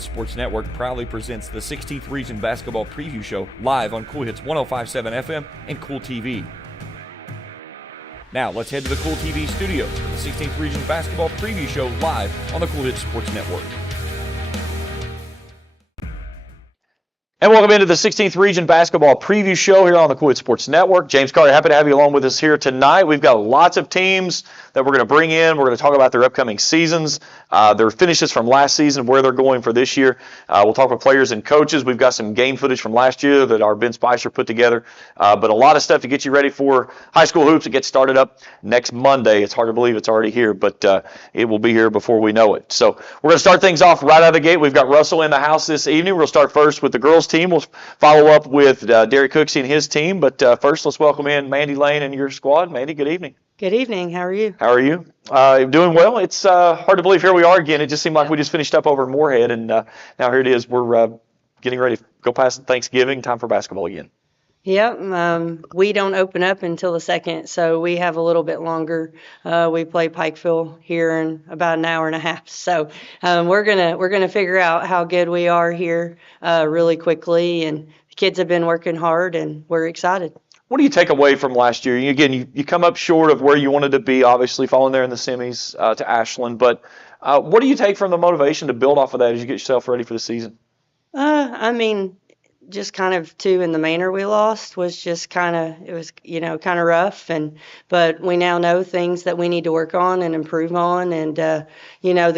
Hits Sports Network proudly presents the 16th Region Basketball Preview Show live on Kool Hits 105.7 FM and Kool TV. Now, let's head to the Kool TV studios for the 16th Region Basketball Preview Show live on the Kool Hits Sports Network. And welcome into the 16th Region Basketball Preview Show here on the Kool Hits Sports Network. James Carter, happy to have you along with us here tonight. We've got lots of teams that we're going to bring in. We're going to talk about their upcoming seasons, their finishes from last season, where they're going for this year. We'll talk with players and coaches. We've got some game footage from last year that our Ben Spicer put together. But a lot of stuff to get you ready for high school hoops. It gets started up next Monday. It's hard to believe it's already here, but it will be here before we know it. So we're going to start things off right out of the gate. We've got Russell in the house this evening. We'll start first with the girls team. We'll follow up with Derek Cooksey and his team. But first, let's welcome in Mandy Lane and your squad. Mandy, good evening. Good evening. How are you? How are you? Doing well. It's hard to believe here we are again. It just seemed like we just finished up over in Moorhead, and now here it is. We're getting ready to go past Thanksgiving. Time for basketball again. Yep. We don't open up until the 2nd, so we have a little bit longer. We play Pikeville here in about an hour and a half. So we're gonna figure out how good we are here really quickly, and the kids have been working hard, and we're excited. What do you take away from last year? Again, you come up short of where you wanted to be, obviously falling there in the semis to Ashland. But what do you take from the motivation to build off of that as you get yourself ready for the season? Just kind of two in the manner we lost was just kind of rough, but we now know things that we need to work on and improve on, and the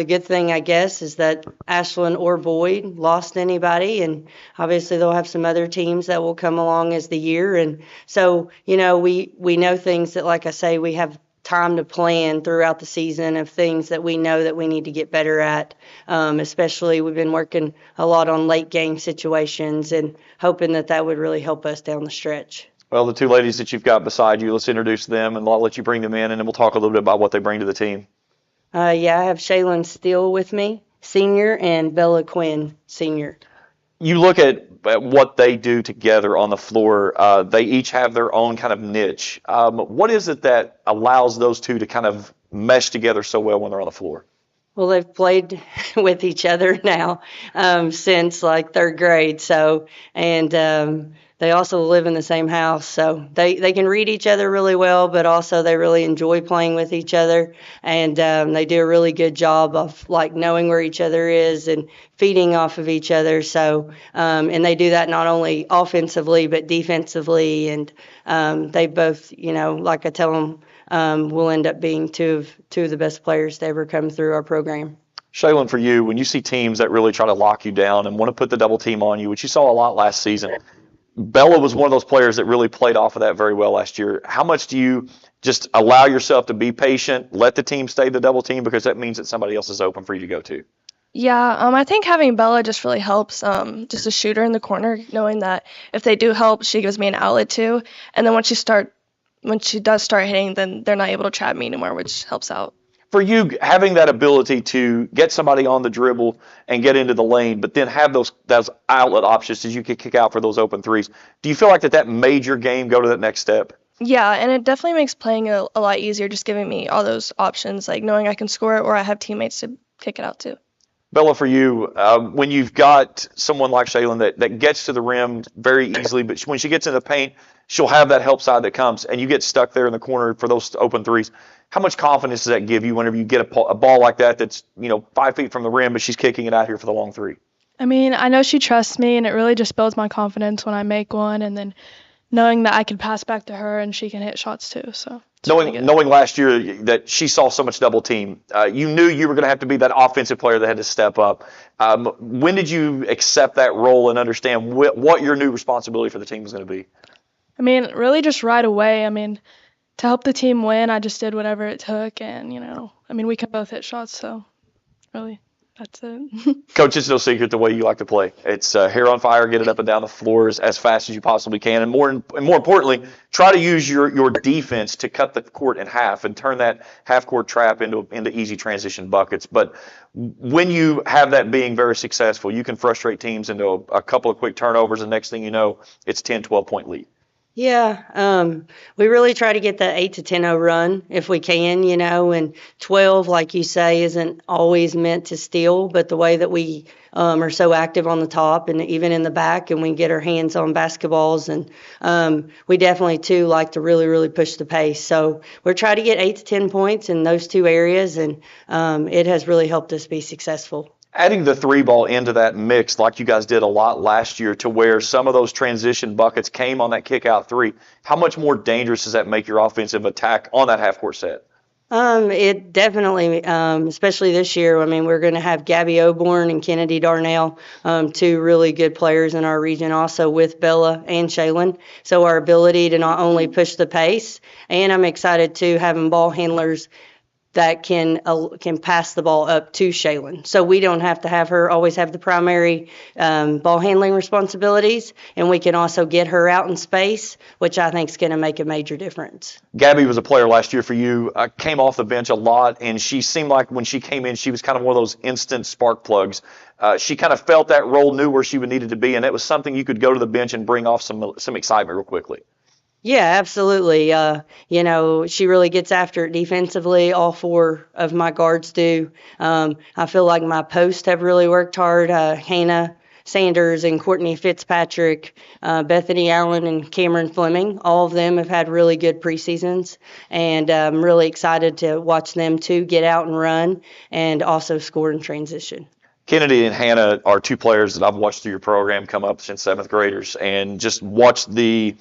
good thing I guess is that Ashland or Boyd lost anybody, and obviously they'll have some other teams that will come along as the year, and so we know things that, like I say, we have time to plan throughout the season of things that we know that we need to get better at. Especially we've been working a lot on late game situations and hoping that would really help us down the stretch. Well, the two ladies that you've got beside you, let's introduce them and I'll let you bring them in, and then we'll talk a little bit about what they bring to the team. I have Shaylin Steele with me, senior, and Bella Quinn, senior. You look at what they do together on the floor. They each have their own kind of niche. What is it that allows those two to kind of mesh together so well when they're on the floor? Well, they've played with each other now since like 3rd grade. So, and they also live in the same house. So they can read each other really well, but also they really enjoy playing with each other. And they do a really good job of like knowing where each other is and feeding off of each other. So, and they do that not only offensively, but defensively. And they both, like I tell them, will end up being two of the best players to ever come through our program. Shaylin, for you, when you see teams that really try to lock you down and want to put the double team on you, which you saw a lot last season, Bella was one of those players that really played off of that very well last year. How much do you just allow yourself to be patient, let the team stay the double team, because that means that somebody else is open for you to go to? Yeah, I think having Bella just really helps, just a shooter in the corner, knowing that if they do help, she gives me an outlet too. And then when she does start hitting, then they're not able to trap me anymore, which helps out. For you, having that ability to get somebody on the dribble and get into the lane, but then have those outlet options as you can kick out for those open threes, do you feel like that made your game go to that next step? Yeah, and it definitely makes playing a lot easier, just giving me all those options, like knowing I can score it or I have teammates to kick it out to. Bella, for you, when you've got someone like Shaylin that gets to the rim very easily, but when she gets in the paint, she'll have that help side that comes, and you get stuck there in the corner for those open threes. How much confidence does that give you whenever you get a ball like that's 5 feet from the rim, but she's kicking it out here for the long three? I mean, I know she trusts me, and it really just builds my confidence when I make one, and then knowing that I can pass back to her and she can hit shots too. So knowing last year that she saw so much double team, you knew you were going to have to be that offensive player that had to step up. When did you accept that role and understand what your new responsibility for the team was going to be? I mean, really just right away. I mean, to help the team win, I just did whatever it took, and we can both hit shots, so really that's it. Coach, it's no secret the way you like to play. It's hair on fire, get it up and down the floors as fast as you possibly can, and more importantly, try to use your defense to cut the court in half and turn that half-court trap into easy transition buckets. But when you have that being very successful, you can frustrate teams into a couple of quick turnovers, and next thing you know, it's 10, 12-point lead. Yeah, we really try to get that 8 to 10-0 run if we can, and 12, like you say, isn't always meant to steal, but the way that we are so active on the top and even in the back, and we get our hands on basketballs, and we definitely too like to really, really push the pace. So we're trying to get 8 to 10 points in those two areas, and it has really helped us be successful. Adding the three ball into that mix, like you guys did a lot last year, to where some of those transition buckets came on that kick out three, how much more dangerous does that make your offensive attack on that half court set? It definitely, especially this year. I mean, we're going to have Gabby Oborn and Kennedy Darnell, two really good players in our region, also with Bella and Shaylin. So our ability to not only push the pace, and I'm excited to having ball handlers that can pass the ball up to Shaylin. So we don't have to have her always have the primary ball handling responsibilities, and we can also get her out in space, which I think is going to make a major difference. Gabby was a player last year for you, came off the bench a lot, and she seemed like when she came in, she was kind of one of those instant spark plugs. She kind of felt that role, knew where she needed to be, and it was something you could go to the bench and bring off some excitement real quickly. Yeah, absolutely. She really gets after it defensively. All four of my guards do. I feel like my posts have really worked hard. Hannah Sanders and Courtney Fitzpatrick, Bethany Allen and Cameron Fleming, all of them have had really good preseasons. And I'm really excited to watch them too get out and run and also score in transition. Kennedy and Hannah are two players that I've watched through your program come up since seventh graders, and just watched the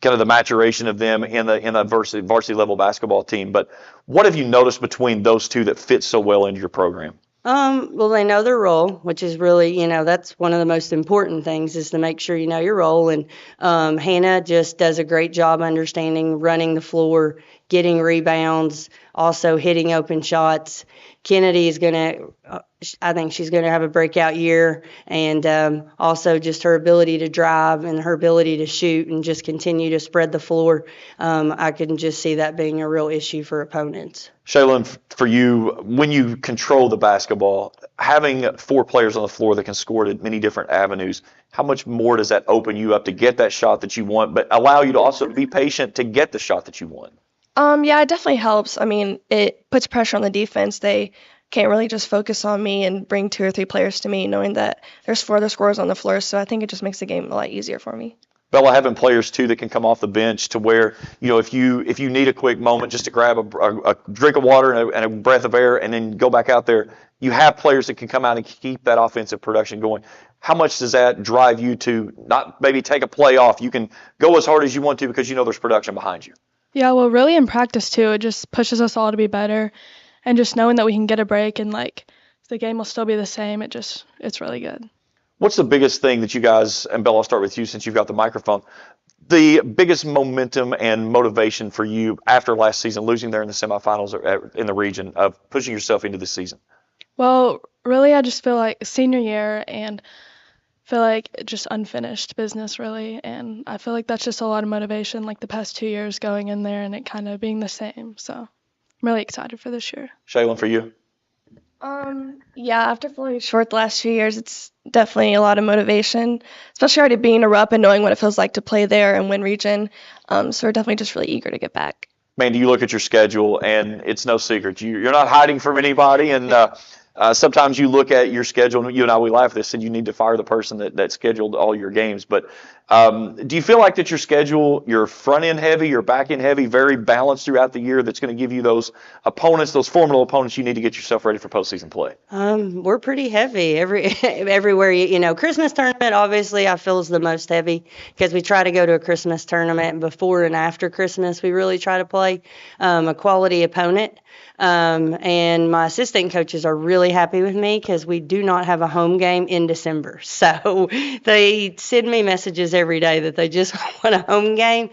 kind of the maturation of them in the varsity level basketball team. But what have you noticed between those two that fit so well into your program? Well, they know their role, which is really, that's one of the most important things, is to make sure you know your role. And Hannah just does a great job understanding running the floor, getting rebounds, also hitting open shots. Kennedy is going to, I think she's going to have a breakout year, and also just her ability to drive and her ability to shoot and just continue to spread the floor. I can just see that being a real issue for opponents. Shaylin, for you, when you control the basketball, having four players on the floor that can score at many different avenues, how much more does that open you up to get that shot that you want, but allow you to also be patient to get the shot that you want? Yeah, it definitely helps. I mean, it puts pressure on the defense. They can't really just focus on me and bring two or three players to me, knowing that there's four other scorers on the floor. So I think it just makes the game a lot easier for me. Bella, having players too that can come off the bench to where, if you need a quick moment just to grab a drink of water and a breath of air and then go back out there, you have players that can come out and keep that offensive production going. How much does that drive you to not maybe take a play off? You can go as hard as you want to because there's production behind you. Yeah, well, really in practice too, it just pushes us all to be better, and just knowing that we can get a break and the game will still be the same. It's really good. What's the biggest thing that you guys, and Bella, I'll start with you since you've got the microphone, the biggest momentum and motivation for you after last season, losing there in the semifinals or in the region, of pushing yourself into this season? Well, really, I just feel like senior year and feel like just unfinished business, really. And I feel like that's just a lot of motivation, the past 2 years going in there and it kind of being the same. So I'm really excited for this year. Shaylin, for you? Yeah, after falling short the last few years, it's definitely a lot of motivation, especially already being a rep and knowing what it feels like to play there and win region. So we're definitely just really eager to get back. Man, do you look at your schedule, and it's no secret. You're not hiding from anybody, and sometimes you look at your schedule, and you and I, we laugh at this, and you need to fire the person that scheduled all your games. But do you feel like that your schedule, your front end heavy, your back end heavy, very balanced throughout the year, that's going to give you those opponents, those formidable opponents you need to get yourself ready for postseason play? We're pretty heavy everywhere. Christmas tournament, obviously, I feel is the most heavy because we try to go to a Christmas tournament before and after Christmas. We really try to play a quality opponent. And my assistant coaches are really happy with me because we do not have a home game in December. So they send me messages every day that they just want a home game.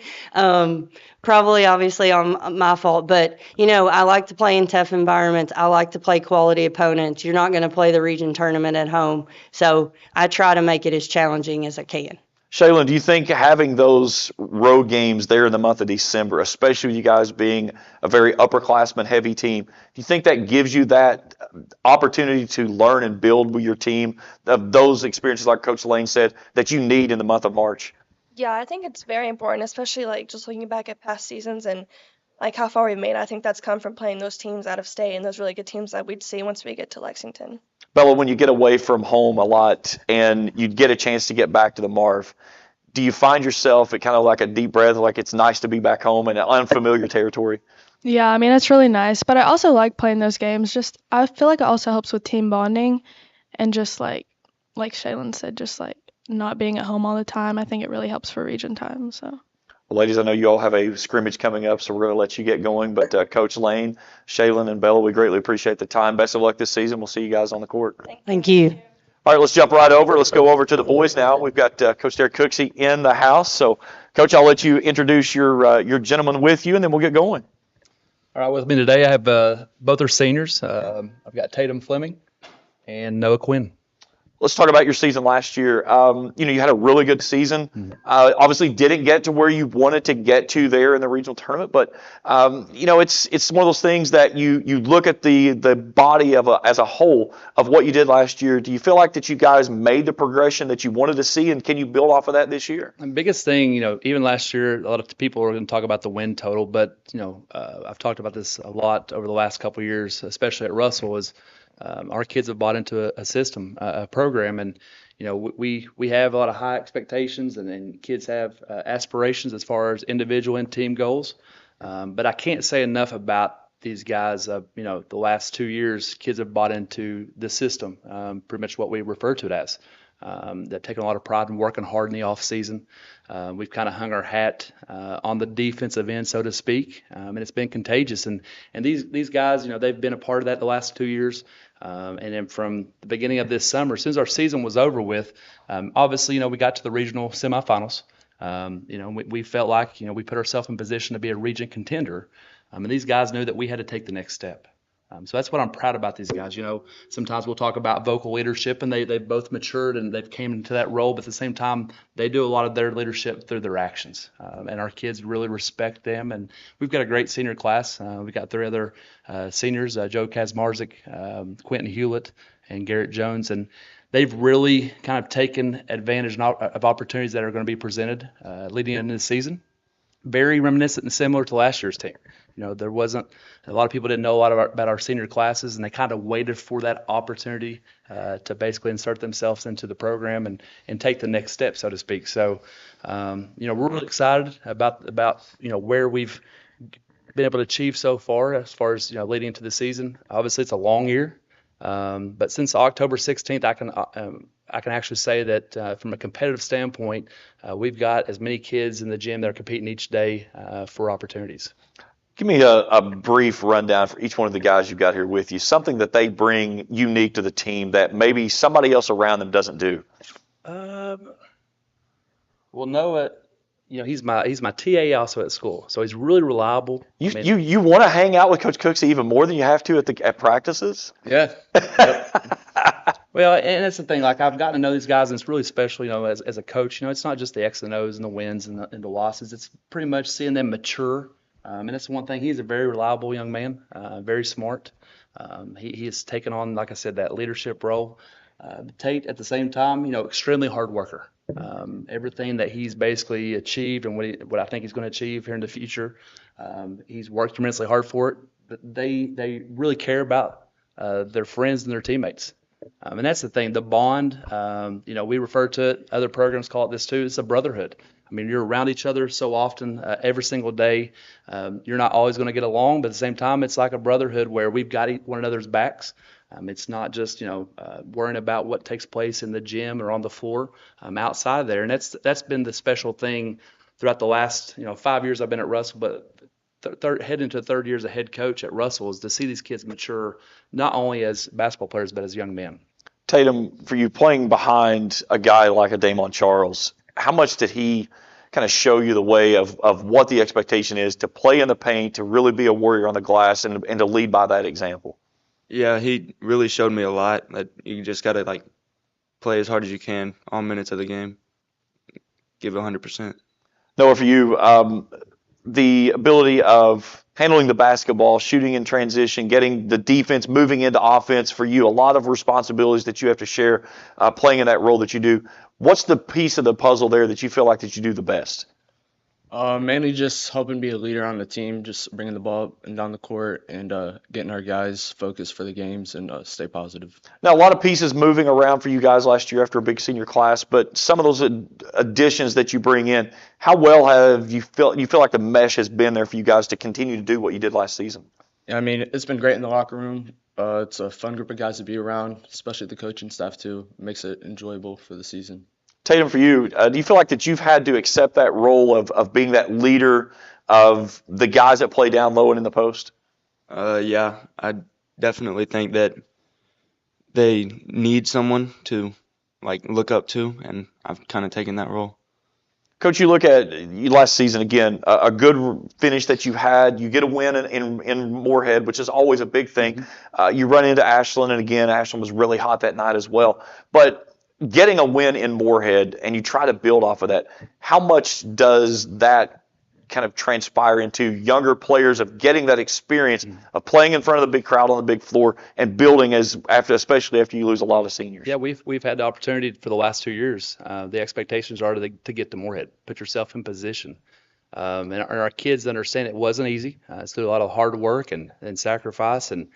Probably, obviously, on my fault. But, I like to play in tough environments. I like to play quality opponents. You're not going to play the region tournament at home. So I try to make it as challenging as I can. Shaylin, do you think having those road games there in the month of December, especially with you guys being a very upperclassman heavy team, do you think that gives you that opportunity to learn and build with your team of those experiences, like Coach Lane said, that you need in the month of March? Yeah, I think it's very important, especially like just looking back at past seasons and like how far we've made. I think that's come from playing those teams out of state and those really good teams that we'd see once we get to Lexington. Bella, when you get away from home a lot and you get a chance to get back to the Marv, do you find yourself at kind of like a deep breath, like it's nice to be back home in unfamiliar territory? Yeah, I mean, it's really nice, but I also like playing those games. Just I feel like it also helps with team bonding and just like Shaylin said, just like not being at home all the time. I think it really helps for region time. So Well, ladies, I know you all have a scrimmage coming up, so we're going to let you get going. But Coach Lane, Shaylin, and Bella, we greatly appreciate the time. Best of luck this season. We'll see you guys on the court. Thank you. All right, let's jump right over. Let's go over to the boys now. We've got Coach Derek Cooksey in the house. So, Coach, I'll let you introduce your gentleman with you, and then we'll get going. All right, with me today I have both are seniors. I've got Tatum Fleming and Noah Quinn. Let's talk about your season last year. You had a really good season. Obviously, didn't get to where you wanted to get to there in the regional tournament, but it's one of those things that you look at the body as a whole of what you did last year. Do you feel like that you guys made the progression that you wanted to see, and can you build off of that this year? The biggest thing, even last year, a lot of people are going to talk about the win total, but I've talked about this a lot over the last couple of years, especially at Russell. Is our kids have bought into a system, a program, and we have a lot of high expectations, and kids have aspirations as far as individual and team goals. But I can't say enough about these guys. The last 2 years, kids have bought into the system, pretty much what we refer to it as. They've taken a lot of pride in working hard in the off season. We've kind of hung our hat on the defensive end, so to speak, and it's been contagious. And these guys, they've been a part of that the last 2 years. And then from the beginning of this summer, as soon as our season was over with, obviously, we got to the regional semifinals. We felt like, we put ourselves in position to be a region contender. And these guys knew that we had to take the next step. So that's what I'm proud about these guys. Sometimes we'll talk about vocal leadership, and they've both matured and they've came into that role, but at the same time, they do a lot of their leadership through their actions. And our kids really respect them. And we've got a great senior class. We've got 3 other seniors, Joe Kazmarzik, Quentin Hewlett, and Garrett Jones. And they've really kind of taken advantage of opportunities that are going to be presented leading into the season. Very reminiscent and similar to last year's team. There wasn't a lot of people didn't know a lot about our senior classes, and they kind of waited for that opportunity to basically insert themselves into the program and take the next step, so to speak. So, we're really excited about where we've been able to achieve so far as leading into the season. Obviously, it's a long year, but since October 16th, I can actually say that from a competitive standpoint, we've got as many kids in the gym that are competing each day for opportunities. Give me a brief rundown for each one of the guys you've got here with you, something that they bring unique to the team that maybe somebody else around them doesn't do. Well, Noah, he's my TA also at school, so he's really reliable. You want to hang out with Coach Cooksey even more than you have to at practices? Yeah. Well, and that's the thing. Like, I've gotten to know these guys, and it's really special, as a coach. It's not just the X and O's and the wins and the losses. It's pretty much seeing them mature. And that's one thing. He's a very reliable young man, very smart. He has taken on, like I said, that leadership role. Tate, at the same time, extremely hard worker. Everything that he's basically achieved and what I think he's going to achieve here in the future, he's worked tremendously hard for it. But they really care about their friends and their teammates. And that's the thing, the bond, we refer to it, other programs call it this too, it's a brotherhood. I mean, you're around each other so often, every single day. You're not always going to get along, but at the same time, it's like a brotherhood where we've got one another's backs. It's not just, worrying about what takes place in the gym or on the floor outside there. And that's been the special thing throughout the last, 5 years I've been at Russell, but heading into the third year as a head coach at Russell is to see these kids mature, not only as basketball players, but as young men. Tatum, for you playing behind a guy like a Damon Charles, how much did he kind of show you the way of what the expectation is to play in the paint, to really be a warrior on the glass, and to lead by that example? Yeah, he really showed me a lot. That you just got to play as hard as you can all minutes of the game. Give it 100%. Noah, for you, the ability of handling the basketball, shooting in transition, getting the defense moving into offense, for you, a lot of responsibilities that you have to share playing in that role that you do. What's the piece of the puzzle there that you feel like that you do the best? Mainly just helping be a leader on the team, just bringing the ball up and down the court and getting our guys focused for the games and stay positive. Now, a lot of pieces moving around for you guys last year after a big senior class, but some of those additions that you bring in, how well have you feel like the mesh has been there for you guys to continue to do what you did last season? Yeah, I mean, it's been great in the locker room. It's a fun group of guys to be around, especially the coaching staff too. It makes it enjoyable for the season. Tatum, for you, do you feel like that you've had to accept that role of being that leader of the guys that play down low and in the post? Yeah, I definitely think that they need someone to look up to, and I've kind of taken that role. Coach, you look at you last season again, a good finish that you had. You get a win in Moorhead, which is always a big thing. You run into Ashland, and again, Ashland was really hot that night as well. But getting a win in Moorhead, and you try to build off of that, how much does that kind of transpire into younger players of getting that experience of playing in front of the big crowd on the big floor and building especially after you lose a lot of seniors? Yeah, we've had the opportunity for the last 2 years. The expectations are to get to Moorhead, put yourself in position. And our kids understand it wasn't easy. It's through a lot of hard work and sacrifice, and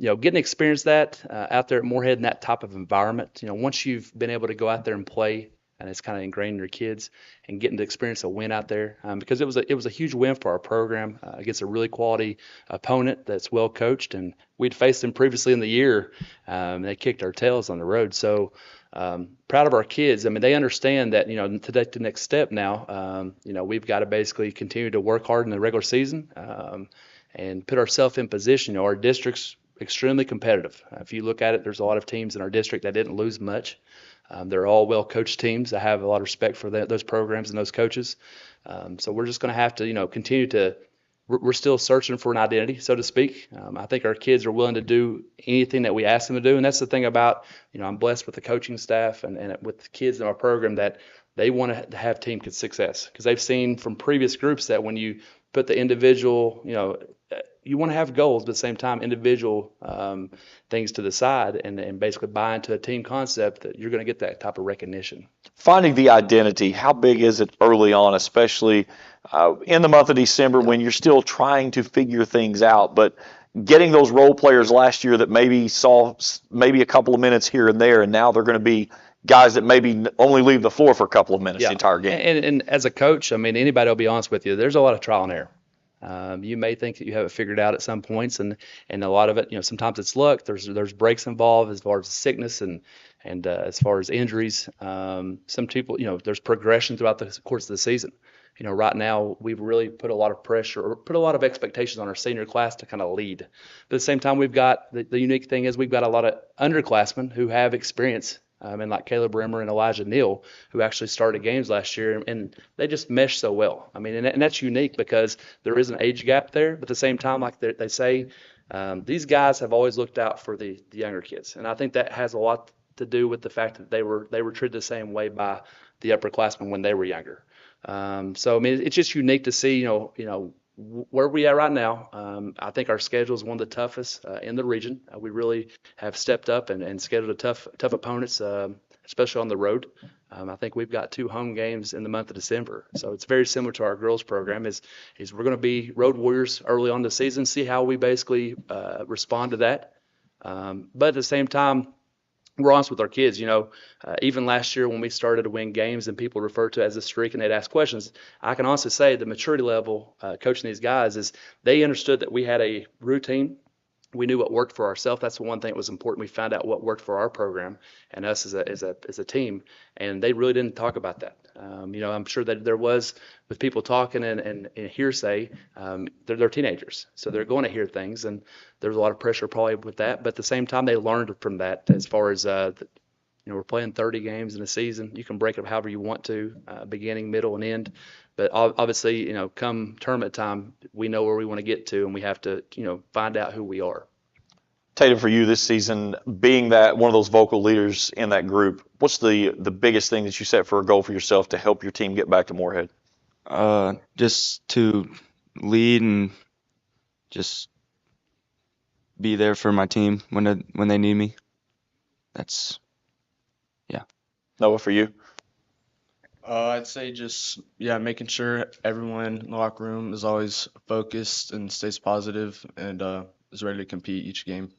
getting to experience that out there at Moorhead in that type of environment. Once you've been able to go out there and play, and it's kind of ingrained in your kids, and getting to experience a win out there, because it was a huge win for our program against a really quality opponent that's well coached, and we'd faced them previously in the year, and they kicked our tails on the road. So proud of our kids. I mean, they understand that to take the next step now. We've got to basically continue to work hard in the regular season and put ourselves in position. Our district's extremely competitive. If you look at it, there's a lot of teams in our district that didn't lose much. They're all well-coached teams. I have a lot of respect for those programs and those coaches. So we're just going to have to, continue to – we're still searching for an identity, so to speak. I think our kids are willing to do anything that we ask them to do, and that's the thing about, I'm blessed with the coaching staff and with the kids in our program that they want to have team success, because they've seen from previous groups that when you put the individual, you want to have goals, but at the same time, individual things to the side and basically buy into a team concept, that you're going to get that type of recognition. Finding the identity, how big is it early on, especially in the month of December when you're still trying to figure things out, but getting those role players last year that maybe saw maybe a couple of minutes here and there, and now they're going to be guys that maybe only leave the floor for a couple of minutes the entire game. And as a coach, I mean, anybody will be honest with you, there's a lot of trial and error. You may think that you have it figured out at some points, and a lot of it, sometimes it's luck. There's breaks involved as far as sickness and as far as injuries. Some people, there's progression throughout the course of the season. Right now we've really put a lot of pressure or put a lot of expectations on our senior class to kind of lead. But at the same time, we've got the unique thing is we've got a lot of underclassmen who have experience. And like Caleb Rimmer and Elijah Neal, who actually started games last year, and they just mesh so well. I mean, and that's unique because there is an age gap there, but at the same time, like they say, these guys have always looked out for the younger kids, and I think that has a lot to do with the fact that they were treated the same way by the upperclassmen when they were younger. So I mean, it's just unique to see, where we are right now. I think our schedule is one of the toughest in the region. We really have stepped up and scheduled a tough opponents, especially on the road. I think we've got 2 home games in the month of December. So it's very similar to our girls program is we're going to be road warriors early on the season, see how we basically respond to that. But at the same time, we're honest with our kids. Even last year when we started to win games and people refer to it as a streak and they'd ask questions, I can honestly say the maturity level coaching these guys is they understood that we had a routine. We knew what worked for ourselves. That's the one thing that was important. We found out what worked for our program and us as a team, and they really didn't talk about that. I'm sure that there was with people talking and hearsay. They're teenagers, so they're going to hear things, and there's a lot of pressure probably with that. But at the same time, they learned from that as far as we're playing 30 games in a season. You can break it up however you want to, beginning, middle, and end. But obviously, come tournament time, we know where we want to get to, and we have to, find out who we are. Tatum, for you this season, being that one of those vocal leaders in that group, what's the biggest thing that you set for a goal for yourself to help your team get back to Moorhead? Just to lead and just be there for my team when they need me. That's, yeah. Noah, for you? I'd say just, making sure everyone in the locker room is always focused and stays positive and is ready to compete each game.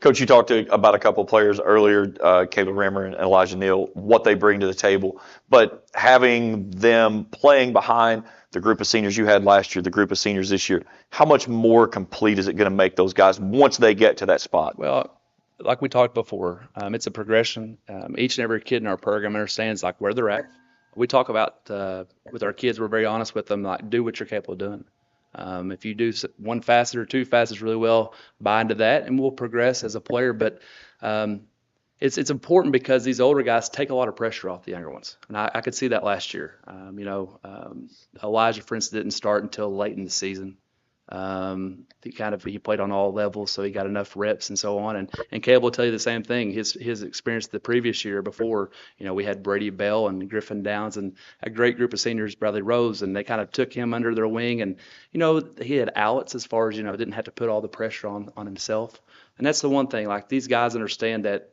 Coach, you talked about a couple of players earlier, Caleb Rammer and Elijah Neal, what they bring to the table. But having them playing behind the group of seniors you had last year, the group of seniors this year, how much more complete is it going to make those guys once they get to that spot? Well, like we talked before, it's a progression. Each and every kid in our program understands like where they're at. We talk about with our kids, we're very honest with them, like do what you're capable of doing. If you do one facet or two facets really well, buy into that, and we'll progress as a player. But it's important because these older guys take a lot of pressure off the younger ones, and I could see that last year. Elijah, for instance, didn't start until late in the season. He played on all levels, so he got enough reps and so on. And Caleb will tell you the same thing. His experience the previous year before, we had Brady Bell and Griffin Downs and a great group of seniors, Bradley Rose, and they kind of took him under their wing. And he had outlets as far as didn't have to put all the pressure on himself. And that's the one thing. Like these guys understand that.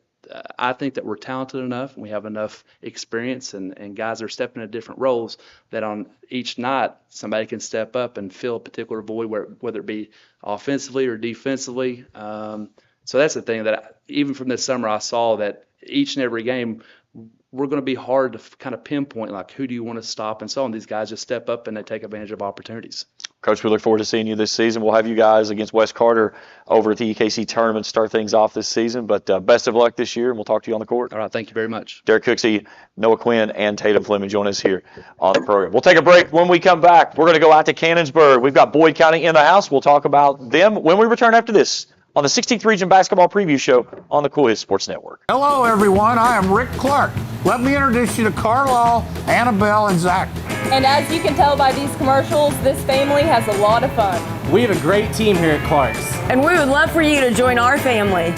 I think that we're talented enough and we have enough experience and guys are stepping into different roles that on each night somebody can step up and fill a particular void, whether it be offensively or defensively. So that's the thing that even from this summer I saw that each and every game we're going to be hard to kind of pinpoint like who do you want to stop and so on. These guys just step up and they take advantage of opportunities. Coach, we look forward to seeing you this season. We'll have you guys against West Carter over at the EKC tournament, start things off this season. But best of luck this year, and we'll talk to you on the court. All right, thank you very much. Derek Cooksey, Noah Quinn, and Tatum Fleming join us here on the program. We'll take a break. When we come back, we're going to go out to Cannonsburg. We've got Boyd County in the house. We'll talk about them when we return after this on the 16th Region Basketball Preview Show on the Kool Sports Network. Hello, everyone. I am Rick Clark. Let me introduce you to Carlisle, Annabelle, and Zach. And as you can tell by these commercials, this family has a lot of fun. We have a great team here at Clark's. And we would love for you to join our family.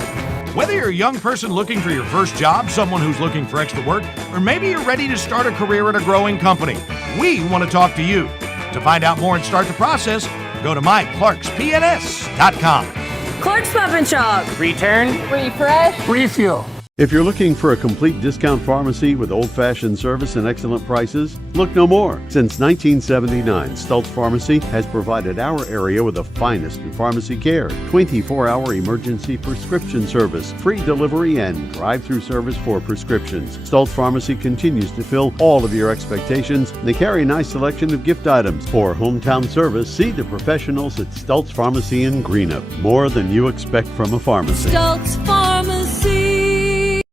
Whether you're a young person looking for your first job, someone who's looking for extra work, or maybe you're ready to start a career at a growing company, we want to talk to you. To find out more and start the process, go to myclarkspns.com. Clark's Pub and Shop. Return. Refresh. Refuel. If you're looking for a complete discount pharmacy with old-fashioned service and excellent prices, look no more. Since 1979, Stultz Pharmacy has provided our area with the finest in pharmacy care, 24-hour emergency prescription service, free delivery, and drive-through service for prescriptions. Stultz Pharmacy continues to fill all of your expectations. They carry a nice selection of gift items. For hometown service, see the professionals at Stultz Pharmacy in Greenup. More than you expect from a pharmacy. Stultz Pharmacy.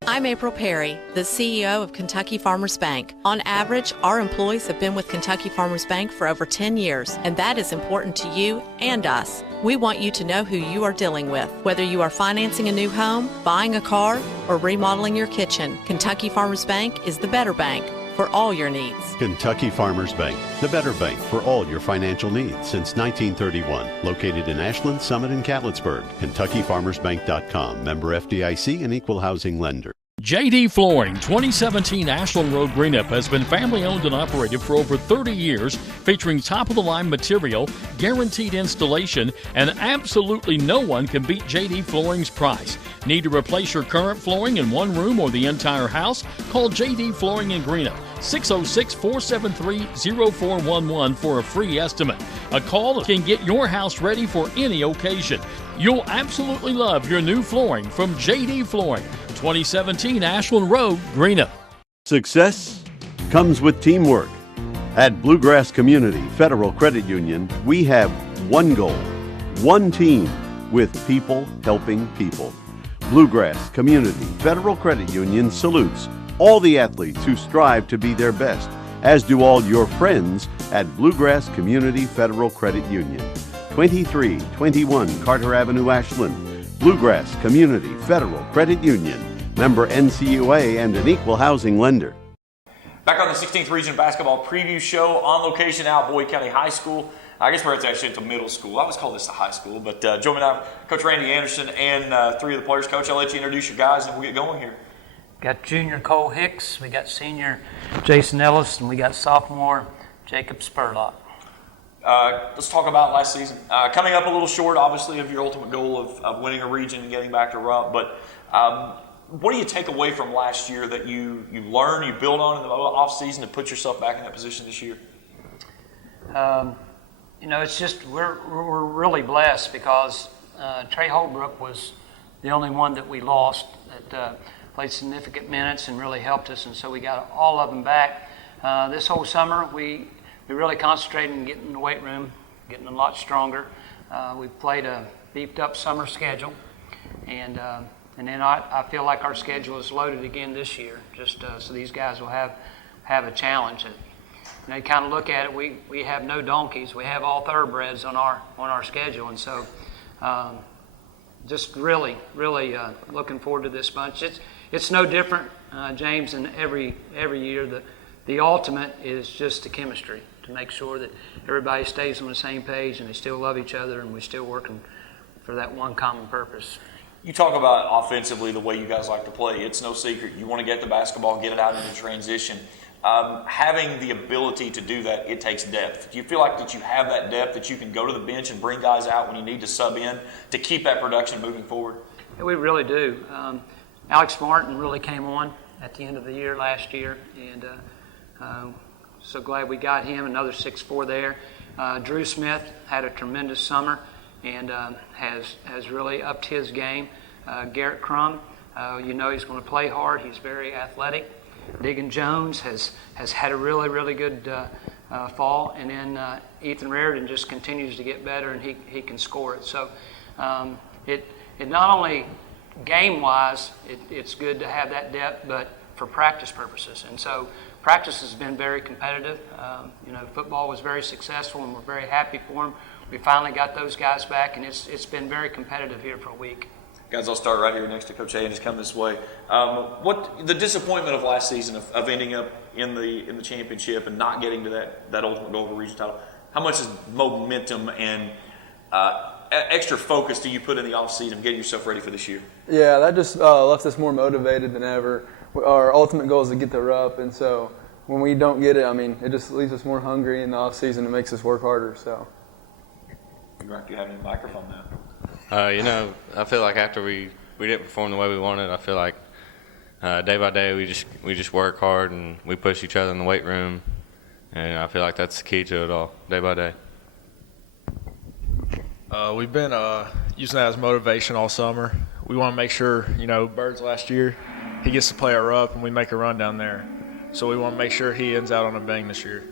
I'm April Perry, the CEO of Kentucky Farmers Bank. On average, our employees have been with Kentucky Farmers Bank for over 10 years, and that is important to you and us. We want you to know who you are dealing with. Whether you are financing a new home, buying a car, or remodeling your kitchen, Kentucky Farmers Bank is the better bank for all your needs. Kentucky Farmers Bank, the better bank for all your financial needs since 1931. Located in Ashland, Summit, and Catlettsburg. KentuckyFarmersBank.com. Member FDIC and Equal Housing Lender. JD Flooring, 2017 Ashland Road, Greenup, has been family owned and operated for over 30 years, featuring top-of-the-line material, guaranteed installation, and absolutely no one can beat JD Flooring's price. Need to replace your current flooring in one room or the entire house? Call JD Flooring in Greenup, 606-473-0411 for a free estimate. A call can get your house ready for any occasion. You'll absolutely love your new flooring from JD Flooring, 2017 Ashland Road, Greenup. Success comes with teamwork. At Bluegrass Community Federal Credit Union, we have one goal, one team, with people helping people. Bluegrass Community Federal Credit Union salutes all the athletes who strive to be their best, as do all your friends at Bluegrass Community Federal Credit Union. 2321 Carter Avenue, Ashland. Bluegrass Community Federal Credit Union. Member NCUA and an equal housing lender. Back on the 16th Region Basketball Preview Show on location out Boyd County High School. I guess we're actually at the middle school. I always call this the high school, but joining me now, Coach Randy Anderson and three of the players. Coach, I'll let you introduce your guys and we'll get going here. Got junior Cole Hicks, we got senior Jason Ellis, and we got sophomore Jacob Spurlock. Let's talk about last season. Coming up a little short, obviously, of your ultimate goal of winning a region and getting back to Rump, but what do you take away from last year that you learn, you build on in the off season to put yourself back in that position this year? It's just we're really blessed because Trey Holbrook was the only one that we lost that played significant minutes and really helped us, and so we got all of them back. This whole summer, we really concentrated on getting in the weight room, getting a lot stronger. We played a beefed-up summer schedule, and then I feel like our schedule is loaded again this year, just so these guys will have a challenge. You kind of look at it, we have no donkeys, we have all thoroughbreds on our schedule, and so just really looking forward to this bunch. It's no different, James, than every year. The ultimate is just the chemistry, to make sure that everybody stays on the same page and they still love each other and we're still working for that one common purpose. You talk about offensively the way you guys like to play. It's no secret. You want to get the basketball, get it out into transition. Having the ability to do that, it takes depth. Do you feel like that you have that depth, that you can go to the bench and bring guys out when you need to sub in to keep that production moving forward? Yeah, we really do. Alex Martin really came on at the end of the year last year, and so glad we got him, another 6'4" there. Drew Smith had a tremendous summer and has really upped his game. Garrett Crum, he's going to play hard. He's very athletic. Diggin Jones has had a really good fall, and then Ethan Raridan just continues to get better, and he can score it. So it not only game-wise, it's good to have that depth, but for practice purposes. And so practice has been very competitive. Football was very successful, and we're very happy for them. We finally got those guys back, and it's been very competitive here for a week. Guys, I'll start right here next to Coach A and just come this way. What the disappointment of last season of ending up in the championship and not getting to that ultimate goal for region title? How much is momentum and extra focus do you put in the offseason getting yourself ready for this year? Yeah, that just left us more motivated than ever. Our ultimate goal is to get the rup, and so when we don't get it, it just leaves us more hungry in the offseason and makes us work harder. So. You have a microphone now. I feel like after we didn't perform the way we wanted, I feel like day by day we just work hard and we push each other in the weight room, and I feel like that's the key to it all, day by day. We've been using that as motivation all summer. We want to make sure, Bird's last year, he gets to play our up and we make a run down there. So we want to make sure he ends out on a bang this year.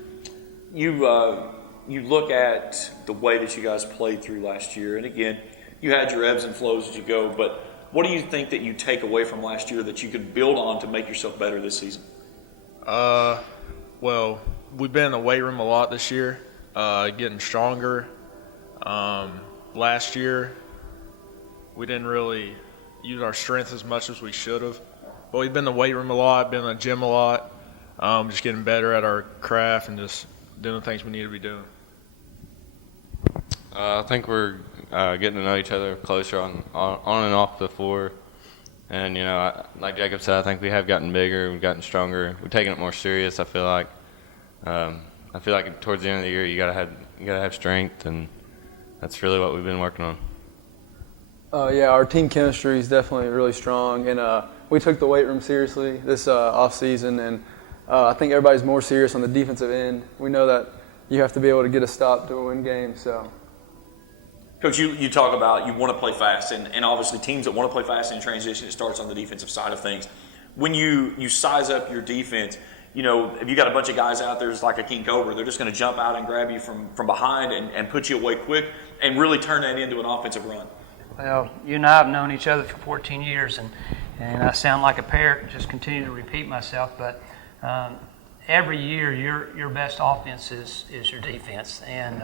You look at the way that you guys played through last year, and again, you had your ebbs and flows as you go, but what do you think that you take away from last year that you could build on to make yourself better this season? Well, we've been in the weight room a lot this year, getting stronger. Last year, we didn't really use our strength as much as we should have. But we've been in the weight room a lot, been in the gym a lot, just getting better at our craft and just doing the things we need to be doing. I think we're getting to know each other closer on and off the floor. And, like Jacob said, I think we have gotten bigger, we've gotten stronger, we've taken it more serious, I feel like. Towards the end of the year, you gotta have strength, and that's really what we've been working on. Our team chemistry is definitely really strong, and we took the weight room seriously this off season, and I think everybody's more serious on the defensive end. We know that you have to be able to get a stop to win games. So, Coach, you talk about you want to play fast, and obviously teams that want to play fast in transition, it starts on the defensive side of things. When you size up your defense, if you got a bunch of guys out there, it's like a king cobra, they're just going to jump out and grab you from behind and put you away quick and really turn that into an offensive run. Well, you and I have known each other for 14 years, and I sound like a parrot, just continue to repeat myself, but every year your best offense is your defense, and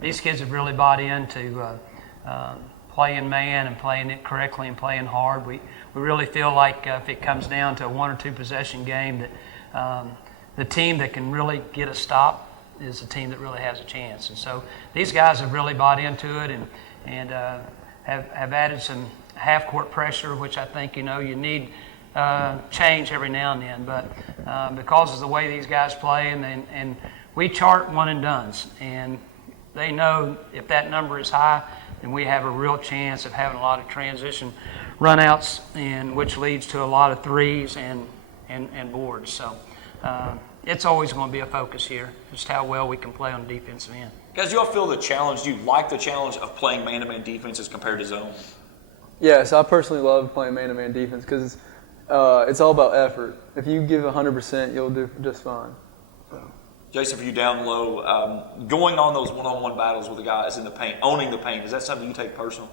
these kids have really bought into playing man and playing it correctly and playing hard. We really feel like if it comes down to a 1 or 2 possession game, that the team that can really get a stop is the team that really has a chance. And so these guys have really bought into it and have added some half-court pressure, which I think you need change every now and then. But because of the way these guys play, and we chart one and dones, and they know if that number is high, then we have a real chance of having a lot of transition runouts, and which leads to a lot of threes and boards. So it's always going to be a focus here, just how well we can play on the defensive end. Guys, do y'all feel the challenge? Do you like the challenge of playing man-to-man defenses compared to zone? Yes, I personally love playing man-to-man defense because it's all about effort. If you give 100%, you'll do just fine. Jason, for you down low, going on those one-on-one battles with the guys in the paint, owning the paint, is that something you take personal?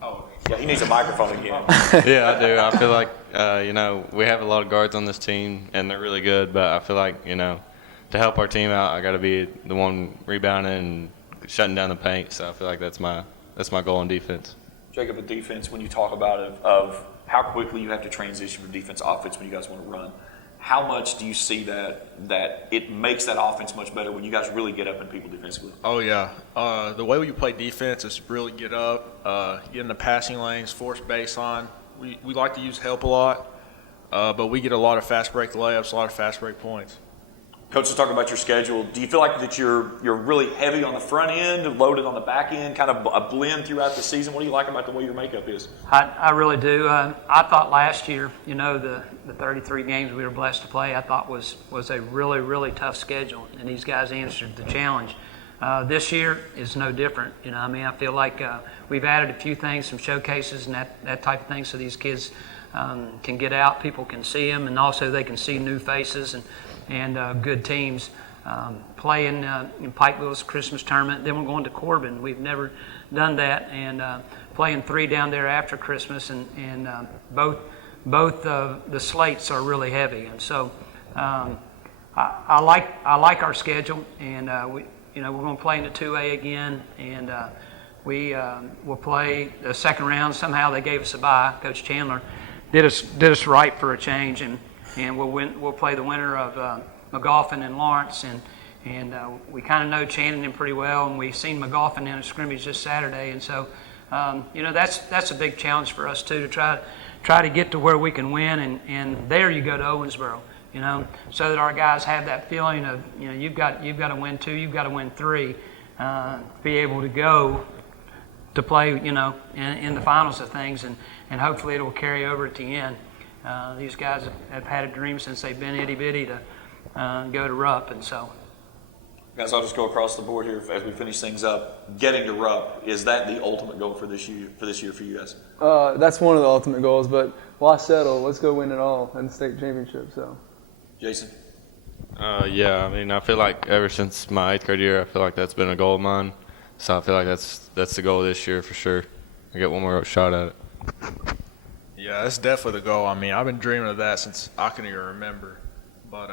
Oh, yeah, he needs a microphone again. Yeah, I do. I feel like, we have a lot of guards on this team, and they're really good, but I feel like, to help our team out, I got to be the one rebounding and shutting down the paint, so I feel like that's my goal on defense. Jacob, with defense, when you talk about it, of how quickly you have to transition from defense to offense when you guys want to run, how much do you see that it makes that offense much better when you guys really get up in people defensively? Oh, yeah. The way we play defense is really get up, get in the passing lanes, force baseline. We like to use help a lot, but we get a lot of fast break layups, a lot of fast break points. Coach is talking about your schedule. Do you feel like that you're really heavy on the front end, loaded on the back end, kind of a blend throughout the season? What do you like about the way your makeup is? I really do. I thought last year, the 33 games we were blessed to play, I thought was a really, really tough schedule, and these guys answered the challenge. This year is no different. I feel like we've added a few things, some showcases and that type of thing, so these kids can get out, people can see them, and also they can see new faces and good teams playing in Pikeville's Christmas tournament. Then we're going to Corbin. We've never done that, and playing 3 down there after Christmas, and both the slates are really heavy, and so I like our schedule, and we're going to play in the 2A again, and we'll play the second round. Somehow they gave us a bye. Coach Chandler did us right for a change, and we'll play the winner of McGoffin and Lawrence, and we kind of know Channing pretty well, and we've seen McGoffin in a scrimmage this Saturday, and so that's a big challenge for us too, to try to get to where we can win, and there you go to Owensboro, so that our guys have that feeling of you've got to win 2, you've got to win 3, to be able to go to play in the finals of things, and hopefully it will carry over at the end. These guys have had a dream since they've been itty bitty to go to Rupp, and so. Guys, I'll just go across the board here as we finish things up. Getting to Rupp, is that the ultimate goal for this year for you guys? That's one of the ultimate goals, but why settle? Let's go win it all in the state championship. So. Jason. Yeah, I feel like ever since my 8th grade year, I feel like that's been a goal of mine. So I feel like that's the goal this year for sure. I get one more shot at it. Yeah, that's definitely the goal. I've been dreaming of that since I can even remember. But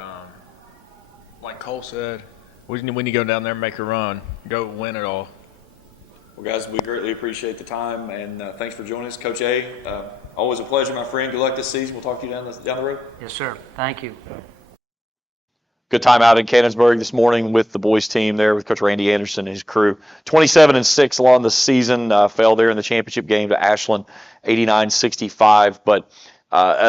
like Cole said, we need to go down there and make a run, go win it all. Well, guys, we greatly appreciate the time, and thanks for joining us. Coach A, always a pleasure, my friend. Good luck this season. We'll talk to you down the road. Yes, sir. Thank you. Good time out in Cannonsburg this morning with the boys team there with Coach Randy Anderson and his crew. 27-6 along the season, fell there in the championship game to Ashland, 89-65. But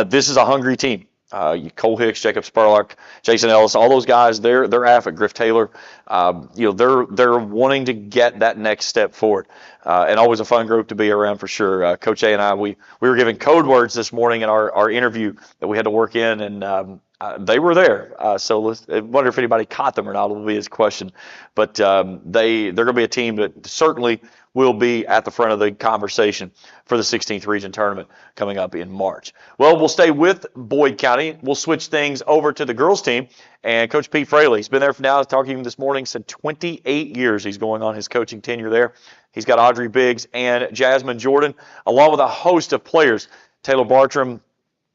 this is a hungry team. Cole Hicks, Jacob Spurlock, Jason Ellis, all those guys, they're after Griff Taylor. They're wanting to get that next step forward, and always a fun group to be around for sure. Coach A and I, we were given code words this morning in our interview that we had to work in, and they were there. So I wonder if anybody caught them or not. Will be his question, but they're going to be a team that certainly will be at the front of the conversation for the 16th region tournament coming up in March. Well, we'll stay with Boyd County. We'll switch things over to the girls team, and Coach Pete Fraley, he's been there for now, talking to him this morning, said 28 years he's going on his coaching tenure there. He's got Audrey Biggs and Jasmine Jordan, along with a host of players. Taylor Bartram,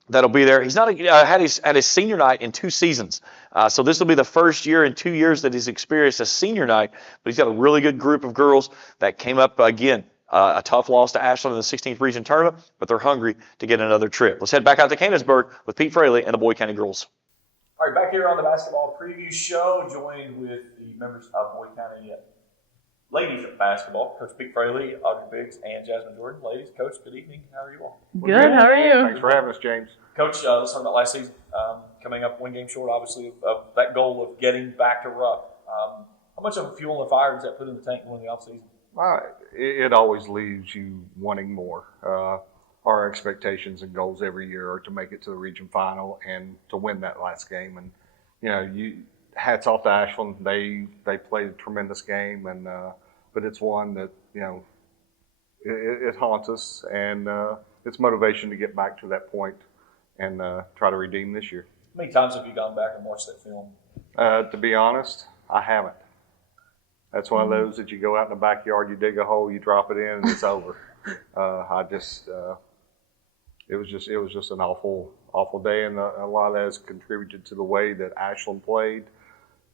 that'll be there. He's not had his senior night in 2 seasons. So this will be the first year in 2 years that he's experienced a senior night, but he's got a really good group of girls that came up again. A tough loss to Ashland in the 16th region tournament, but they're hungry to get another trip. Let's head back out to Cannonsburg with Pete Fraley and the Boyd County girls. All right, back here on the basketball preview show, joined with the members of Boyd County ladies basketball, Coach Pete Fraley, Audrey Biggs, and Jasmine Jordan. Ladies, Coach, good evening. How are you all? Good. How are you? Thanks for having us, James. Coach, let's talk about last season. Coming up one game short, obviously, of that goal of getting back to Rupp. How much of a fuel and fire does that put in the tank going in the offseason? It always leaves you wanting more. our expectations and goals every year are to make it to the region final and to win that last game. And hats off to Ashland. They played a tremendous game, and but it's one that it haunts us, and it's motivation to get back to that point and try to redeem this year. How many times have you gone back and watched that film? To be honest, I haven't. That's one of those that you go out in the backyard, you dig a hole, you drop it in, and it's over. It was just an awful day, and a lot of that has contributed to the way that Ashland played.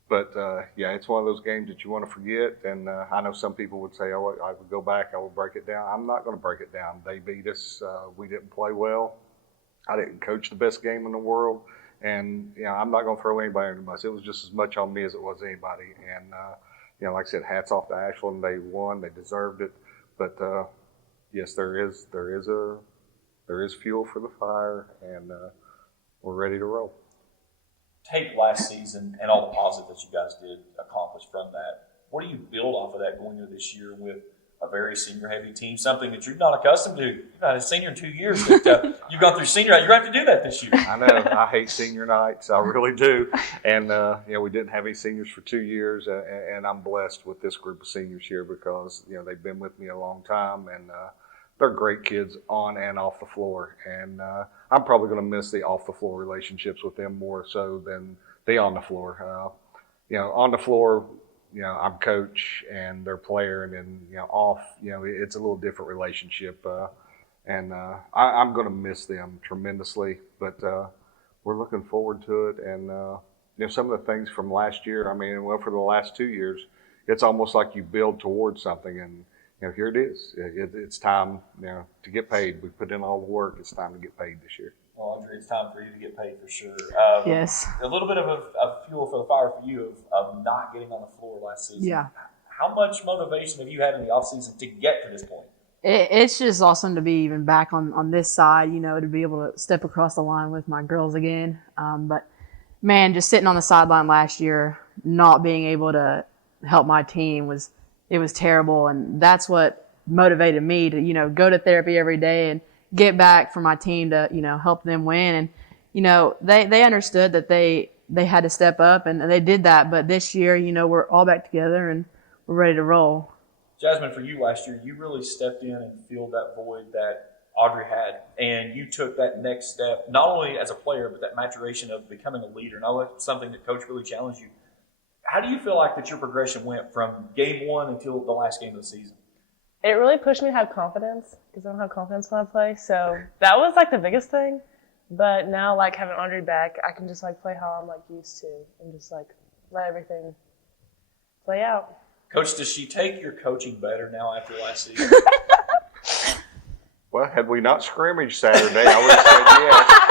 But it's one of those games that you want to forget. And I know some people would say, "Oh, I would go back, I would break it down." I'm not going to break it down. They beat us. We didn't play well. I didn't coach the best game in the world, and I'm not going to throw anybody under the bus. It was just as much on me as it was anybody. And like I said, hats off to Ashland. They won. They deserved it. But yes, there is fuel for the fire, and we're ready to roll. Take last season and all the positive that you guys did accomplish from that. What do you build off of that going into this year with a very senior-heavy team, something that you're not accustomed to? You're not a senior in 2 years, but you've gone through senior night. You're going to have to do that this year. I know. I hate senior nights. I really do. And, we didn't have any seniors for 2 years, and I'm blessed with this group of seniors here because, they've been with me a long time, and they're great kids on and off the floor. And I'm probably going to miss the off-the-floor relationships with them more so than the on the floor. On the floor, I'm coach and they're player, and then, off, it's a little different relationship. I'm going to miss them tremendously, but we're looking forward to it. And, some of the things from last year, for the last 2 years, it's almost like you build towards something, and, here it is. It's time, to get paid. We put in all the work. It's time to get paid this year. Well, Audrey, it's time for you to get paid for sure. Yes. A little bit of a fuel for the fire for you of not getting on the floor last season. Yeah. How much motivation have you had in the offseason to get to this point? It's just awesome to be even back on this side, to be able to step across the line with my girls again. But, man, just sitting on the sideline last year, not being able to help my team was terrible. And that's what motivated me to, go to therapy every day and get back for my team to, help them win. And, they understood that they had to step up, and they did that. But this year, we're all back together and we're ready to roll. Jasmine, for you last year, you really stepped in and filled that void that Audrey had, and you took that next step, not only as a player, but that maturation of becoming a leader. And I know that's something that Coach really challenged you. How do you feel like that your progression went from game one until the last game of the season? It really pushed me to have confidence because I don't have confidence when I play. So that was the biggest thing. But now having Audrey back, I can just play how I'm used to and just let everything play out. Coach, does she take your coaching better now after last season? Well, had we not scrimmaged Saturday, I would have said yes.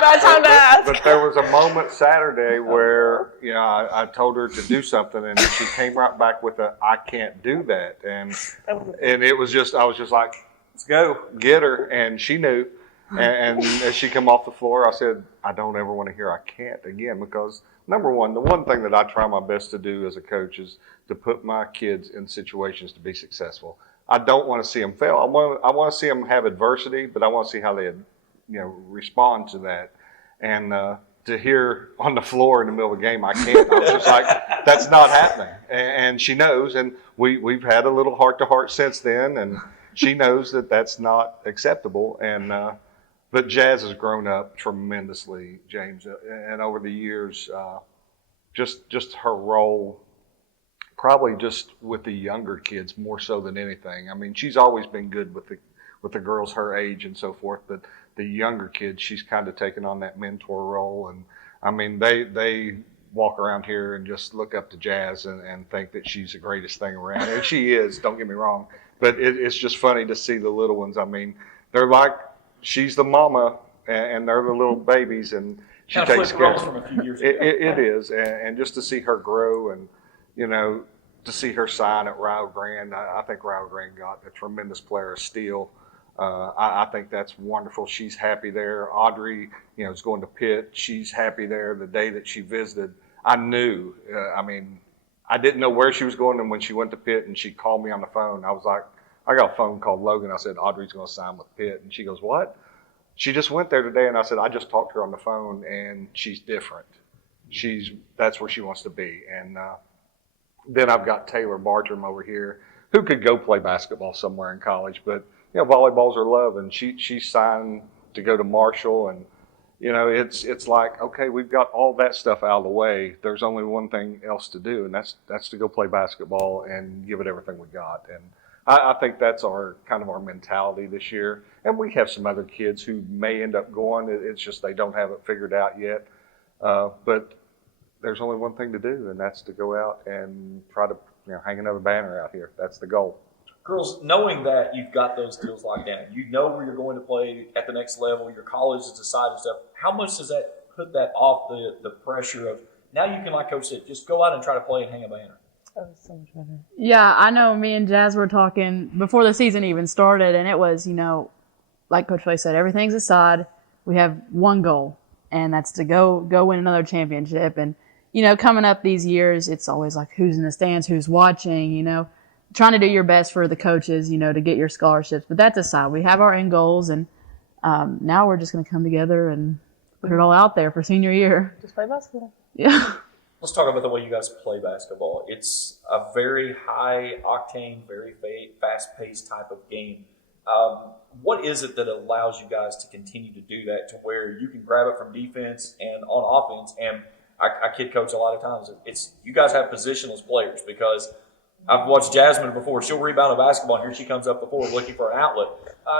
Bad time to ask. But there was a moment Saturday where, I told her to do something, and she came right back with I can't do that. And it was just, I was just like, let's go, get her. And she knew. And as she come off the floor, I said, I don't ever want to hear I can't again, because number one, the one thing that I try my best to do as a coach is to put my kids in situations to be successful. I don't want to see them fail. I want to see them have adversity, but I want to see how they, respond to that. And to hear on the floor in the middle of a game, I can't. I was just like, that's not happening. And she knows, and we've had a little heart-to-heart since then, and she knows that that's not acceptable. And but Jazz has grown up tremendously, James, and over the years, just her role. Probably just with the younger kids more so than anything. She's always been good with the girls her age and so forth, but the younger kids, she's kind of taken on that mentor role. And they walk around here and just look up to Jazz and think that she's the greatest thing around. And she is, don't get me wrong, but it's just funny to see the little ones. They're like, she's the mama and they're the little babies, and she takes care of them. It is, and just to see her grow and, to see her sign at Rio Grande, I think Rio Grande got a tremendous player of steel. I think that's wonderful. She's happy there. Audrey, is going to Pitt. She's happy there. The day that she visited, I knew. I didn't know where she was going, and when she went to Pitt and she called me on the phone, I was like, I got a phone called Logan. I said, Audrey's going to sign with Pitt. And she goes, what? She just went there today. And I said, I just talked to her on the phone, and she's different. That's where she wants to be. And then I've got Taylor Bartram over here, who could go play basketball somewhere in college. But, volleyball's her love, and she signed to go to Marshall. And, it's like, okay, we've got all that stuff out of the way. There's only one thing else to do, and that's to go play basketball and give it everything we got. And I think that's our mentality this year. And we have some other kids who may end up going. It's just they don't have it figured out yet. But there's only one thing to do, and that's to go out and try to hang another banner out here. That's the goal. Girls, knowing that you've got those deals locked down, you know where you're going to play at the next level, your college is decided stuff, how much does that put that off the pressure of now you can, like Coach said, just go out and try to play and hang a banner? Oh, so much better. Yeah, I know me and Jazz were talking before the season even started, and it was, like Coach Flay said, everything's aside. We have one goal, and that's to go win another championship. And, coming up these years, it's always like who's in the stands, who's watching, trying to do your best for the coaches, to get your scholarships. But that's aside. We have our end goals, and now we're just going to come together and put it all out there for senior year. Just play basketball. Yeah. Let's talk about the way you guys play basketball. It's a very high octane, very fast paced type of game. What is it that allows you guys to continue to do that, to where you can grab it from defense and on offense? And I kid Coach a lot of times. It's you guys have positionless players, because I've watched Jasmine before. She'll rebound a basketball, and here she comes up the floor looking for an outlet.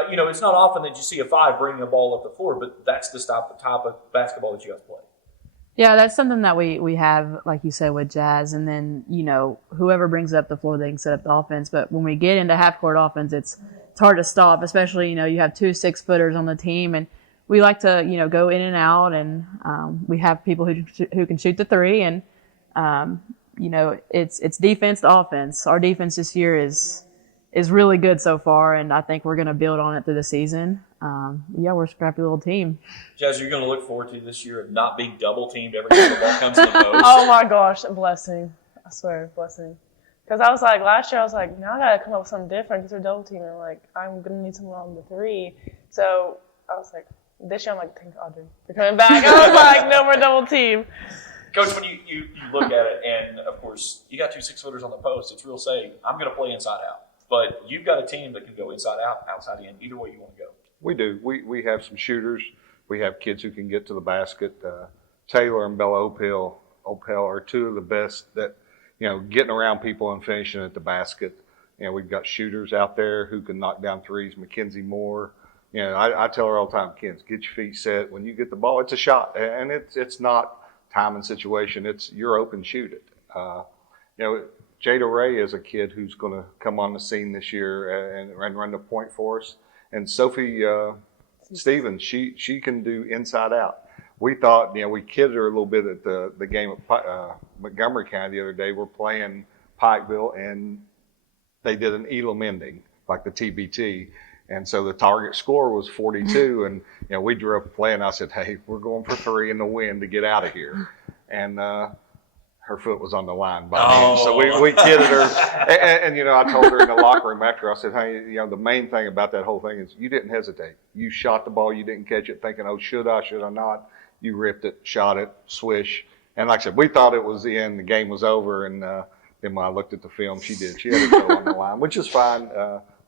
It's not often that you see a 5 bringing a ball up the floor, but that's the type of basketball that you guys play. Yeah, that's something that we have, like you said, with Jazz. And then, whoever brings up the floor, they can set up the offense. But when we get into half-court offense, it's hard to stop, especially, you have 2 6-footers on the team. And we like to, go in and out. And we have people who can shoot the 3. And, it's defense to offense. Our defense this year is really good so far, and I think we're going to build on it through the season. We're a scrappy little team. Jazz, you're going to look forward to this year of not being double teamed every time the ball comes to the post. Oh my gosh, a blessing. I swear, blessing. Because I was like, last year I was like, now I got to come up with something different because we're double teaming. I'm going to need someone on the 3. So I was like, this year I'm like, thank Audrey for coming back. I was like, no more double team. Coach, when you look at it, and of course, you got 2 6-footers on the post, it's real saying, I'm going to play inside out. But you've got a team that can go inside out, outside in, either way you want to go. We do. We have some shooters. We have kids who can get to the basket. Taylor and Bella Opel are 2 of the best that, getting around people and finishing at the basket. We've got shooters out there who can knock down threes. Mackenzie Moore. I tell her all the time, kids, get your feet set. When you get the ball, it's a shot. And it's not time and situation. It's you're open, shoot it. Jada Ray is a kid who's going to come on the scene this year and run the point for us. And Sophie Stevens, she can do inside out. We thought, we kidded her a little bit at the game at Montgomery County the other day. We're playing Pikeville, and they did an Elam ending, like the TBT. And so the target score was 42. And, we drew up a play, and I said, hey, we're going for 3 in the wind to get out of here. And her foot was on the line by then. So we kidded her. And I told her in the locker room after, I said, hey, the main thing about that whole thing is you didn't hesitate. You shot the ball. You didn't catch it thinking, oh, should I not? You ripped it, shot it, swish. And like I said, we thought it was the end. The game was over. And then when I looked at the film, she did. She had her toe on the line, which is fine.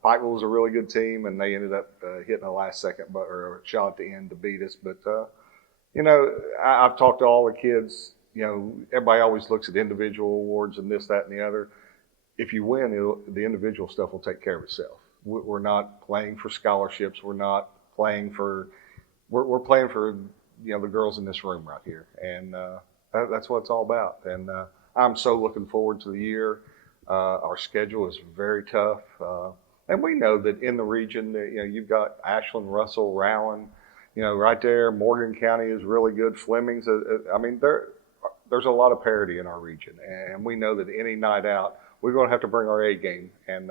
Pikeville was a really good team, and they ended up hitting a last second or shot at the end to beat us. But, I've talked to all the kids. Everybody always looks at individual awards and this, that, and the other. If you win, the individual stuff will take care of itself. We're not playing for scholarships. We're not playing for we're playing for the girls in this room right here, and that's what it's all about. And I'm so looking forward to the year. Our schedule is very tough, and we know that in the region, you've got Ashland, Russell, Rowan, right there. Morgan County is really good. Fleming's, there's a lot of parity in our region, and we know that any night out, we're going to have to bring our A game. And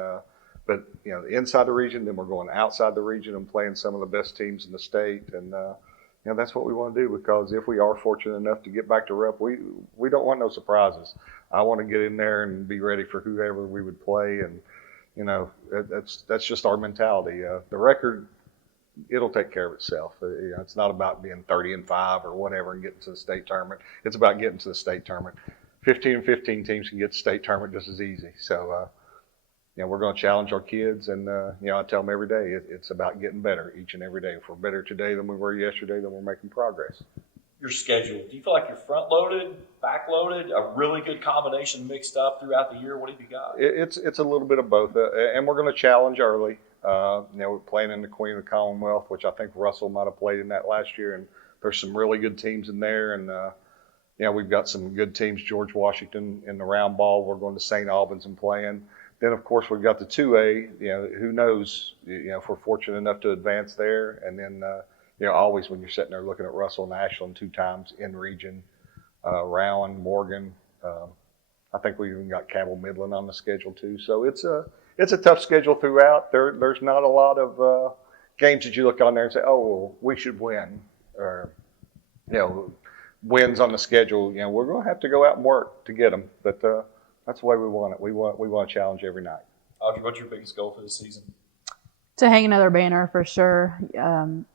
but inside the region, then we're going outside the region and playing some of the best teams in the state. And that's what we want to do, because if we are fortunate enough to get back to Rupp, we don't want no surprises. I want to get in there and be ready for whoever we would play. And that's just our mentality. The record, it'll take care of itself. It's not about being 30-5 or whatever and getting to the state tournament. It's about getting to the state tournament. 15 teams can get to the state tournament just as easy. So, we're going to challenge our kids, and I tell them every day it's about getting better each and every day. If we're better today than we were yesterday, then we're making progress. Your schedule, do you feel like you're front loaded, back loaded, a really good combination mixed up throughout the year? What have you got? It's a little bit of both, and we're going to challenge early. We're playing in the Queen of the Commonwealth, which I think Russell might have played in that last year, and there's some really good teams in there, and we've got some good teams. George Washington in the round ball. We're going to St. Albans and playing. Then of course we've got the 2A. Who knows? If we're fortunate enough to advance there, and then always when you're sitting there looking at Russell and Ashland 2 times in region, Rowan, Morgan. I think we even got Cabell Midland on the schedule too. So it's a tough schedule throughout. There's not a lot of games that you look on there and say, oh, well, we should win, or wins on the schedule. We're going to have to go out and work to get them, but that's the way we want it. We want to challenge every night. Audrey, what's your biggest goal for this season? To hang another banner for sure.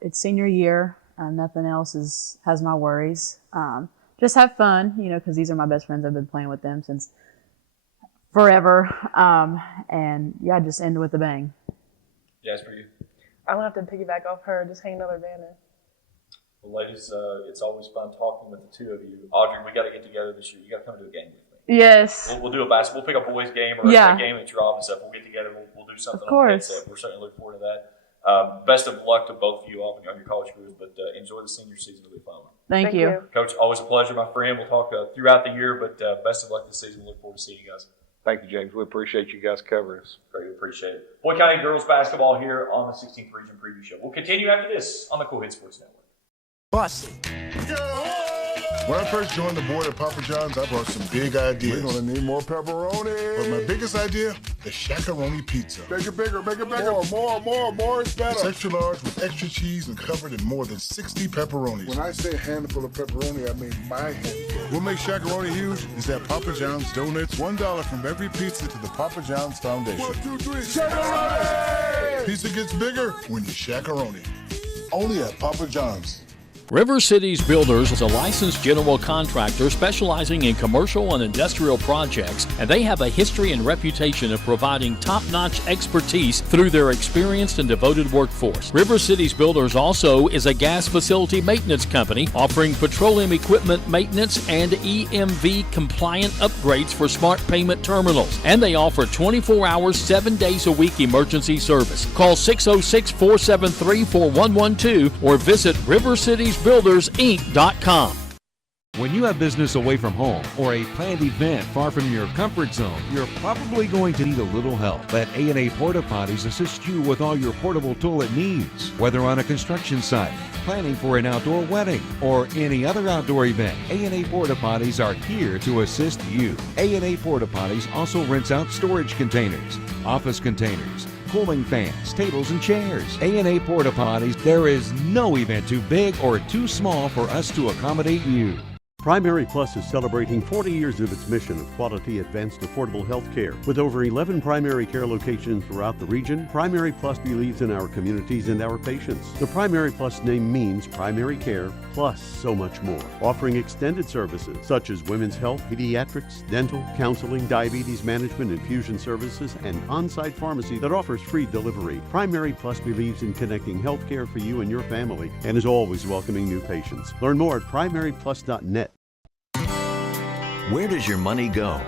It's senior year. Nothing else has my worries. Just have fun, because these are my best friends. I've been playing with them since forever. And yeah, just end with a bang. Yes, for you. I'm going to have to piggyback off her. Just hang another banner. Well, ladies, it's always fun talking with the 2 of you. Audrey, we got to get together this year. You got to come to a game with me. Yes. We'll do a basketball. We'll pick a boys game or a game at your office. We'll get together. We'll do something on the headset. We're certainly looking forward to that. Best of luck to both of you on your college careers, but enjoy the senior season. It'll be fun. Thank you. Coach, always a pleasure, my friend. We'll talk throughout the year, but best of luck this season. We look forward to seeing you guys. Thank you, James. We appreciate you guys covering us. Greatly appreciate it. Boyd County girls basketball here on the 16th Region Preview Show. We'll continue after this on the Kool Sports Network. Bust it. When I first joined the board at Papa John's, I brought some big ideas. We're gonna need more pepperoni. But my biggest idea, the Shakaroni pizza. Make it bigger, make it bigger. More is better. It's extra large with extra cheese and covered in more than 60 pepperonis. When I say handful of pepperoni, I mean my handful. What makes Shakaroni huge is that Papa John's donates $1 from every pizza to the Papa John's Foundation. 1, 2, 3, Shakaroni! Pizza gets bigger when you Shakaroni. Only at Papa John's. River Cities Builders is a licensed general contractor specializing in commercial and industrial projects, and they have a history and reputation of providing top-notch expertise through their experienced and devoted workforce. River Cities Builders also is a gas facility maintenance company offering petroleum equipment maintenance and EMV-compliant upgrades for smart payment terminals, and they offer 24 hours, 7 days a week emergency service. Call 606-473-4112 or visit rivercitiesbuildersinc.com. When you have business away from home or a planned event far from your comfort zone, you're probably going to need a little help. Let A&A Porta Potties assist you with all your portable toilet needs. Whether on a construction site, planning for an outdoor wedding, or any other outdoor event, A&A Porta Potties are here to assist you. A&A Porta Potties also rents out storage containers, office containers, cooling fans, tables, and chairs. A&A Porta Potties, there is no event too big or too small for us to accommodate you. Primary Plus is celebrating 40 years of its mission of quality, advanced, affordable health care. With over 11 primary care locations throughout the region, Primary Plus believes in our communities and our patients. The Primary Plus name means primary care plus so much more. Offering extended services such as women's health, pediatrics, dental, counseling, diabetes management, infusion services, and on-site pharmacy that offers free delivery. Primary Plus believes in connecting health care for you and your family and is always welcoming new patients. Learn more at primaryplus.net. Where does your money go?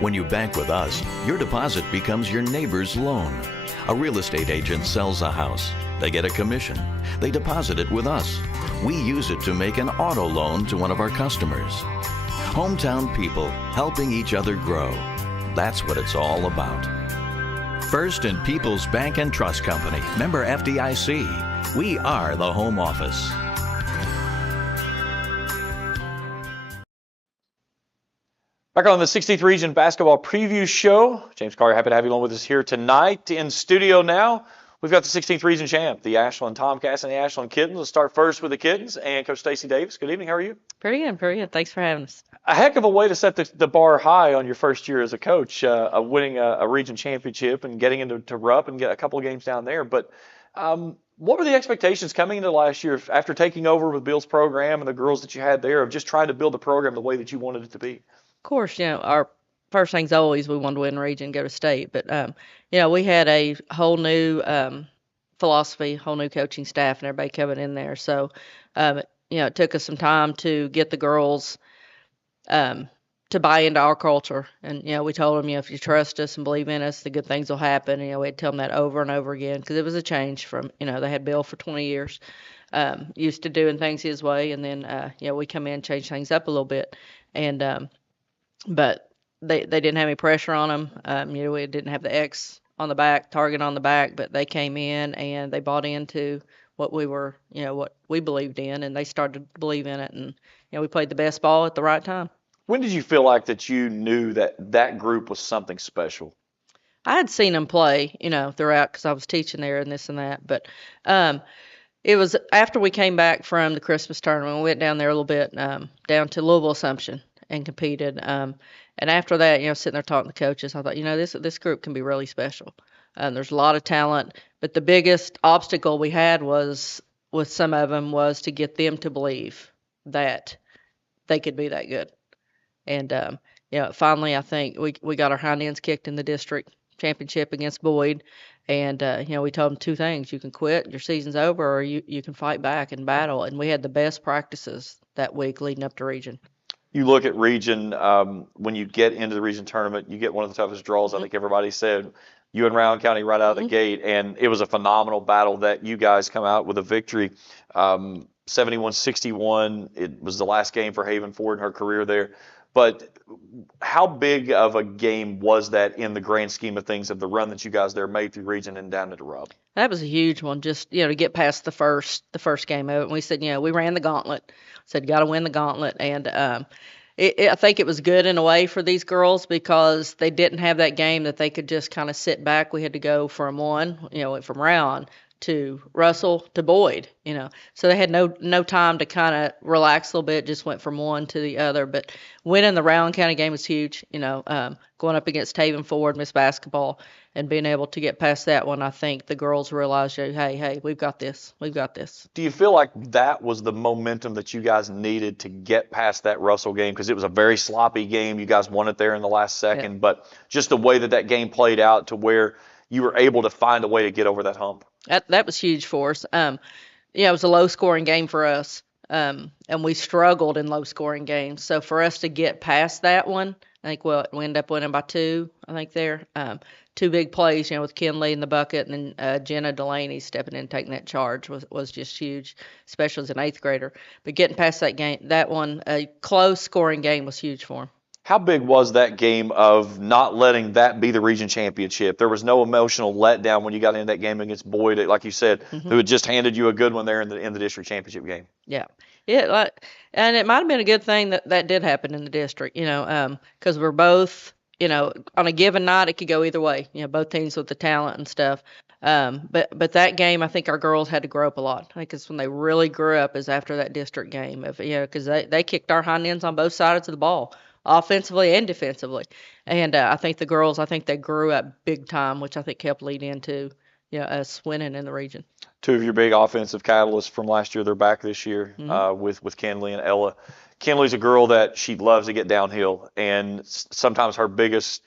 When you bank with us, your deposit becomes your neighbor's loan. A real estate agent sells a house. They get a commission. They deposit it with us. We use it to make an auto loan to one of our customers. Hometown people helping each other grow. That's what it's all about. First and People's Bank and Trust Company, member FDIC. We are the home office. Back on the 16th Region Basketball Preview Show. James Carter, happy to have you along with us here tonight. In studio now, We've got the 16th region champ, the Ashland Tomcats and the Ashland Kittens. Let's start first with the Kittens and Coach Stacy Davis. Good evening. How are you? Pretty good, pretty good. Thanks for having us. A heck of a way to set the bar high on your first year as a coach, winning a region championship and getting into Rupp and get a couple of games down there. But what were the expectations coming into last year after taking over with Bill's program and the girls that you had there of just trying to build the program the way that you wanted it to be? Of course, our first thing's always we wanted to win region, go to state. But, we had a whole new philosophy, whole new coaching staff and everybody coming in there. So, it took us some time to get the girls to buy into our culture. And, we told them, if you trust us and believe in us, the good things will happen. And, we'd tell them that over and over again because it was a change from, they had Bill for 20 years, used to doing things his way. And then, we come in, change things up a little bit. And, but they didn't have any pressure on them. We didn't have the X on the back, target on the back, but they came in and they bought into what we were, what we believed in, and they started to believe in it. And, we played the best ball at the right time. When did you feel like that you knew that group was something special? I had seen them play, throughout because I was teaching there and this and that. But it was after we came back from the Christmas tournament, we went down there a little bit, down to Louisville Assumption and competed. And after that, sitting there talking to coaches, I thought, this group can be really special. There's a lot of talent, but the biggest obstacle we had was with some of them was to get them to believe that they could be that good. And, finally, I think we got our hind ends kicked in the district championship against Boyd. And, we told them two things. You can quit, your season's over, or you can fight back and battle. And we had the best practices that week leading up to region. You look at region, when you get into the region tournament, you get one of the toughest draws, I think everybody said. You and Rowan County right out of the gate, and it was a phenomenal battle that you guys come out with a victory, 71-61. It was the last game for Haven Ford in her career there. But how big of a game was that in the grand scheme of things of the run that you guys there made through region and down to Rupp? That was a huge one, just, to get past the first game of it. And we said, we ran the gauntlet. Said, got to win the gauntlet. And I think it was good in a way for these girls because they didn't have that game that they could just kind of sit back. We had to go from went from Rowan to Russell to Boyd, So they had no time to kind of relax a little bit, just went from one to the other. But winning the Rowan County game was huge, going up against Haven Ford, Miss Basketball, and being able to get past that one. I think the girls realized, hey, we've got this. We've got this. Do you feel like that was the momentum that you guys needed to get past that Russell game? Because it was a very sloppy game. You guys won it there in the last second. Yeah. But just the way that game played out to where you were able to find a way to get over that hump. That was huge for us. It was a low-scoring game for us, and we struggled in low-scoring games. So for us to get past that one, I think we ended up winning by 2, I think there. 2 big plays, with Kinley in the bucket, and then Jenna Delaney stepping in and taking that charge was just huge, especially as an 8th grader. But getting past that game, that one, a close-scoring game was huge for them. How big was that game of not letting that be the region championship? There was no emotional letdown when you got into that game against Boyd, like you said, who had just handed you a good one there in the district championship game. Yeah. Yeah, and it might have been a good thing that did happen in the district, because we're both, on a given night, it could go either way, both teams with the talent and stuff. But that game, I think our girls had to grow up a lot. I think it's when they really grew up is after that district game, because they kicked our hind ends on both sides of the ball, offensively and defensively. And I think the girls, they grew up big time, which I think helped lead into us winning in the region. 2 of your big offensive catalysts from last year, they're back this year with Kinley and Ella. Kinley's a girl that she loves to get downhill, and sometimes her biggest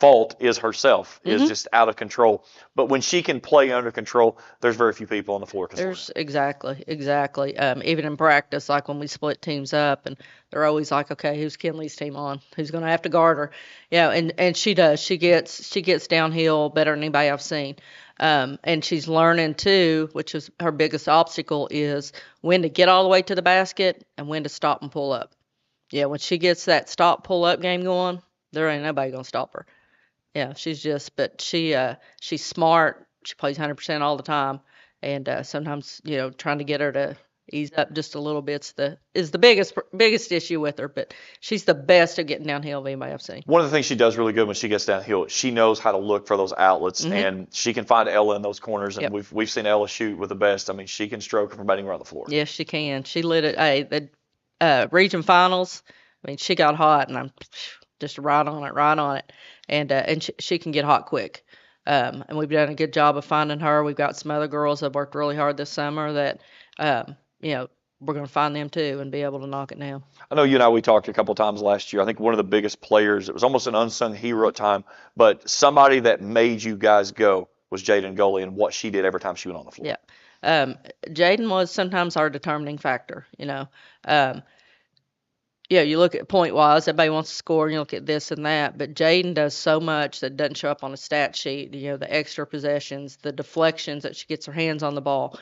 fault is herself, is just out of control. But when she can play under control, there's very few people on the floor. Exactly. Even in practice, like when we split teams up, and they're always like, okay, who's Kinley's team on? Who's going to have to guard her? And she does. She gets downhill better than anybody I've seen. And she's learning too, which is her biggest obstacle, is when to get all the way to the basket and when to stop and pull up. Yeah, when she gets that stop pull up game going, there ain't nobody gonna stop her. Yeah, she's smart. She plays 100% all the time, and sometimes trying to get her to ease up just a little bit is the biggest issue with her, but she's the best at getting downhill of anybody I've seen. One of the things she does really good when she gets downhill, she knows how to look for those outlets, and she can find Ella in those corners. And we've seen Ella shoot with the best. I mean, she can stroke her from anywhere on the floor. Yes, she can. She lit it. Hey, the region finals. I mean, she got hot, and I'm just right on it, and she can get hot quick. And we've done a good job of finding her. We've got some other girls that worked really hard this summer that, we're going to find them too and be able to knock it down. I know you and I, we talked a couple of times last year. I think one of the biggest players, it was almost an unsung hero at time, but somebody that made you guys go was Jaden Gully and what she did every time she went on the floor. Yeah. Jaden was sometimes our determining factor, you look at point-wise, everybody wants to score, and you look at this and that, but Jaden does so much that doesn't show up on a stat sheet, the extra possessions, the deflections that she gets her hands on the ball.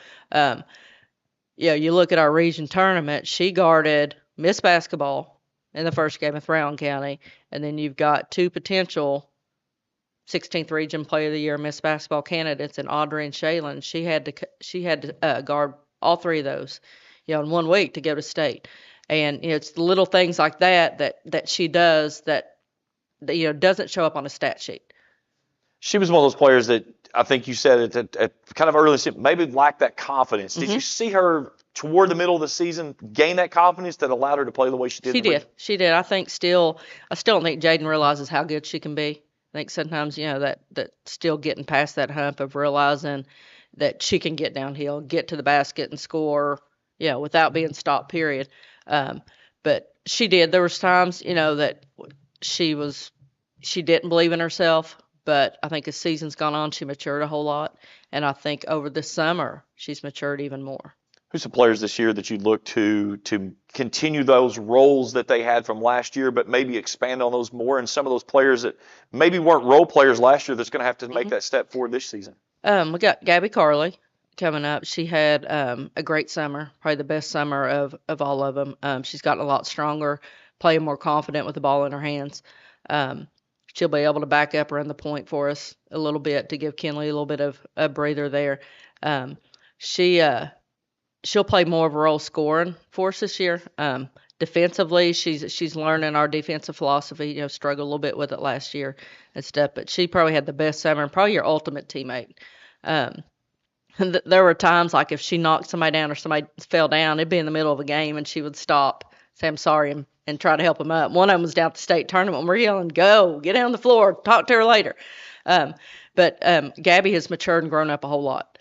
You look at our region tournament, she guarded Miss Basketball in the first game with Rowan County, and then you've got two potential 16th Region Player of the Year Miss Basketball candidates in Audrey and Shaylin. She had to guard all three of those, in 1 week to go to state. And it's the little things like that she does that doesn't show up on a stat sheet. She was one of those players that I think you said at kind of early, maybe lacked that confidence. Did you see her toward the middle of the season gain that confidence that allowed her to play the way she did? She did. I still don't think Jaden realizes how good she can be. I think sometimes, that still getting past that hump of realizing that she can get downhill, get to the basket and score, without being stopped, period. But she did. There was times, that she didn't believe in herself, but I think as season's gone on, she matured a whole lot. And I think over the summer, she's matured even more. Who's some players this year that you look to continue those roles that they had from last year, but maybe expand on those more? And some of those players that maybe weren't role players last year that's going to have to make that step forward this season? We got Gabby Carley coming up. She had a great summer, probably the best summer of all of them. She's gotten a lot stronger, playing more confident with the ball in her hands. She'll be able to back up around the point for us a little bit to give Kinley a little bit of a breather there. She'll play more of a role scoring for us this year. Defensively, she's learning our defensive philosophy. Struggled a little bit with it last year and stuff, but she probably had the best summer and probably your ultimate teammate. There were times like if she knocked somebody down or somebody fell down, it'd be in the middle of a game and she would stop, say I'm sorry, and try to help them up. One of them was down at the state tournament and we're yelling, go, get down the floor, talk to her later. But Gabby has matured and grown up a whole lot.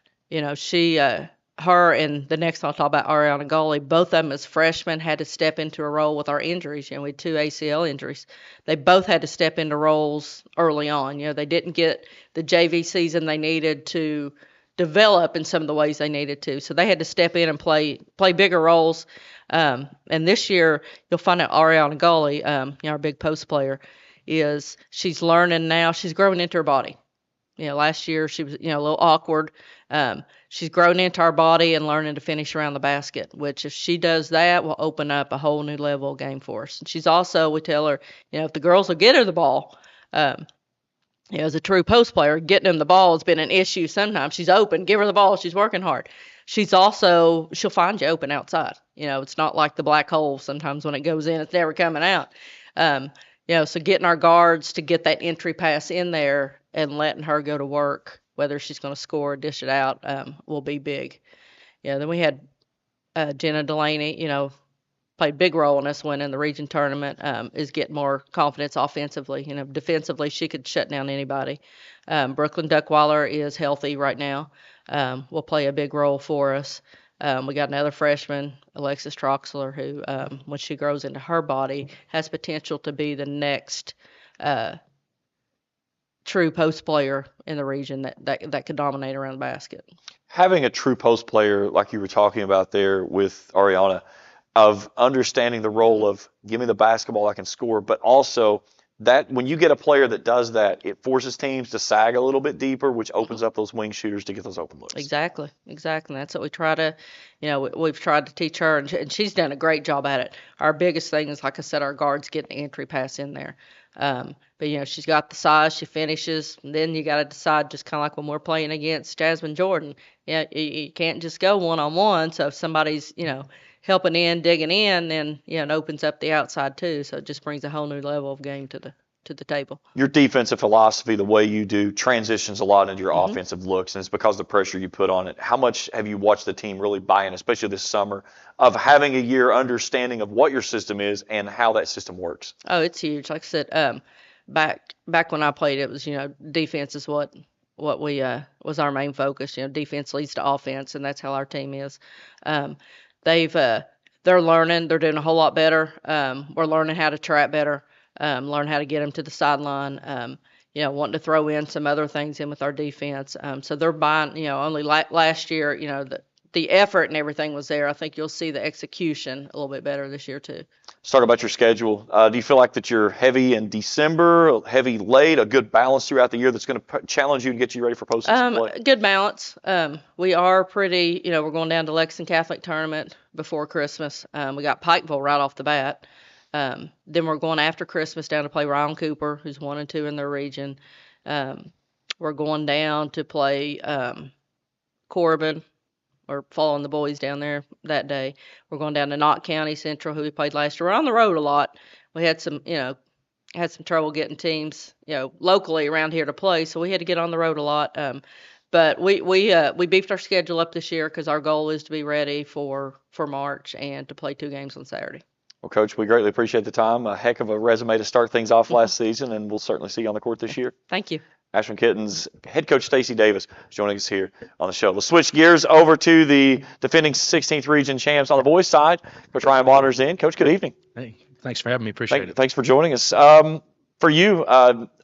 Her and the next I'll talk about, Ariana Gully, both of them as freshmen had to step into a role with our injuries. We had 2 ACL injuries. They both had to step into roles early on. They didn't get the JV season they needed to develop in some of the ways they needed to. So they had to step in and play bigger roles. And this year, you'll find out Ariana Gully, our big post player, she's learning now. She's growing into her body. Last year she was, a little awkward. She's grown into our body and learning to finish around the basket, which if she does that will open up a whole new level of game for us. And she's also, we tell her, if the girls will get her the ball, as a true post player, getting them the ball has been an issue sometimes. She's open, give her the ball, she's working hard. She'll find you open outside. It's not like the black hole. Sometimes when it goes in, it's never coming out. So getting our guards to get that entry pass in there and letting her go to work, whether she's going to score or dish it out, will be big. Then we had Jenna Delaney, played a big role in us winning the region tournament, is getting more confidence offensively. Defensively, she could shut down anybody. Brooklyn Duckweiler is healthy right now. Will play a big role for us. We got another freshman, Alexis Troxler, who, when she grows into her body, has potential to be the next true post player in the region that could dominate around the basket. Having a true post player, like you were talking about there with Ariana, of understanding the role of give me the basketball, I can score, but also that when you get a player that does that, it forces teams to sag a little bit deeper, which opens up those wing shooters to get those open looks. Exactly. That's what we try to, we've tried to teach her, and she's done a great job at it. Our biggest thing is, like I said, our guards getting the entry pass in there. But, she's got the size, she finishes, and then you got to decide, just kind of like when we're playing against Jasmine Jordan. Yeah, you can't just go one-on-one. So if somebody's, helping in, digging in, then, it opens up the outside too. So it just brings a whole new level of game to the table. Your defensive philosophy, the way you do, transitions a lot into your offensive looks, and it's because of the pressure you put on it. How much have you watched the team really buy in, especially this summer, of having a year understanding of what your system is and how that system works? Oh, it's huge. Like I said, back when I played, it was, defense is what we was our main focus. Defense leads to offense, and that's how our team is. They're learning. They're doing a whole lot better. We're learning how to trap better. Learn how to get them to the sideline. Wanting to throw in some other things in with our defense. So they're buying. Only last year, the effort and everything was there. I think you'll see the execution a little bit better this year too. Let's talk about your schedule. Do you feel like that you're heavy in December, heavy late, a good balance throughout the year that's going to challenge you and get you ready for postseason play? Good balance. We are pretty, we're going down to Lexington Catholic Tournament before Christmas. We got Pikeville right off the bat. Then we're going after Christmas down to play Ryan Cooper, who's 1-2 in their region. We're going down to play Corbin. Or following the boys down there that day. We're going down to Knott County Central, who we played last year. We're on the road a lot. We had some trouble getting teams, locally around here to play, so we had to get on the road a lot. But we beefed our schedule up this year because our goal is to be ready for March and to play 2 games on Saturday. Well, Coach, we greatly appreciate the time. A heck of a resume to start things off last season, and we'll certainly see you on the court this year. Thank you. Ashland Kittens head coach Stacey Davis is joining us here on the show. Let's switch gears over to the defending 16th region champs on the boys' side. Coach Ryan Bonner's in. Coach, good evening. Hey, thanks for having me. Appreciate it. Thanks for joining us. For you,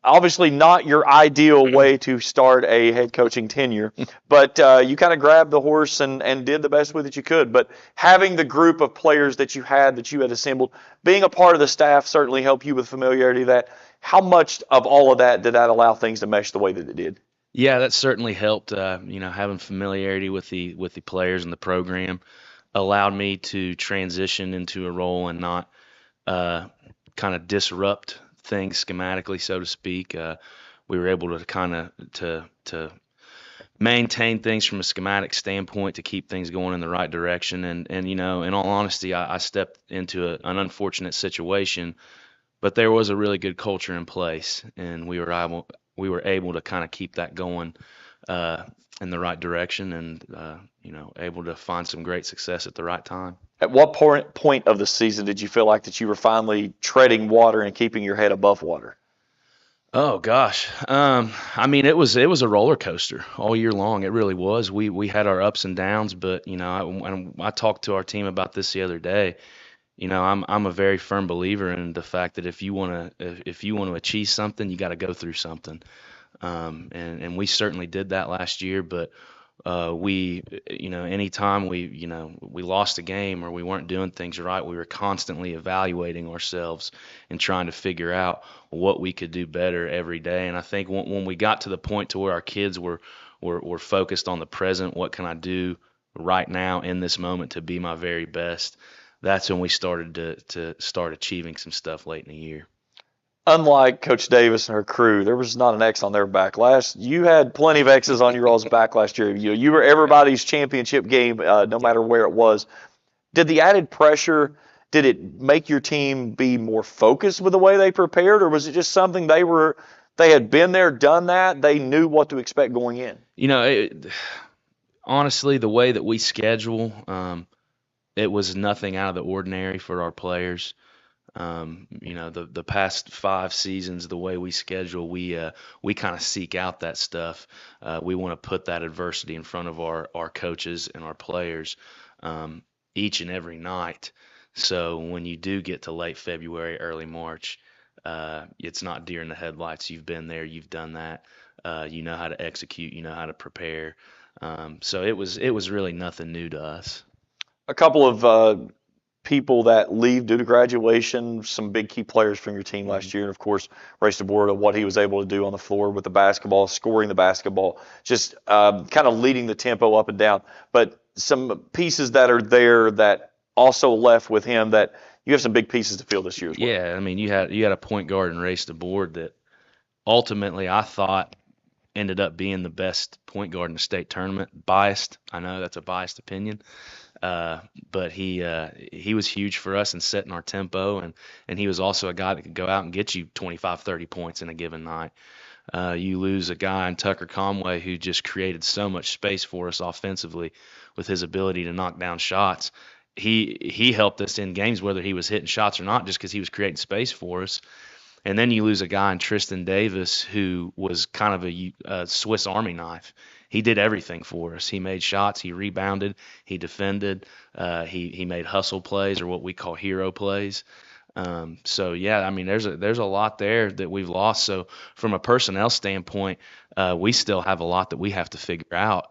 obviously not your ideal way to start a head coaching tenure, but you kind of grabbed the horse and did the best with it you could. But having the group of players that you had assembled, being a part of the staff certainly helped you with familiarity of that. How much of all of that did that allow things to mesh the way that it did? Yeah, that certainly helped. Having familiarity with the players and the program allowed me to transition into a role and not kind of disrupt things schematically, so to speak. We were able to kind of to maintain things from a schematic standpoint to keep things going in the right direction. And in all honesty, I stepped into an unfortunate situation. But there was a really good culture in place, and we were able to kind of keep that going in the right direction, and able to find some great success at the right time. At what point of the season did you feel like that you were finally treading water and keeping your head above water? Oh gosh, it was a roller coaster all year long. It really was. We had our ups and downs, but I talked to our team about this the other day. I'm a very firm believer in the fact that if you want to achieve something, you got to go through something, and we certainly did that last year. But anytime we lost a game or we weren't doing things right, we were constantly evaluating ourselves and trying to figure out what we could do better every day. And I think when we got to the point to where our kids were focused on the present, what can I do right now in this moment to be my very best? That's when we started to start achieving some stuff late in the year. Unlike Coach Davis and her crew, there was not an X on their back. You had plenty of X's on your all's back last year. You were everybody's championship game, no matter where it was. Did the added pressure, did it make your team be more focused with the way they prepared, or was it just something they had been there, done that, they knew what to expect going in? Honestly, the way that we schedule, it was nothing out of the ordinary for our players. The past 5 seasons, the way we schedule, we kind of seek out that stuff. We want to put that adversity in front of our coaches and our players each and every night. So when you do get to late February, early March, it's not deer in the headlights. You've been there, you've done that. You know how to execute, you know how to prepare. So it was really nothing new to us. A couple of people that leave due to graduation, some big key players from your team last year, and of course, Race DeBoer, what he was able to do on the floor with the basketball, scoring the basketball, just kind of leading the tempo up and down. But some pieces that are there that also left with him, that you have some big pieces to fill this year as well. Yeah, you had a point guard in Race DeBoer that ultimately I thought ended up being the best point guard in the state tournament. Biased, I know that's a biased opinion, but he was huge for us in setting our tempo, and he was also a guy that could go out and get you 25, 30 points in a given night. You lose a guy in Tucker Conway who just created so much space for us offensively with his ability to knock down shots. He helped us in games whether he was hitting shots or not, just because he was creating space for us. And then you lose a guy in Tristan Davis who was kind of a Swiss Army knife. He did everything for us. He made shots, he rebounded, he defended, he made hustle plays, or what we call hero plays. So yeah, I mean, there's a lot there that we've lost. So from a personnel standpoint, we still have a lot that we have to figure out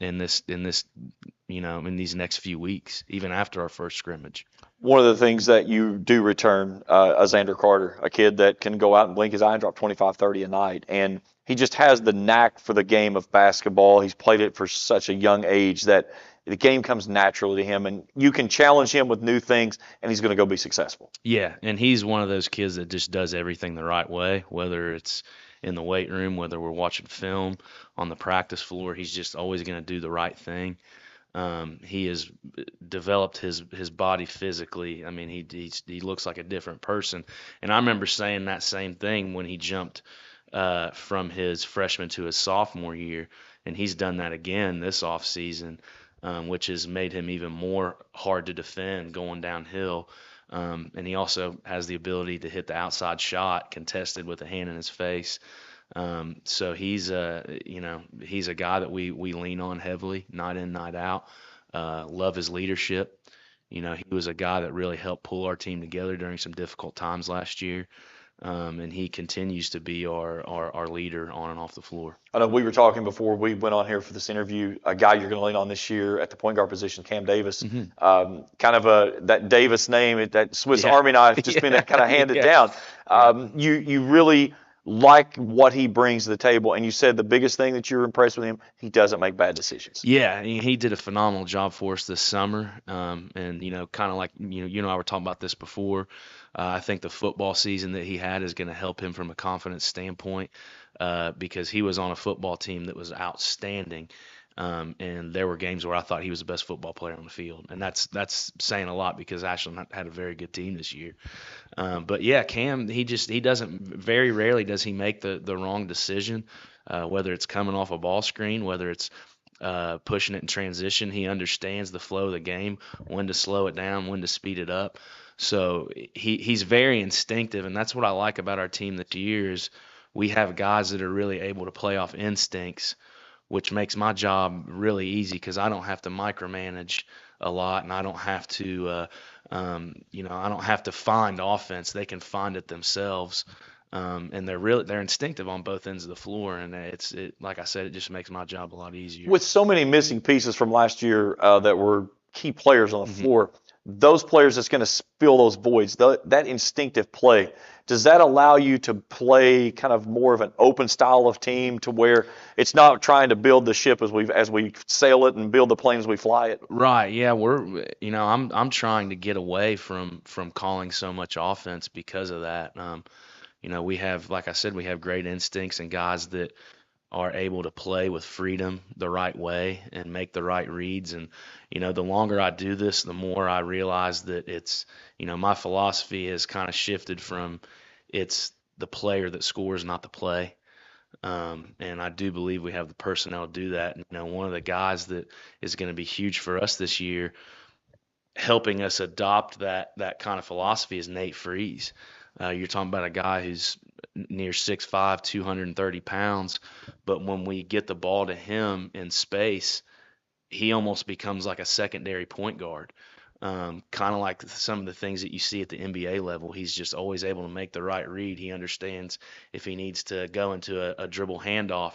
in this in these next few weeks, even after our first scrimmage. One of the things that you do return, Xander Carter, a kid that can go out and blink his eye and drop 25, 30 a night. And he just has the knack for the game of basketball. He's played it for such a young age that the game comes naturally to him, and you can challenge him with new things, and he's going to go be successful. Yeah, and he's one of those kids that just does everything the right way, whether it's in the weight room, whether we're watching film, on the practice floor. He's just always going to do the right thing. He has developed his body physically. I mean, he looks like a different person. And I remember saying that same thing when he jumped from his freshman to his sophomore year, and he's done that again this offseason, which has made him even more hard to defend going downhill. And he also has the ability to hit the outside shot contested with a hand in his face. So he's a guy that we lean on heavily, night in, night out. Love his leadership. He was a guy that really helped pull our team together during some difficult times last year. And he continues to be our leader on and off the floor. I know we were talking before we went on here for this interview, a guy you're going to lean on this year at the point guard position, Cam Davis. Mm-hmm. Kind of that Davis name, that Swiss Army knife, just been kind of handed down. You really like what he brings to the table, and you said the biggest thing that you're impressed with him, he doesn't make bad decisions. Yeah, he did a phenomenal job for us this summer, and kind of like you and I were talking about this before. I think the football season that he had is going to help him from a confidence standpoint, because he was on a football team that was outstanding. And there were games where I thought he was the best football player on the field, and that's saying a lot because Ashland had a very good team this year. But yeah, Cam, he doesn't, very rarely does he make the wrong decision, whether it's coming off a ball screen, whether it's pushing it in transition. He understands the flow of the game, when to slow it down, when to speed it up. So he's very instinctive, and that's what I like about our team this year is we have guys that are really able to play off instincts, which makes my job really easy because I don't have to micromanage a lot, and I don't have to, I don't have to find offense. They can find it themselves, and they're instinctive on both ends of the floor, and like I said, it just makes my job a lot easier. With so many missing pieces from last year that were key players on the floor, those players that's going to fill those voids, that instinctive play, does that allow you to play kind of more of an open style of team to where it's not trying to build the ship as we sail it and build the plane as we fly it? Right. Yeah. I'm trying to get away from calling so much offense because of that. We have, like I said, we have great instincts and guys that are able to play with freedom the right way and make the right reads. And, the longer I do this, the more I realize that it's, my philosophy has kind of shifted from it's the player that scores, not the play. And I do believe we have the personnel to do that. One of the guys that is going to be huge for us this year, helping us adopt that kind of philosophy, is Nate Freeze. You're talking about a guy who's near 6'5", 230 pounds, but when we get the ball to him in space, he almost becomes like a secondary point guard. Kind of like some of the things that you see at the NBA level. He's just always able to make the right read. He understands if he needs to go into a dribble handoff,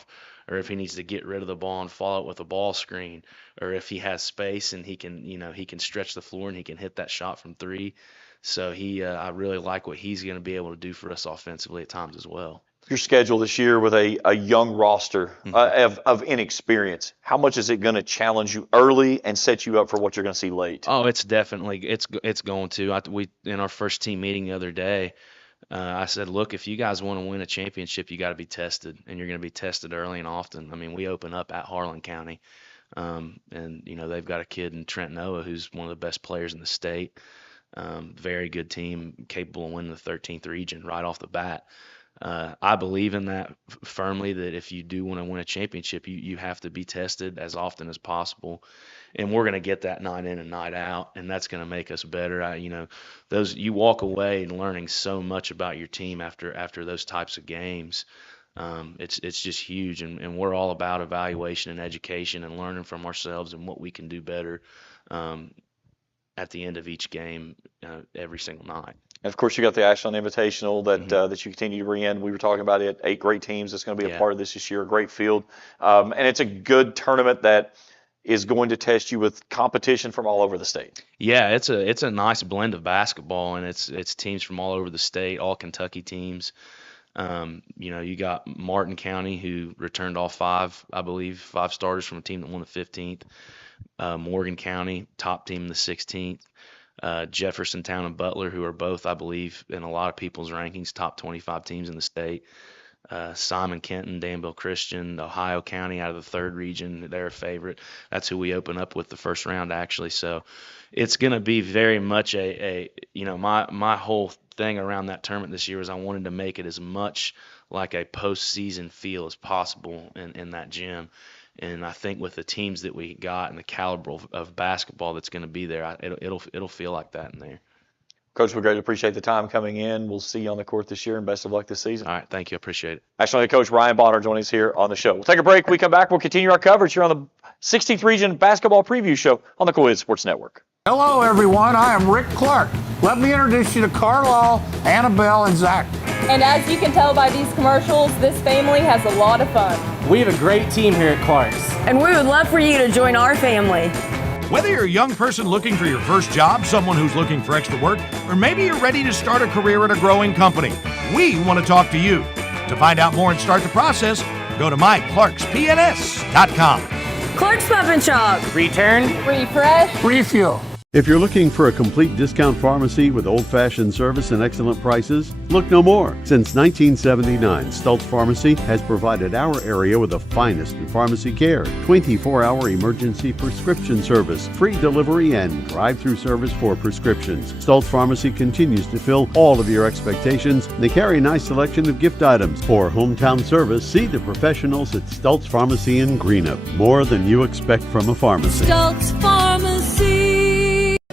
or if he needs to get rid of the ball and follow it with a ball screen, or if he has space and he can stretch the floor and he can hit that shot from three. So I really like what he's going to be able to do for us offensively at times as well. Your schedule this year with a young roster of inexperience, how much is it going to challenge you early and set you up for what you're going to see late? Oh, it's definitely it's going to. We in our first team meeting the other day, I said, look, if you guys want to win a championship, you got to be tested, and you're going to be tested early and often. I mean, we open up at Harlan County, and they've got a kid in Trent Noah who's one of the best players in the state. Very good team, capable of winning the 13th region right off the bat. I believe in that firmly, that if you do want to win a championship, you have to be tested as often as possible. And we're going to get that night in and night out, and that's going to make us better. You walk away and learning so much about your team after those types of games. It's just huge, and we're all about evaluation and education and learning from ourselves and what we can do better at the end of each game every single night. And of course, you got the Ashland Invitational that you continue to bring in. We were talking about it. 8 great teams that's going to be a part of this year. A great field, and it's a good tournament that is going to test you with competition from all over the state. Yeah, it's a nice blend of basketball, and it's teams from all over the state, all Kentucky teams. You got Martin County, who returned all 5 starters from a team that won the 15th. Morgan County, top team in the 16th. Jeffersontown and Butler, who are both, I believe, in a lot of people's rankings, top 25 teams in the state. Simon Kenton, Danville Christian, Ohio County out of the 3rd region, they're a favorite. That's who we open up with the first round, actually. So it's going to be very much my whole thing around that tournament this year was I wanted to make it as much like a postseason feel as possible in that gym. And I think with the teams that we got and the caliber of basketball that's going to be there, it'll feel like that in there. Coach, we greatly appreciate the time coming in. We'll see you on the court this year, and best of luck this season. All right, thank you. I appreciate it. Ashland Coach Ryan Bonner joining us here on the show. We'll take a break. When we come back, we'll continue our coverage here on the 16th Region Basketball Preview Show on the Kool Sports Network. Hello, everyone. I am Rick Clark. Let me introduce you to Carlisle, Annabelle, and Zach. And as you can tell by these commercials, this family has a lot of fun. We have a great team here at Clark's. And we would love for you to join our family. Whether you're a young person looking for your first job, someone who's looking for extra work, or maybe you're ready to start a career at a growing company, we want to talk to you. To find out more and start the process, go to myclarkspns.com. Clark's Pump and Shop. Return. Refresh. Refuel. If you're looking for a complete discount pharmacy with old-fashioned service and excellent prices, look no more. Since 1979, Stultz Pharmacy has provided our area with the finest in pharmacy care, 24-hour emergency prescription service, free delivery, and drive-through service for prescriptions. Stultz Pharmacy continues to fill all of your expectations. They carry a nice selection of gift items. For hometown service, see the professionals at Stultz Pharmacy in Greenup. More than you expect from a pharmacy. Stultz Pharmacy.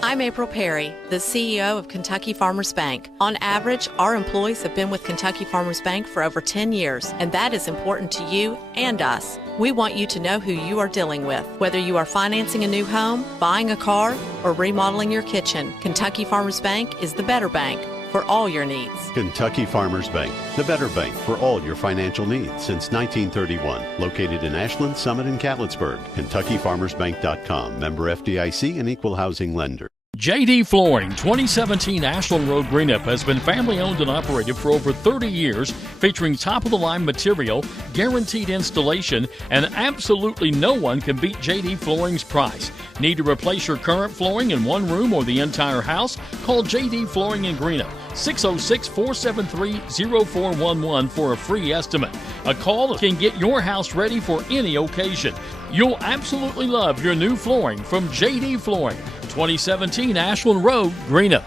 I'm April Perry, the CEO of Kentucky Farmers Bank. On average, our employees have been with Kentucky Farmers Bank for over 10 years, and that is important to you and us. We want you to know who you are dealing with. Whether you are financing a new home, buying a car, or remodeling your kitchen, Kentucky Farmers Bank is the better bank for all your needs. Kentucky Farmers Bank, the better bank for all your financial needs since 1931. Located in Ashland, Summit, and Catlettsburg. KentuckyFarmersBank.com. Member FDIC and Equal Housing Lender. JD Flooring, 2017 Ashland Road Greenup has been family owned and operated for over 30 years, featuring top-of-the-line material, guaranteed installation, and absolutely no one can beat JD Flooring's price. Need to replace your current flooring in one room or the entire house? Call JD Flooring in Greenup, 606-473-0411 for a free estimate. A call can get your house ready for any occasion. You'll absolutely love your new flooring from JD Flooring, 2017 Ashland Road, Greenup.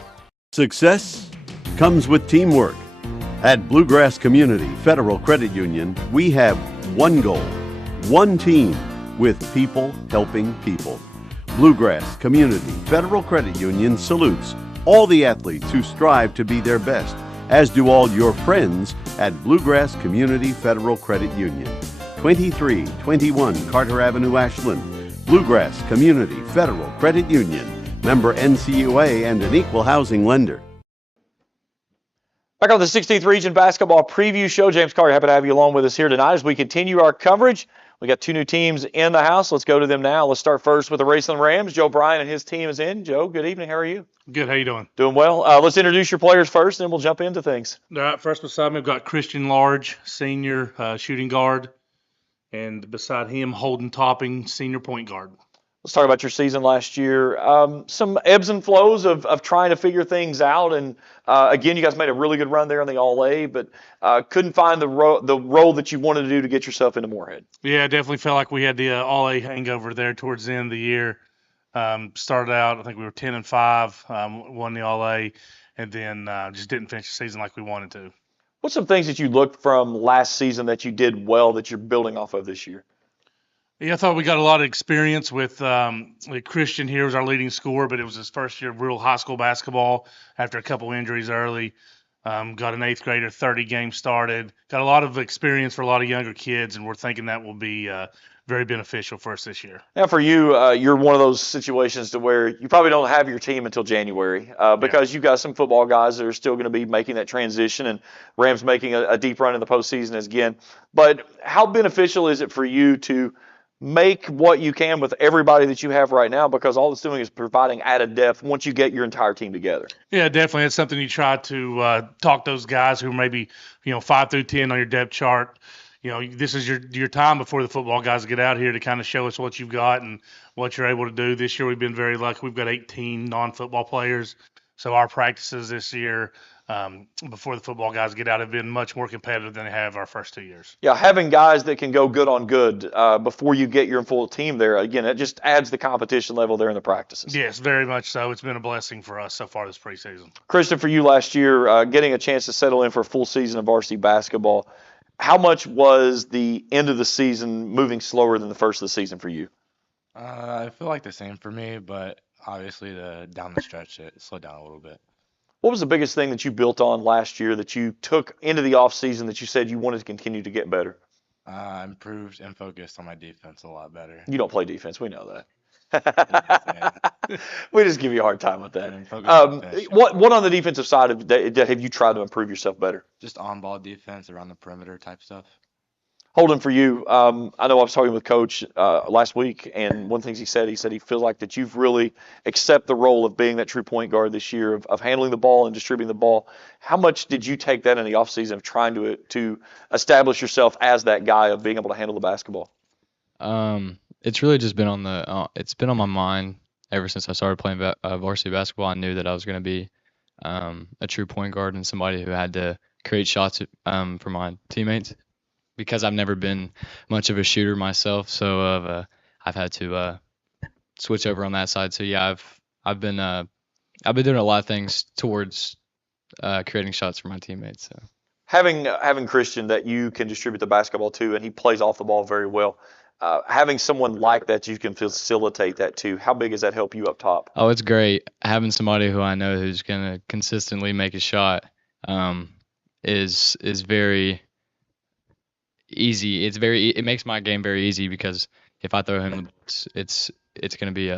Success comes with teamwork. At Bluegrass Community Federal Credit Union, we have one goal, one team, with people helping people. Bluegrass Community Federal Credit Union salutes all the athletes who strive to be their best, as do all your friends at Bluegrass Community Federal Credit Union. 2321 Carter Avenue, Ashland. Bluegrass Community Federal Credit Union. Member NCUA and an equal housing lender. Back on the 16th Region Basketball Preview Show. James Carter, happy to have you along with us here tonight as we continue our coverage. We got 2 new teams in the house. Let's go to them now. Let's start first with the Raceland Rams. Joe Bryan and his team is in. Joe, good evening. How are you? Good. How you doing? Doing well. Let's introduce your players first, and then we'll jump into things. All right. First beside me, I've got Christian Large, senior shooting guard, and beside him, Holden Topping, senior point guard. Let's talk about your season last year. Some ebbs and flows of trying to figure things out. And again, you guys made a really good run there on the All-A, but couldn't find the role that you wanted to do to get yourself into Moorhead. Yeah, definitely felt like we had the All-A hangover there towards the end of the year. Started out, I think we were 10-5, won the All-A, and then just didn't finish the season like we wanted to. What's some things that you looked from last season that you did well that you're building off of this year? Yeah, I thought we got a lot of experience with Christian here was our leading scorer, but it was his first year of real high school basketball after a couple injuries early. Got an 8th grader, 30 games started. Got a lot of experience for a lot of younger kids, and we're thinking that will be very beneficial for us this year. Now for you, you're one of those situations to where you probably don't have your team until January because you've got some football guys that are still going to be making that transition, and Rams making a deep run in the postseason again. But how beneficial is it for you to make what you can with everybody that you have right now, because all it's doing is providing added depth once you get your entire team together? Yeah, definitely. It's something you try to talk those guys who are maybe 5 through 10 on your depth chart. This is your time before the football guys get out here to kind of show us what you've got and what you're able to do. This year we've been very lucky. We've got 18 non-football players. So our practices this year before the football guys get out have been much more competitive than they have our first 2 years. Yeah, having guys that can go good on good before you get your full team there, again, it just adds the competition level there in the practices. Yes, very much so. It's been a blessing for us so far this preseason. Christian, for you last year, getting a chance to settle in for a full season of varsity basketball, how much was the end of the season moving slower than the first of the season for you? I feel like the same for me, but obviously down the stretch it slowed down a little bit. What was the biggest thing that you built on last year that you took into the offseason that you said you wanted to continue to get better? Improved and focused on my defense a lot better. You don't play defense. We know that. We just give you a hard time with that. What on the defensive side have you tried to improve yourself better? Just on-ball defense, around the perimeter type stuff. Holden, for you, I know I was talking with Coach last week, and one of the things he said he feels like that you've really accepted the role of being that true point guard this year, of handling the ball and distributing the ball. How much did you take that in the offseason of trying to establish yourself as that guy of being able to handle the basketball? It's really just been it's been on my mind ever since I started playing varsity basketball. I knew that I was going to be a true point guard and somebody who had to create shots for my teammates, because I've never been much of a shooter myself. So I've had to switch over on that side. So yeah, I've been doing a lot of things towards creating shots for my teammates. So having Christian that you can distribute the basketball to, and he plays off the ball very well. Having someone like that you can facilitate that to, how big does that help you up top? Oh, it's great. Having somebody who I know who's going to consistently make a shot is very easy. It makes my game very easy, because if I throw him, it's going to be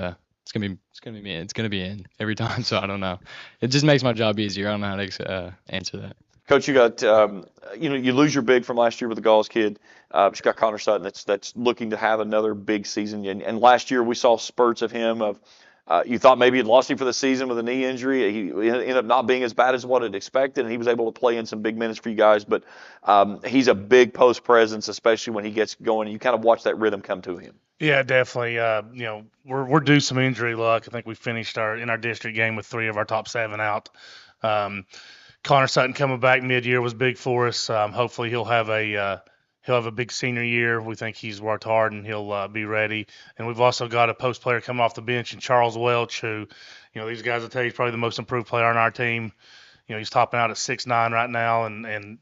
in every time. So I don't know. It just makes my job easier. I don't know how to answer that. Coach, you got you lose your big from last year with the Gauls kid, but you got Connor Sutton that's looking to have another big season. And last year we saw spurts of him you thought maybe you'd lost him for the season with a knee injury. He ended up not being as bad as what it expected, and he was able to play in some big minutes for you guys. But he's a big post presence, especially when he gets going. And you kind of watch that rhythm come to him. Yeah, definitely. We're due some injury luck. I think we finished in our district game with 3 of our top 7 out. Connor Sutton coming back mid-year was big for us. Hopefully he'll have a big senior year. We think he's worked hard and he'll be ready. And we've also got a post player coming off the bench in Charles Welch, who, these guys will tell you is probably the most improved player on our team. He's topping out at 6'9" right now and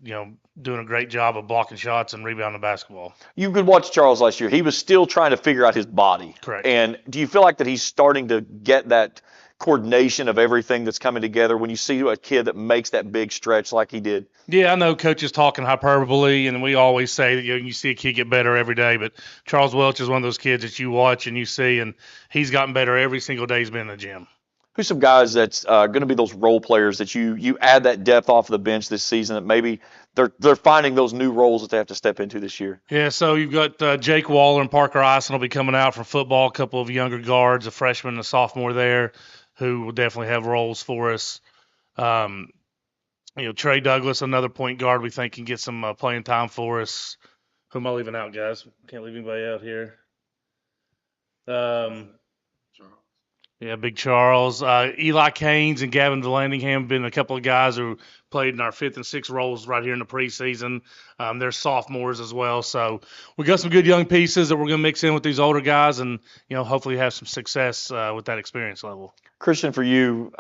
doing a great job of blocking shots and rebounding the basketball. You could watch Charles last year. He was still trying to figure out his body. Correct. And do you feel like that he's starting to get that coordination of everything that's coming together when you see a kid that makes that big stretch like he did? Yeah, I know coaches talking hyperbole, and we always say that you see a kid get better every day, but Charles Welch is one of those kids that you watch and you see, and he's gotten better every single day he's been in the gym. Who's some guys that's going to be those role players that you add that depth off of the bench this season that maybe they're finding those new roles that they have to step into this year? Yeah, so you've got Jake Waller and Parker Ison will be coming out from football, a couple of younger guards, a freshman and a sophomore there, who will definitely have roles for us. Trey Douglas, another point guard we think can get some playing time for us. Who am I leaving out, guys? Can't leave anybody out here. Yeah, Big Charles. Eli Caines and Gavin Delandingham have been a couple of guys who played in our 5th and 6th roles right here in the preseason. They're sophomores as well. So we got some good young pieces that we're going to mix in with these older guys and, hopefully have some success with that experience level. Christian, for you,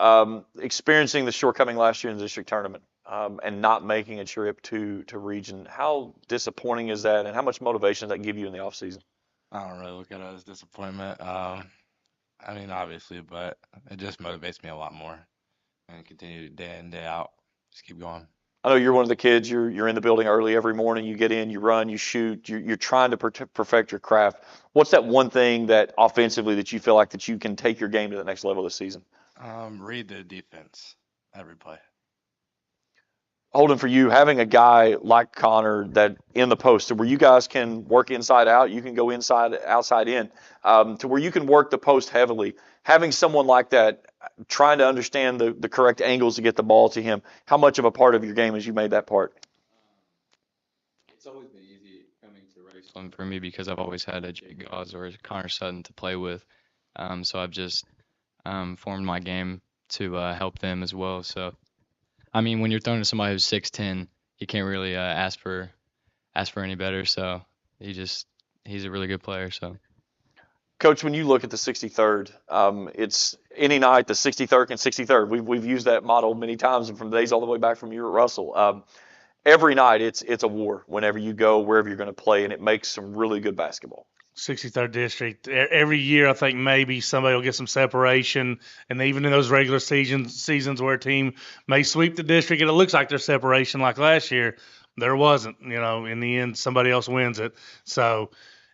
experiencing the shortcoming last year in the district tournament and not making a trip to region, how disappointing is that, and how much motivation does that give you in the offseason? I don't really look at it as disappointment. Obviously, but it just motivates me a lot more and continue day in, day out. Just keep going. I know you're one of the kids. You're in the building early every morning. You get in, you run, you shoot. You're trying to perfect your craft. What's that one thing that offensively that you feel like that you can take your game to the next level this season? Read the defense every play. Holden, for you, having a guy like Connor that in the post, where you guys can work inside out, you can go inside, outside in, to where you can work the post heavily. Having someone like that, trying to understand the correct angles to get the ball to him, how much of a part of your game has you made that part? It's always been easy coming to Raceland for me because I've always had a Jake Gauze or a Connor Sutton to play with. So I've just formed my game to help them as well. So, when you're throwing to somebody who's 6'10", you can't really ask for any better. So he's a really good player. So, Coach, when you look at the 63rd, it's any night the 63rd and 63rd. We've used that model many times, and from days all the way back from you at Russell. Every night it's a war whenever you go, wherever you're going to play, and it makes some really good basketball. 63rd district. Every year, I think maybe somebody will get some separation, and even in those regular seasons where a team may sweep the district and it looks like there's separation, like last year, there wasn't. In the end, somebody else wins it. So,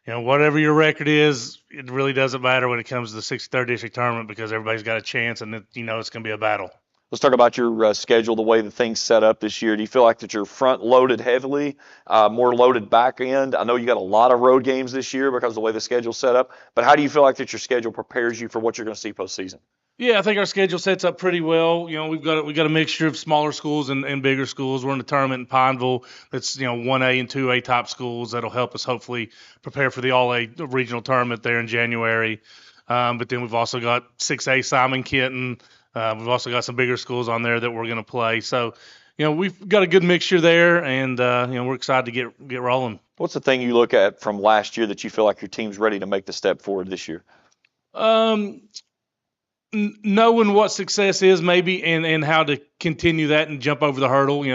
whatever your record is, it really doesn't matter when it comes to the 63rd district tournament because everybody's got a chance, and it's going to be a battle. Let's talk about your schedule, the way the things set up this year. Do you feel like that you're front loaded heavily, more loaded back end? I know you got a lot of road games this year because of the way the schedule's set up, but how do you feel like that your schedule prepares you for what you're going to see postseason? Yeah, I think our schedule sets up pretty well. We've got a mixture of smaller schools and bigger schools. We're in a tournament in Pineville that's 1A and 2A top schools that'll help us hopefully prepare for the All-A regional tournament there in January. But then we've also got 6A Simon Kenton. We've also got some bigger schools on there that we're going to play. So, we've got a good mixture there, and we're excited to get rolling. What's the thing you look at from last year that you feel like your team's ready to make the step forward this year? Knowing what success is maybe and how to continue that and jump over the hurdle.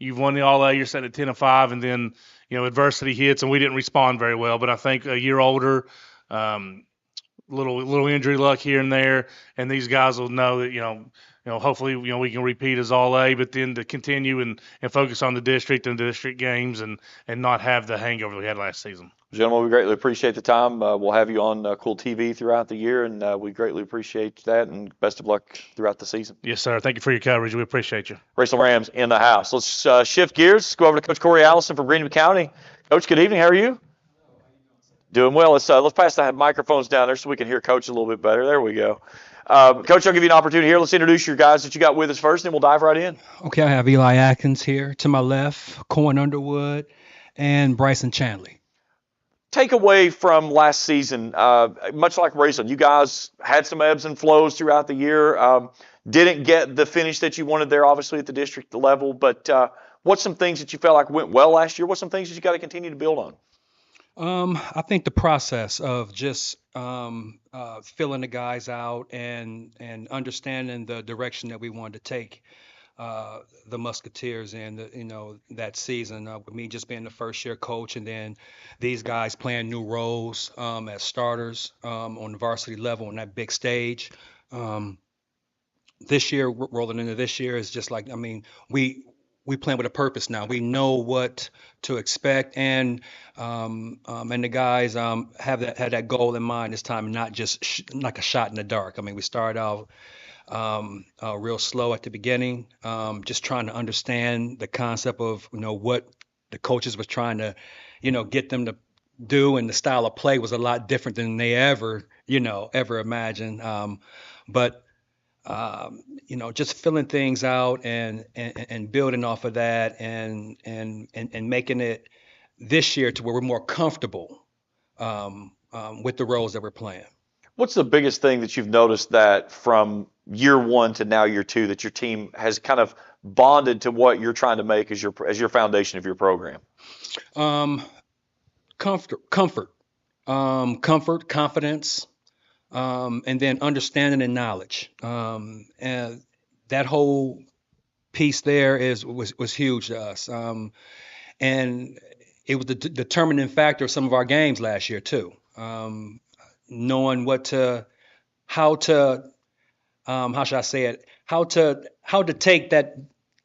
You've won the All-A, you're set at 10-5, and then, adversity hits, and we didn't respond very well. But I think a year older, little injury luck here and there, and these guys will know that, hopefully, we can repeat as All-A, but then to continue and focus on the district and district games and not have the hangover we had last season. Gentlemen, we greatly appreciate the time. We'll have you on Kool TV throughout the year, and we greatly appreciate that, and best of luck throughout the season. Yes, sir. Thank you for your coverage. We appreciate you. Raceland Rams in the house. Let's shift gears. Go over to Coach Corey Allison from Greenup County. Coach, good evening. How are you? Doing well. Let's pass the microphones down there so we can hear Coach a little bit better. There we go. Coach, I'll give you an opportunity here. Let's introduce your guys that you got with us first, and then we'll dive right in. Okay, I have Eli Atkins here to my left, Cohen Underwood, and Bryson Chandley. Takeaway from last season, much like Raceland, you guys had some ebbs and flows throughout the year. Didn't get the finish that you wanted there, obviously, at the district level. But what's some things that you felt like went well last year? What's some things that you got to continue to build on? I think the process of just filling the guys out and understanding the direction that we wanted to take the Musketeers in that season, with me just being the first year coach, and then these guys playing new roles as starters on the varsity level on that big stage. This year, rolling into this year, is just like, we playing with a purpose now. We know what to expect, and the guys had that goal in mind this time, not just like a shot in the dark. We started out real slow at the beginning, just trying to understand the concept of what the coaches was trying to get them to do, and the style of play was a lot different than they ever imagined. But just filling things out and building off of that and making it this year to where we're more comfortable with the roles that we're playing. What's the biggest thing that you've noticed that from year one to now year two that your team has kind of bonded to what you're trying to make as your foundation of your program? Comfort, confidence, and then understanding and knowledge. And that whole piece there was huge to us. And it was the determining factor of some of our games last year too. Knowing how should I say it? How to take that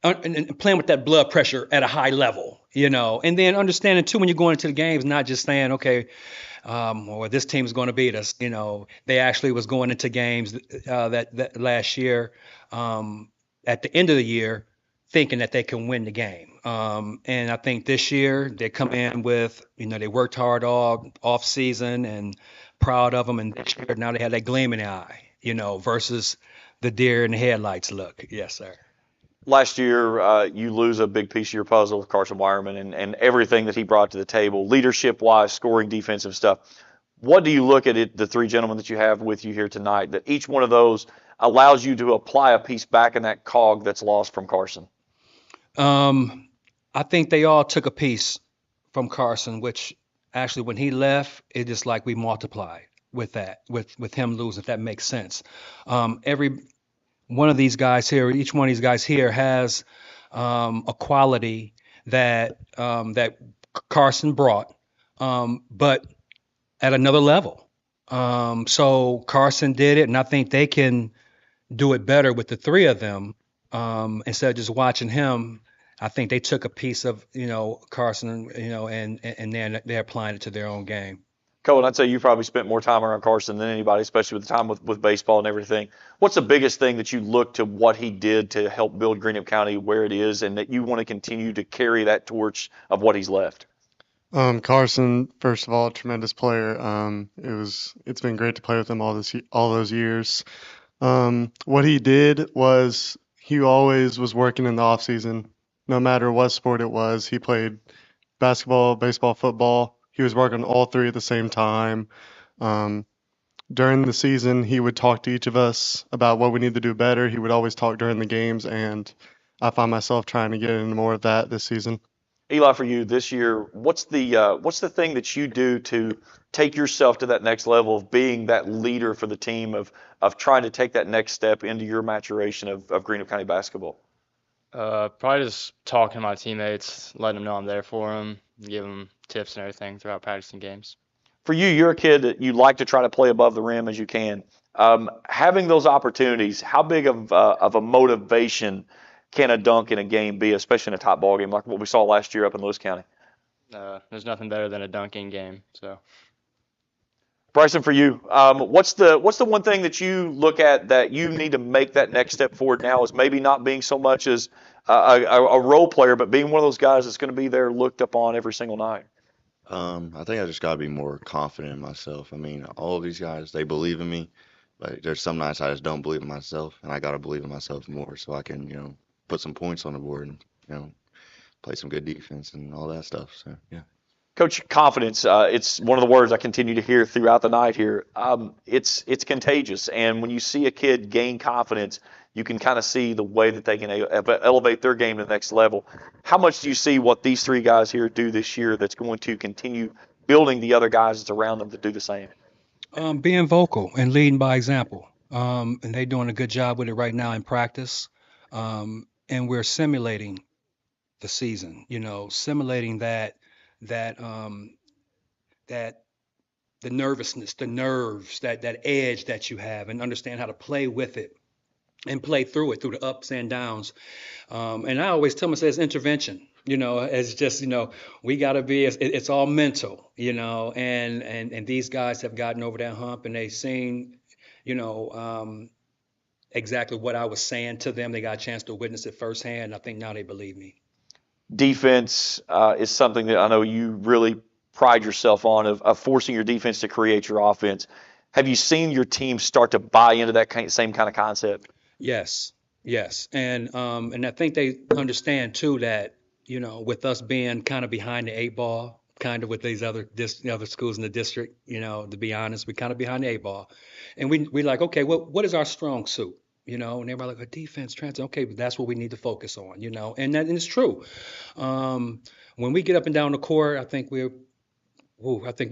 and playing with that blood pressure at a high level, and then understanding too when you're going into the games, not just saying, okay, or this team's going to beat us. They actually was going into games that last year at the end of the year thinking that they can win the game. And I think this year they come in with, they worked hard all off season and proud of them. And this year now they had that gleam in the eye, versus the deer in the headlights look. Yes, sir. Last year, you lose a big piece of your puzzle with Carson Wireman and everything that he brought to the table, leadership-wise, scoring, defensive stuff. What do you look at the three gentlemen that you have with you here tonight, that each one of those allows you to apply a piece back in that cog that's lost from Carson? I think they all took a piece from Carson, which actually when he left, it just like we multiplied with that, with him losing, if that makes sense. Every one of these guys here, each one of these guys here has a quality that Carson brought, but at another level. So Carson did it, and I think they can do it better with the three of them instead of just watching him. I think they took a piece of Carson, and then they're applying it to their own game. Kool, I'd say you probably spent more time around Carson than anybody, especially with the time with baseball and everything. What's the biggest thing that you look to what he did to help build Greenup County where it is, and that you want to continue to carry that torch of what he's left? Carson, first of all, a tremendous player. It's been great to play with him all those years. What he did was he always was working in the off season, no matter what sport it was. He played basketball, baseball, football. He was working all three at the same time. During the season, he would talk to each of us about what we need to do better. He would always talk during the games, and I find myself trying to get into more of that this season. Eli, for you this year, what's the thing that you do to take yourself to that next level of being that leader for the team, of trying to take that next step into your maturation of Greenup County basketball? Probably just talking to my teammates, letting them know I'm there for them, give them tips and everything throughout practicing games. For you, you're a kid that you like to try to play above the rim as you can. Having those opportunities, how big of a motivation can a dunk in a game be, especially in a top ball game like what we saw last year up in Lewis County? There's nothing better than a dunking game. So, Bryson, for you, what's the one thing that you look at that you need to make that next step forward now, is maybe not being so much as a role player, but being one of those guys that's going to be there looked upon every single night? I think I just got to be more confident in myself. I mean, all of these guys, they believe in me, but there's some nights I just don't believe in myself, and I got to believe in myself more so I can, put some points on the board and, play some good defense and all that stuff. So, yeah. Coach, confidence, it's one of the words I continue to hear throughout the night here. It's contagious, and when you see a kid gain confidence, you can kind of see the way that they can elevate their game to the next level. How much do you see what these three guys here do this year that's going to continue building the other guys that's around them to do the same? Being vocal and leading by example. And they're doing a good job with it right now in practice. And we're simulating the season, simulating that the nervousness, the nerves, that edge that you have, and understand how to play with it and play through it, through the ups and downs. And I always tell myself it's intervention, it's just, we got to be, it's all mental, and these guys have gotten over that hump, and they've seen, exactly what I was saying to them. They got a chance to witness it firsthand. I think now they believe me. Defense is something that I know you really pride yourself on, of forcing your defense to create your offense. Have you seen your team start to buy into that same kind of concept? Yes. And I think they understand too that, with us being kind of behind the eight ball kind of with these other other schools in the district. To be honest, we're kind of behind the eight ball, and we like, okay, what is our strong suit? And everybody like, defense, transit. Okay, but that's what we need to focus on. And it's true. When we get up and down the court, I think we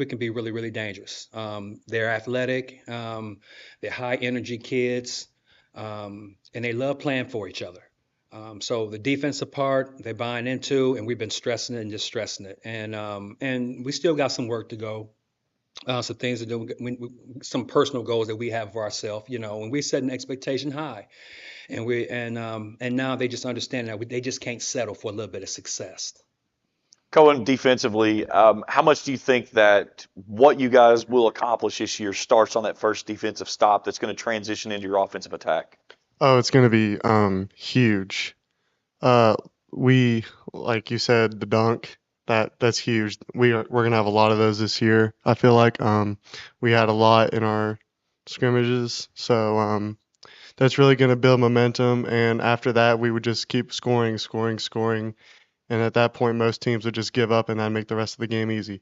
can be really, really dangerous. They're athletic, they're high energy kids, and they love playing for each other. So the defensive part, they're buying into, and we've been stressing it and just stressing it. And we still got some work to go. Some things to do, some personal goals that we have for ourselves, and we set an expectation high, and now they just understand that they just can't settle for a little bit of success. Cohen, defensively, how much do you think that what you guys will accomplish this year starts on that first defensive stop that's going to transition into your offensive attack? Oh, it's going to be huge. We, like you said, the dunk. That's huge. We're gonna have a lot of those this year. I feel like we had a lot in our scrimmages, so that's really gonna build momentum. And after that, we would just keep scoring, and at that point, most teams would just give up and then make the rest of the game easy.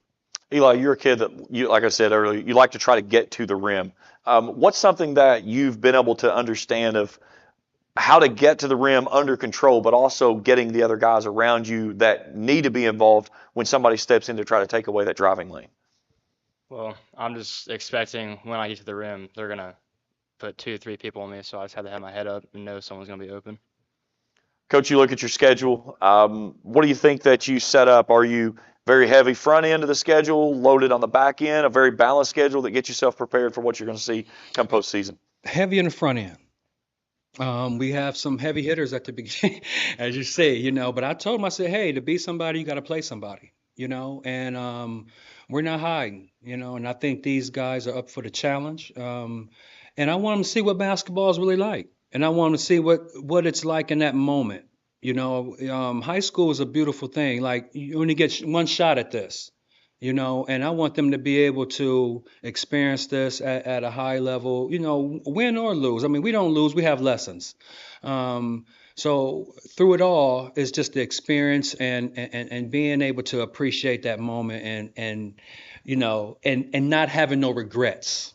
Eli, you're a kid that, like I said earlier, you like to try to get to the rim. What's something that you've been able to understand of how to get to the rim under control, but also getting the other guys around you that need to be involved when somebody steps in to try to take away that driving lane? Well, I'm just expecting when I get to the rim, they're going to put 2 or 3 people on me, so I just have to have my head up and know someone's going to be open. Coach, you look at your schedule. What do you think that you set up? Are you very heavy front end of the schedule, loaded on the back end, a very balanced schedule that gets yourself prepared for what you're going to see come postseason? Heavy in the front end. We have some heavy hitters at the beginning, as you say, but I told them, I said, hey, to be somebody, you got to play somebody, and we're not hiding, and I think these guys are up for the challenge. And I want them to see what basketball is really like. And I want them to see what it's like in that moment. High school is a beautiful thing. Like, you only get one shot at this. And I want them to be able to experience this at a high level, win or lose. I mean, we don't lose, we have lessons. So through it all, it's just the experience and being able to appreciate that moment and not having no regrets.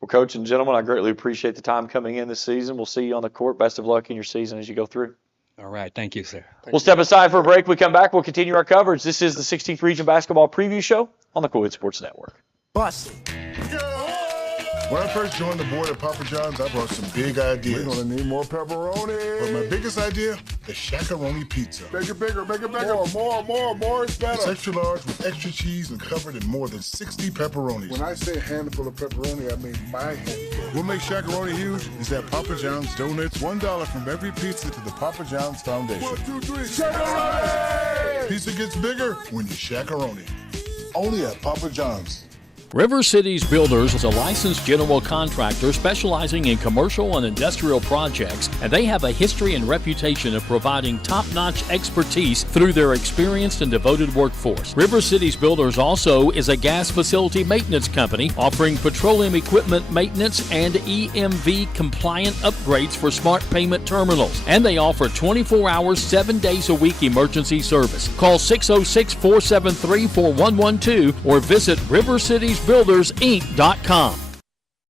Well, Coach and gentlemen, I greatly appreciate the time coming in this season. We'll see you on the court. Best of luck in your season as you go through. All right. Thank you, sir. We'll step aside for a break. We come back. We'll continue our coverage. This is the 16th Region Basketball Preview Show on the Kool Sports Network. Bust. When I first joined the board at Papa John's, I brought some big ideas. We're going to need more pepperoni. But my biggest idea, the Shakaroni pizza. Bigger, bigger, bigger, bigger. More is better. It's extra large with extra cheese and covered in more than 60 pepperonis. When I say a handful of pepperoni, I mean my handful. What makes Shakaroni huge is that Papa John's donates $1 from every pizza to the Papa John's Foundation. 1, 2, 3, Shakaroni! Pizza gets bigger when you Shakaroni. Only at Papa John's. River Cities Builders is a licensed general contractor specializing in commercial and industrial projects, and they have a history and reputation of providing top-notch expertise through their experienced and devoted workforce. River Cities Builders also is a gas facility maintenance company offering petroleum equipment maintenance and EMV-compliant upgrades for smart payment terminals, and they offer 24 hours, 7 days a week emergency service. Call 606-473-4112 or visit rivercitiesbuildersinc.com.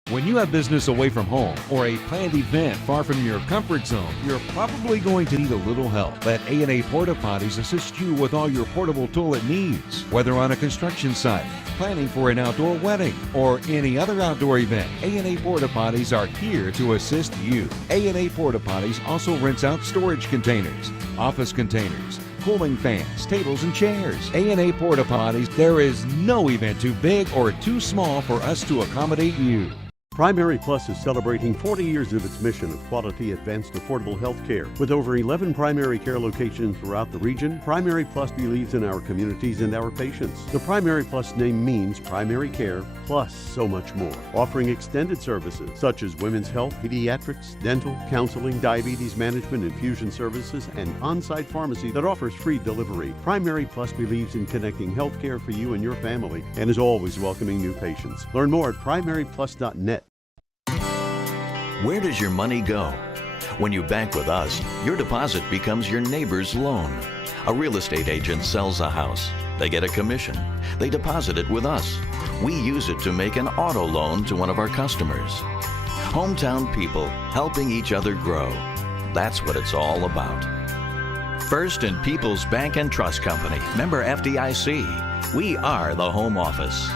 When you have business away from home or a planned event far from your comfort zone, you're probably going to need a little help. Let A&A Porta Potties assist you with all your portable toilet needs. Whether on a construction site, planning for an outdoor wedding, or any other outdoor event, A&A Porta Potties are here to assist you. A&A Porta Potties also rents out storage containers, office containers, cooling fans, tables, and chairs. A&A Porta Potties, there is no event too big or too small for us to accommodate you. Primary Plus is celebrating 40 years of its mission of quality, advanced, affordable health care. With over 11 primary care locations throughout the region, Primary Plus believes in our communities and our patients. The Primary Plus name means primary care plus so much more. Offering extended services such as women's health, pediatrics, dental, counseling, diabetes management, infusion services, and on-site pharmacy that offers free delivery. Primary Plus believes in connecting health care for you and your family and is always welcoming new patients. Learn more at primaryplus.net. Where does your money go? When you bank with us, your deposit becomes your neighbor's loan. A real estate agent sells a house. They get a commission. They deposit it with us. We use it to make an auto loan to one of our customers. Hometown people helping each other grow. That's what it's all about. First and People's Bank and Trust Company, member FDIC. We are the home office.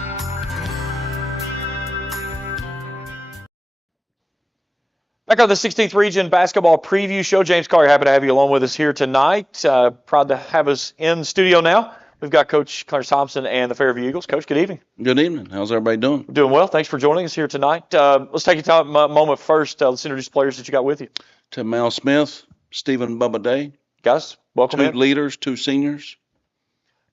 Back on the 16th Region Basketball Preview Show. James Carr, happy to have you along with us here tonight. Proud to have us in studio now. We've got Coach Clarence Thompson and the Fairview Eagles. Coach, good evening. Good evening. How's everybody doing? Doing well. Thanks for joining us here tonight. Let's take a moment first. Let's introduce players that you got with you. To Mal Smith, Stephen Bubba Day. Guys, welcome in. 2 leaders, 2 seniors.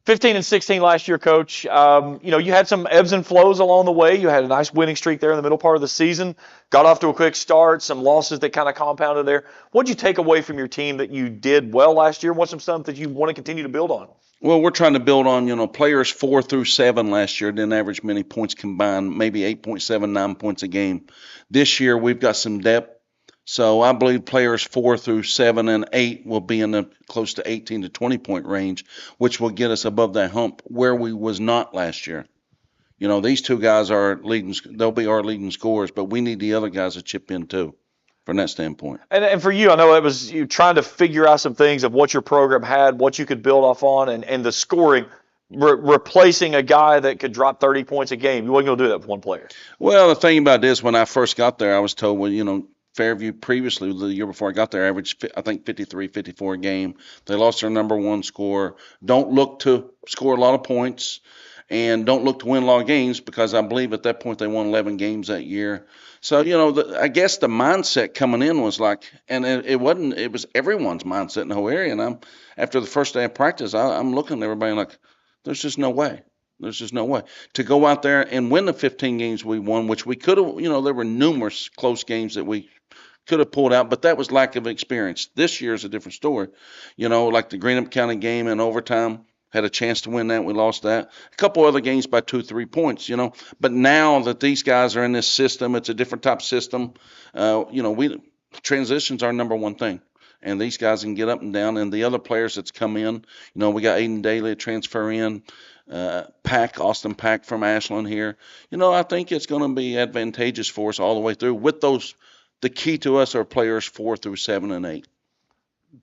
15 and 16 last year, Coach. You had some ebbs and flows along the way. You had a nice winning streak there in the middle part of the season. Got off to a quick start. Some losses that kind of compounded there. What did you take away from your team that you did well last year? What's some stuff that you want to continue to build on? Well, we're trying to build on, players 4 through 7 last year didn't average many points combined, maybe 8.7, 9 points a game. This year, we've got some depth. So I believe players 4 through 7 and 8 will be in the close to 18 to 20 point range, which will get us above that hump where we was not last year. These 2 guys are they'll be our leading scorers, but we need the other guys to chip in too from that standpoint. And for you, I know it was you trying to figure out some things of what your program had, what you could build off on, and the scoring, replacing a guy that could drop 30 points a game. You wasn't going to do that with one player. Well, the thing about this, when I first got there, I was told, Fairview previously, the year before I got there, averaged, I think, 53, 54 a game. They lost their number 1 scorer. Don't look to score a lot of points and don't look to win a lot of games because I believe at that point they won 11 games that year. So, I guess the mindset coming in was like, and it was everyone's mindset in the whole area. And after the first day of practice, I'm looking at everybody like, there's just no way. There's just no way to go out there and win the 15 games we won, which we could have, there were numerous close games that we could have pulled out, but that was lack of experience. This year is a different story. Like the Greenup County game in overtime, had a chance to win that. We lost that. A couple other games by 2-3 points, But now that these guys are in this system, it's a different type of system. Transitions are number 1 thing. And these guys can get up and down. And the other players that's come in, we got Aiden Daly transfer in. Austin Pack from Ashland here. I think it's going to be advantageous for us all the way through. With those, the key to us are players 4 through 7 and 8.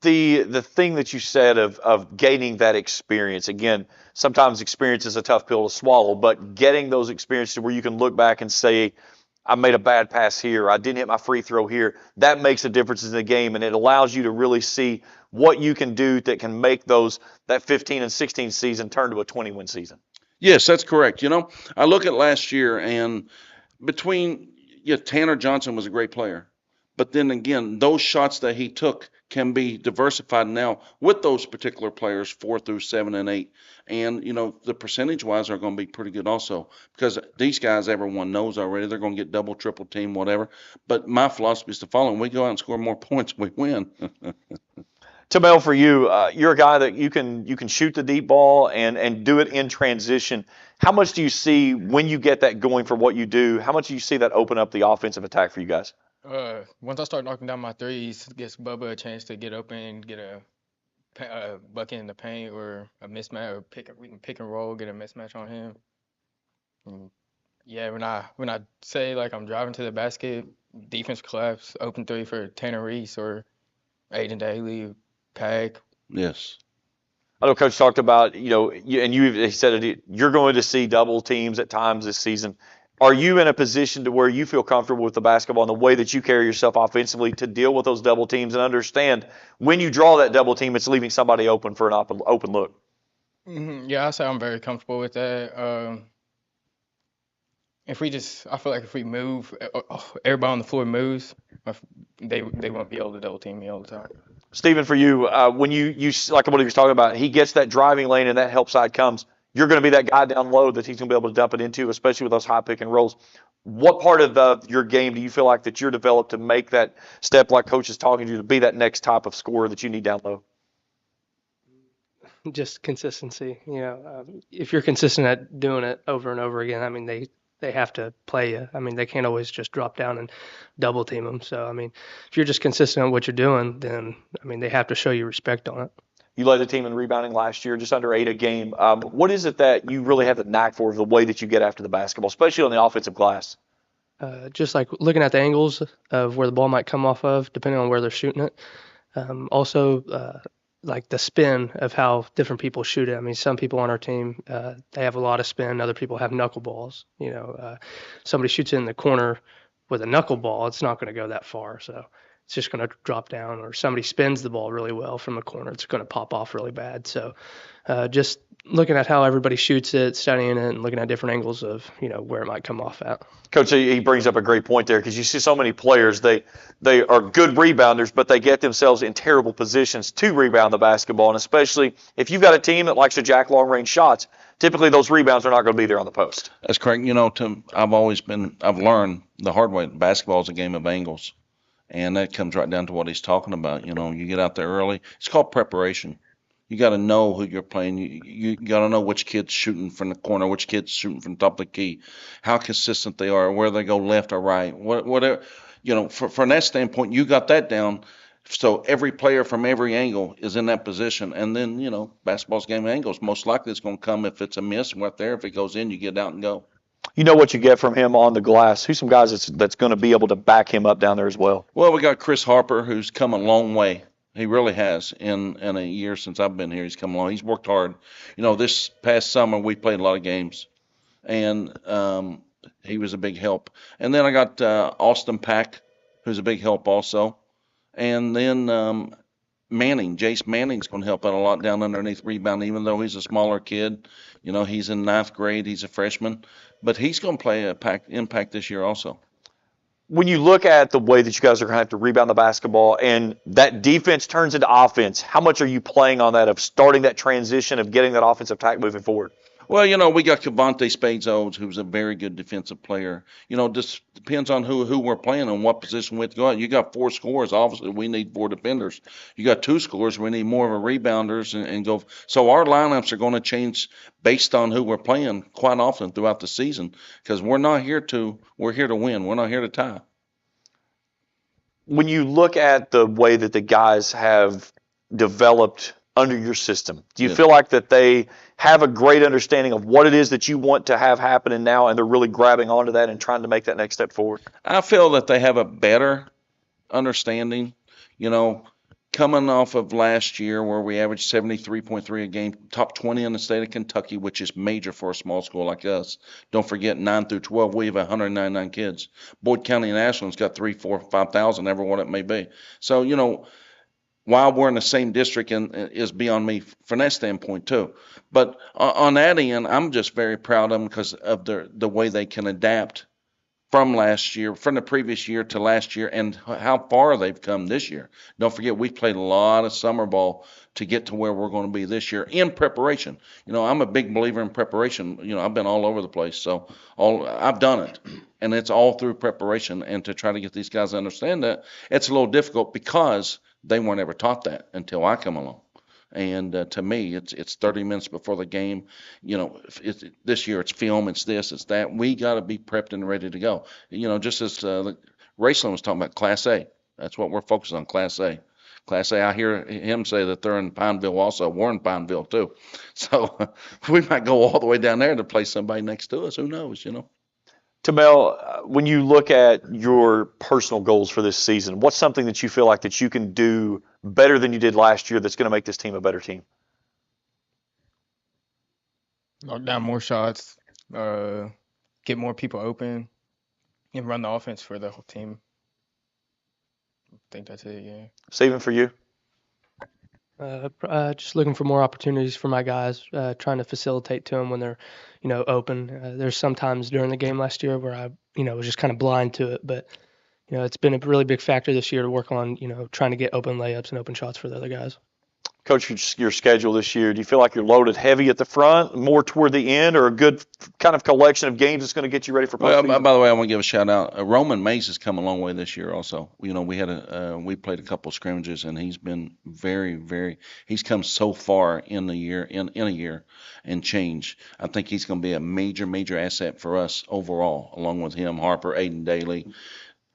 The thing that you said of gaining that experience, again, sometimes experience is a tough pill to swallow, but getting those experiences where you can look back and say, I made a bad pass here, I didn't hit my free throw here, that makes a difference in the game, and it allows you to really see what you can do that can make that 15 and 16 season turn to a 20-win season. Yes, that's correct. I look at last year, and Tanner Johnson was a great player. But then again, those shots that he took can be diversified now with those particular players 4 through 7 and 8. And, the percentage-wise are going to be pretty good also because these guys, everyone knows already, they're going to get double, triple team, whatever. But my philosophy is the following. We go out and score more points, we win. Tamel, for you, you're a guy that you can shoot the deep ball and do it in transition. How much do you see when you get that going for what you do? How much do you see that open up the offensive attack for you guys? Once I start knocking down my threes, it gives Bubba a chance to get open and get a bucket in the paint or a mismatch, or we can pick and roll, get a mismatch on him. And when I say like I'm driving to the basket, defense collapse, open 3 for Tanner Reese or Aiden Daly, Pack. Yes. I know Coach talked about, he said you're going to see double teams at times this season. Are you in a position to where you feel comfortable with the basketball and the way that you carry yourself offensively to deal with those double teams and understand when you draw that double team, it's leaving somebody open for an open look? Mm-hmm. Yeah, I say I'm very comfortable with that. I feel like if we move, everybody on the floor moves, they won't be able to double team me all the time. Stephen, for you, when you like what he was talking about, he gets that driving lane and that help side comes. You're going to be that guy down low that he's going to be able to dump it into, especially with those high pick and rolls. What part of your game do you feel like that you're developed to make that step, like Coach is talking to you, to be that next type of scorer that you need down low? Just consistency. If you're consistent at doing it over and over again, I mean, they have to play you. I mean, they can't always just drop down and double team them. So, I mean, if you're just consistent on what you're doing, then, I mean, they have to show you respect on it. You led the team in rebounding last year, just under 8 a game. What is it that you really have the knack for, the way that you get after the basketball, especially on the offensive glass? Just like looking at the angles of where the ball might come off of, depending on where they're shooting it. Also, like the spin of how different people shoot it. I mean, some people on our team, they have a lot of spin. Other people have knuckleballs. Somebody shoots it in the corner with a knuckleball, it's not going to go that far. So it's just going to drop down. Or somebody spins the ball really well from a corner, it's going to pop off really bad. So just looking at how everybody shoots it, studying it, and looking at different angles of where it might come off at. Coach, he brings up a great point there, because you see so many players, they are good rebounders, but they get themselves in terrible positions to rebound the basketball. And especially if you've got a team that likes to jack long-range shots, typically those rebounds are not going to be there on the post. That's correct. I've learned the hard way, basketball is a game of angles. And that comes right down to what he's talking about. You get out there early. It's called preparation. You got to know who you're playing. You got to know which kid's shooting from the corner, which kid's shooting from the top of the key, how consistent they are, where they go left or right, whatever. From that standpoint, you got that down. So every player from every angle is in that position. And then, basketball's a game of angles. Most likely it's going to come if it's a miss right there. If it goes in, you get out and go. You know what you get from him on the glass. Who's some guys that's going to be able to back him up down there as well? Well, we got Chris Harper, who's come a long way. He really has. In a year since I've been here, he's come along. He's worked hard. This past summer we played a lot of games, and he was a big help. And then I got Austin Pack, who's a big help also. And then Jace Manning's going to help out a lot down underneath rebound, even though he's a smaller kid. He's in 9th grade. He's a freshman. But he's going to play an impact this year also. When you look at the way that you guys are going to have to rebound the basketball and that defense turns into offense, how much are you playing on that, of starting that transition, of getting that offensive attack moving forward? Well, we got Cavante Spades-Odes, who's a very good defensive player. Just depends on who we're playing and what position we have to go out. You got 4 scorers. Obviously, we need 4 defenders. You got 2 scorers. We need more of a rebounders and go. So our lineups are going to change based on who we're playing quite often throughout the season, because we're here to win. We're not here to tie. When you look at the way that the guys have developed under your system, do you feel like that they have a great understanding of what it is that you want to have happening now, and they're really grabbing onto that and trying to make that next step forward? I feel that they have a better understanding. Coming off of last year where we averaged 73.3 a game, top 20 in the state of Kentucky, which is major for a small school like us. Don't forget, 9 through 12, we have 199 kids. Boyd County and Ashland's got 3, 4, 5,000, every one it may be. So, while we're in the same district, and is beyond me from that standpoint too. But on that end, I'm just very proud of them because of the way they can adapt from the previous year to last year, and how far they've come this year. Don't forget, we played a lot of summer ball to get to where we're going to be this year in preparation. I'm a big believer in preparation. I've been all over the place, so I've done it, and it's all through preparation. And to try to get these guys to understand that, it's a little difficult because they weren't ever taught that until I come along. And to me, it's 30 minutes before the game. This year it's film, it's this, it's that. We got to be prepped and ready to go. Just as Raceland was talking about Class A. That's what we're focused on, Class A. Class A, I hear him say that they're in Pineville also. We're in Pineville too. So we might go all the way down there to play somebody next to us. Who knows, Tamel, when you look at your personal goals for this season, what's something that you feel like that you can do better than you did last year that's going to make this team a better team? Knock down more shots, get more people open, and run the offense for the whole team. I think that's it, yeah. Steven, for you? Just looking for more opportunities for my guys, trying to facilitate to them when they're, open. There's sometimes during the game last year where I, was just kind of blind to it, but, it's been a really big factor this year to work on, trying to get open layups and open shots for the other guys. Coach, your schedule this year, do you feel like you're loaded heavy at the front, more toward the end, or a good kind of collection of games that's going to get you ready for postseason? Well, by the way, I want to give a shout out. Roman Mays has come a long way this year also. We played a couple of scrimmages, and he's been very, he's come so far in a year and change. I think he's going to be a major asset for us overall, along with him, Harper, Aiden Daly,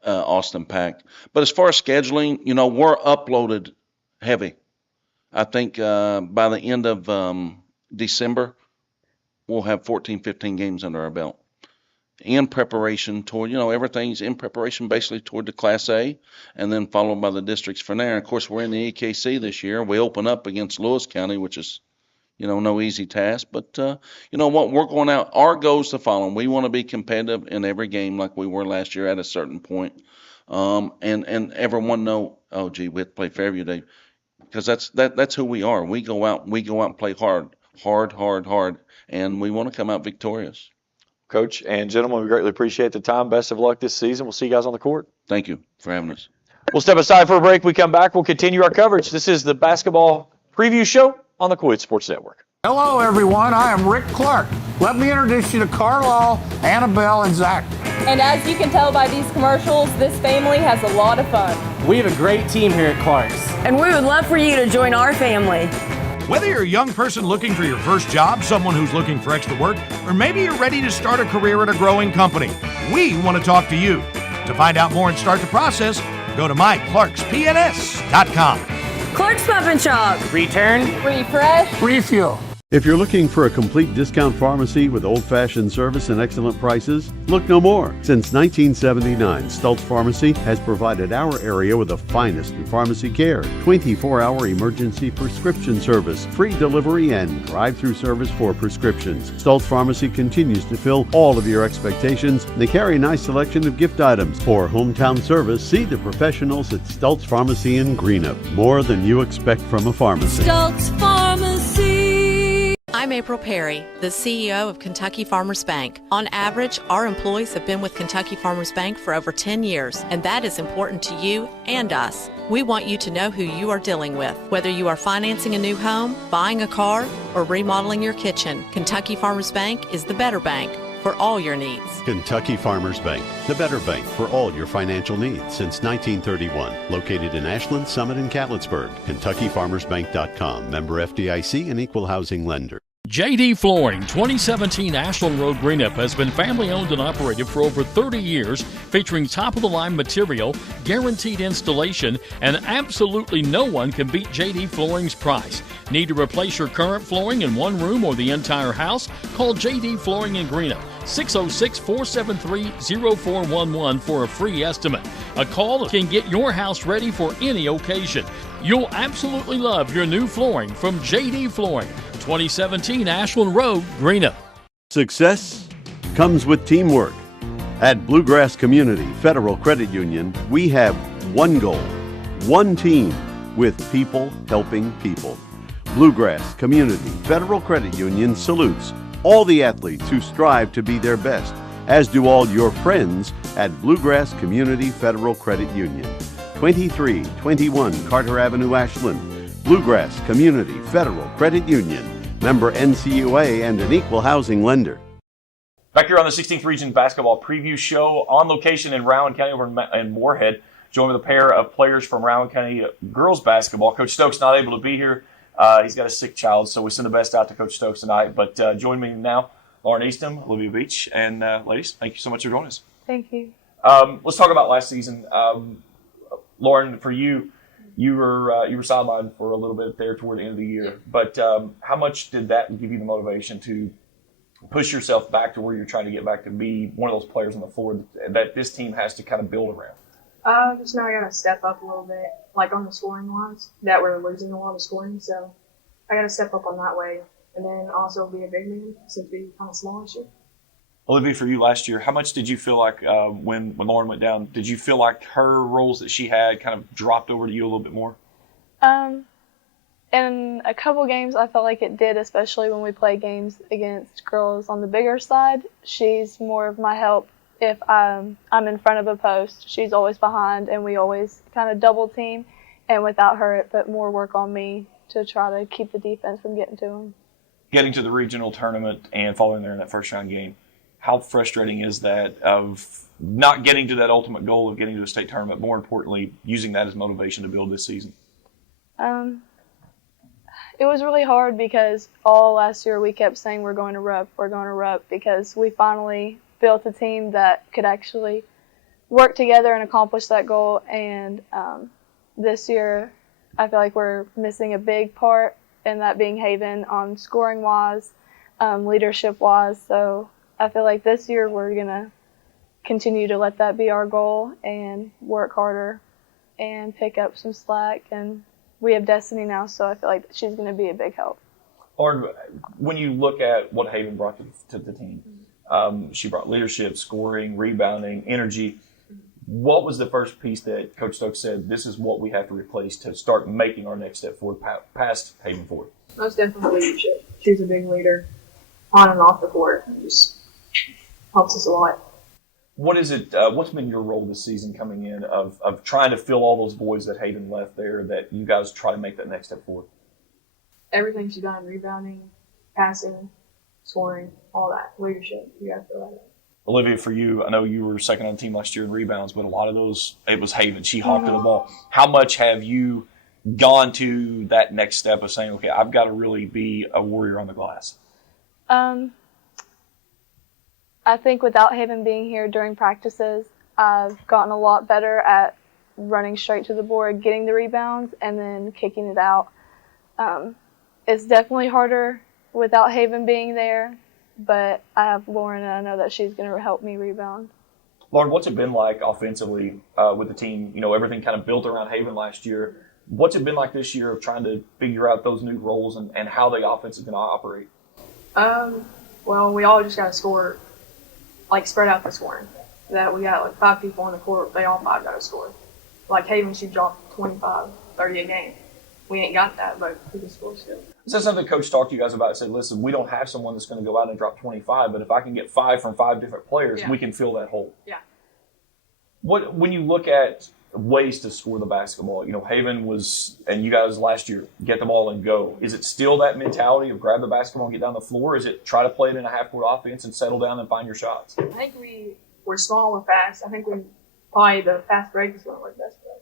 Austin Pack. But as far as scheduling, we're uploaded heavy. I think by the end of December, we'll have 14, 15 games under our belt. In preparation toward, everything's in preparation basically toward the Class A, and then followed by the districts from there. And of course, we're in the EKC this year. We open up against Lewis County, which is, no easy task. But you know what? We're going out. Our goal is the following: we want to be competitive in every game, like we were last year at a certain point. And everyone know, oh gee, we have to play Fairview Day, because that's who we are. We go out and play hard, and we want to come out victorious. Coach and gentlemen, we greatly appreciate the time. Best of luck this season. We'll see you guys on the court. Thank you for having us. We'll step aside for a break. We come back. We'll continue our coverage. This is the basketball preview show on the Kool Sports Network. Hello, everyone. I am Rick Clark. Let me introduce you to Carlisle, Annabelle, and Zach. And as you can tell by these commercials, this family has a lot of fun. We have a great team here at Clark's. And we would love for you to join our family. Whether you're a young person looking for your first job, someone who's looking for extra work, or maybe you're ready to start a career at a growing company, we want to talk to you. To find out more and start the process, go to myclarkspns.com. Clark's Pump and Shop. Return. Refresh. Refuel. If you're looking for a complete discount pharmacy with old-fashioned service and excellent prices, look no more. Since 1979, Stultz Pharmacy has provided our area with the finest in pharmacy care, 24-hour emergency prescription service, free delivery, and drive-through service for prescriptions. Stultz Pharmacy continues to fill all of your expectations. They carry a nice selection of gift items. For hometown service, see the professionals at Stultz Pharmacy in Greenup. More than you expect from a pharmacy. Stultz Pharmacy. I'm April Perry, the CEO of Kentucky Farmers Bank. On average, our employees have been with Kentucky Farmers Bank for over 10 years, and that is important to you and us. We want you to know who you are dealing with. Whether you are financing a new home, buying a car, or remodeling your kitchen, Kentucky Farmers Bank is the better bank for all your needs. Kentucky Farmers Bank, the better bank for all your financial needs since 1931. Located in Ashland, Summit, and Catlettsburg. KentuckyFarmersBank.com. Member FDIC and Equal Housing Lender. JD Flooring, 2017 Ashland Road Greenup has been family owned and operated for over 30 years, featuring top-of-the-line material, guaranteed installation, and absolutely no one can beat JD Flooring's price. Need to replace your current flooring in one room or the entire house? Call JD Flooring in Greenup, 606-473-0411 for a free estimate. A call can get your house ready for any occasion. You'll absolutely love your new flooring from JD Flooring, 2017 Ashland Road, Greenup. Success comes with teamwork. At Bluegrass Community Federal Credit Union, we have one goal, one team, with people helping people. Bluegrass Community Federal Credit Union salutes all the athletes who strive to be their best, as do all your friends at Bluegrass Community Federal Credit Union. 2321 Carter Avenue, Ashland. Bluegrass Community Federal Credit Union. Member NCUA and an equal housing lender. Back here on the 16th Region Basketball Preview Show, on location in Rowan County over in Moorhead, joined with a pair of players from Rowan County girls basketball. Coach Stokes not able to be here. He's got a sick child, so we send the best out to Coach Stokes tonight. But join me now, Lauren Eastham, Olivia Beach, and ladies, thank you so much for joining us. Thank you. Let's talk about last season. Lauren, for you, you were sidelined for a little bit there toward the end of the year. But how much did that give you the motivation to push yourself back to where you're trying to get back to be one of those players on the floor that this team has to kind of build around? Just now I got to step up a little bit, like on the scoring lines, that we're losing a lot of scoring. So I got to step up on that way. And then also be a big man since we kind of small this year. Olivia, for you last year, how much did you feel like when Lauren went down, did you feel like her roles that she had kind of dropped over to you a little bit more? In a couple games, I felt like it did, especially when we play games against girls on the bigger side. She's more of my help if I'm in front of a post. She's always behind, and we always kind of double team. And without her, it put more work on me to try to keep the defense from getting to them. Getting to the regional tournament and following there in that first round game, how frustrating is that of not getting to that ultimate goal of getting to a state tournament, more importantly, using that as motivation to build this season? It was really hard because all last year we kept saying we're going to RUP, because we finally built a team that could actually work together and accomplish that goal. And this year I feel like we're missing a big part, and that being Haven on scoring wise, leadership wise. So I feel like this year we're gonna continue to let that be our goal and work harder and pick up some slack. And we have Destiny now, so I feel like she's gonna be a big help. Lauren, when you look at what Haven brought to the team, she brought leadership, scoring, rebounding, energy. What was the first piece that Coach Stokes said, this is what we have to replace to start making our next step forward past Haven Ford? Most definitely leadership. She's a big leader on and off the court. It just helps us a lot. What is it? What's been your role this season coming in of trying to fill all those voids that Haven left there, that you guys try to make that next step forward? Everything she's done, rebounding, passing, scoring, all that. Leadership, you got to fill that out. Olivia, for you, I know you were second on the team last year in rebounds, but a lot of those, it was Haven. She hawked the ball. How much have you gone to that next step of saying, okay, I've got to really be a warrior on the glass? I think without Haven being here during practices, I've gotten a lot better at running straight to the board, getting the rebounds, and then kicking it out. It's definitely harder without Haven being there, but I have Lauren, and I know that she's going to help me rebound. Lauren, what's it been like offensively with the team? You know, everything kind of built around Haven last year. What's it been like this year of trying to figure out those new roles and how the offense is going to operate? Well, we all just got to score, like spread out the scoring. That we got like 5 people on the court, they all 5 got to score. Like Haven, she dropped 25, 30 a game. We ain't got that, but we can score still. Is that something Coach talked to you guys about? Said, listen, we don't have someone that's going to go out and drop 25, but if I can get 5 from 5 different players, we can fill that hole. Yeah. When you look at ways to score the basketball, you know, Haven was, and you guys last year, get the ball and go. Is it still that mentality of grab the basketball and get down the floor? Is it try to play it in a half-court offense and settle down and find your shots? I think we're small, we're fast. I think probably the fast break is going to work best for us.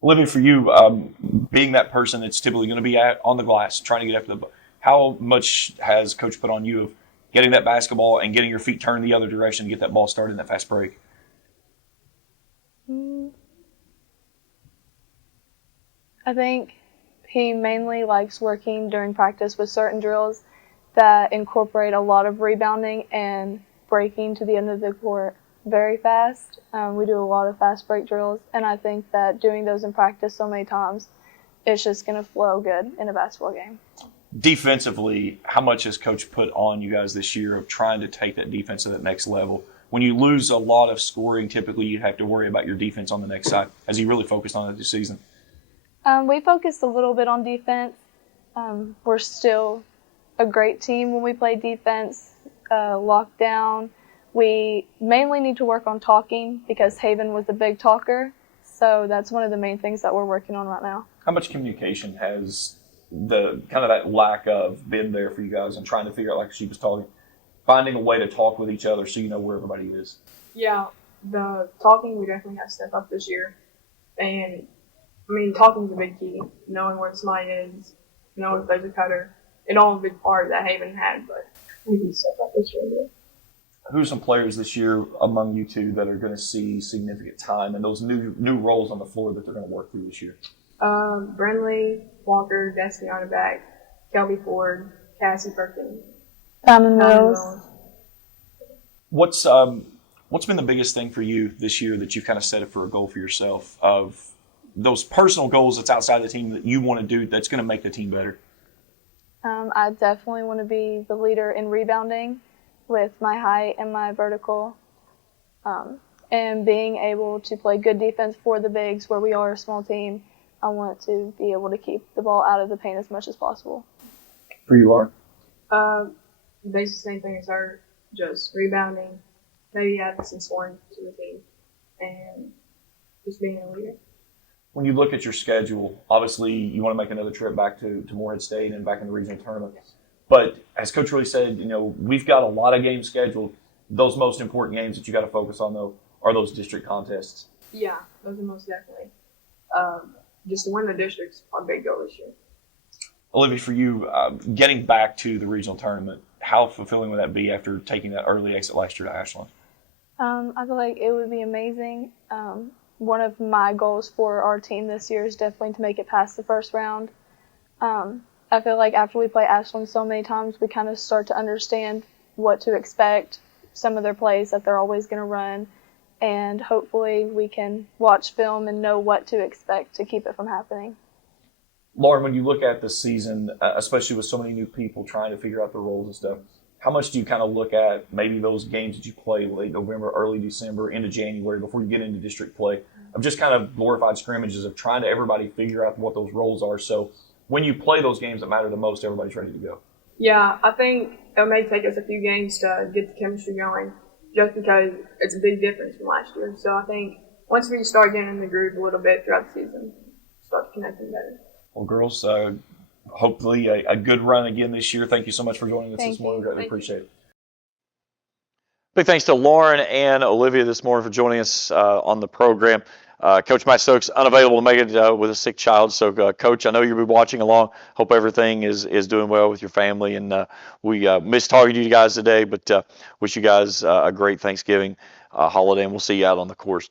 Olivia, for you, being that person that's typically going to be on the glass, trying to get after the ball, how much has Coach put on you of getting that basketball and getting your feet turned the other direction to get that ball started in that fast break? I think he mainly likes working during practice with certain drills that incorporate a lot of rebounding and breaking to the end of the court very fast. We do a lot of fast break drills, and I think that doing those in practice so many times, it's just going to flow good in a basketball game. Defensively, how much has Coach put on you guys this year of trying to take that defense to that next level? When you lose a lot of scoring, typically you have to worry about your defense on the next side. Has he really focused on it this season? We focused a little bit on defense. We're still a great team when we play defense, lockdown. We mainly need to work on talking because Haven was a big talker. So that's one of the main things that we're working on right now. How much communication has the kind of that lack of been there for you guys and trying to figure out, like she was talking, finding a way to talk with each other so you know where everybody is? Yeah, the talking, we definitely have to step up this year. And, I mean, talking is a big key. Knowing where somebody is, knowing if there's a cutter. It all a big part that Haven had, but we can step up this year. Who are some players this year among you two that are going to see significant time and those new roles on the floor that they're going to work through this year? Brenley, Walker, Destiny on the back, Kelby Ford, Cassie Perkins. Diamond Mills. What's been the biggest thing for you this year that you kind of set it for a goal for yourself of those personal goals that's outside the team that you want to do that's going to make the team better? I definitely want to be the leader in rebounding with my height and my vertical, and being able to play good defense for the bigs where we are a small team. I want to be able to keep the ball out of the paint as much as possible. For you, Lauren? Basically the same thing as her, just rebounding, maybe adding some scoring to the team, and just being a leader. When you look at your schedule, obviously you want to make another trip back to Morehead State and back in the regional tournament. But as Coach really said, you know, we've got a lot of games scheduled. Those most important games that you got to focus on, though, are those district contests. Yeah, those are most definitely. Just to win the district's our big goal this year. Olivia, for you, getting back to the regional tournament, how fulfilling would that be after taking that early exit last year to Ashland? I feel like it would be amazing. one of my goals for our team this year is definitely to make it past the first round. I feel like after we play Ashland so many times, we kind of start to understand what to expect, some of their plays that they're always going to run, and hopefully we can watch film and know what to expect to keep it from happening. Lauren, when you look at this season, especially with so many new people trying to figure out their roles and stuff, how much do you kind of look at maybe those games that you play late November, early December, into January before you get into district play, of just kind of glorified scrimmages of trying to everybody figure out what those roles are, so when you play those games that matter the most, everybody's ready to go? Yeah, I think it may take us a few games to get the chemistry going, just because it's a big difference from last year. So I think once we start getting in the groove a little bit throughout the season, start connecting better. Well, girls, hopefully a good run again this year. Thank you so much for joining us this morning. We greatly appreciate it. Big thanks to Lauren and Olivia this morning for joining us on the program. Coach Matt Stokes unavailable to make it with a sick child. So, Coach, I know you'll be watching along. Hope everything is doing well with your family. And we missed talking to you guys today, but wish you guys a great Thanksgiving holiday. And we'll see you out on the court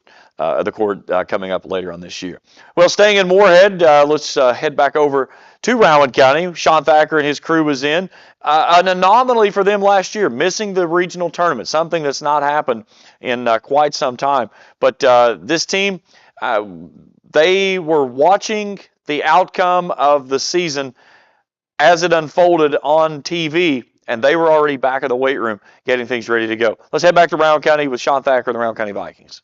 coming up later on this year. Well, staying in Moorhead, let's head back over to Rowan County. Sean Thacker and his crew was in. An anomaly for them last year, missing the regional tournament, something that's not happened in quite some time. But this team, they were watching the outcome of the season as it unfolded on TV, and they were already back in the weight room getting things ready to go. Let's head back to Rowan County with Sean Thacker and the Rowan County Vikings.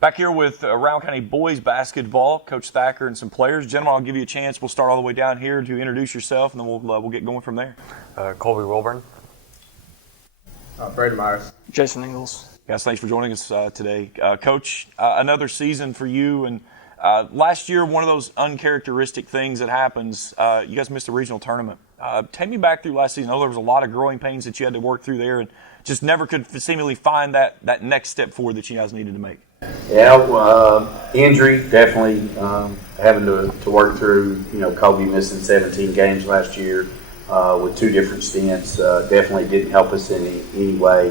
Back here with Rowan County boys basketball, Coach Thacker and some players. Gentlemen, I'll give you a chance. We'll start all the way down here to introduce yourself, and then we'll get going from there. Colby Wilburn. Brady Myers. Jason Ingles. Guys, thanks for joining us today. Coach, another season for you. And last year, one of those uncharacteristic things that happens, you guys missed the regional tournament. Take me back through last season. I know there was a lot of growing pains that you had to work through there and just never could seemingly find that next step forward that you guys needed to make. Yeah, injury, definitely having to work through, Kobe missing 17 games last year with 2 different stints definitely didn't help us in any way.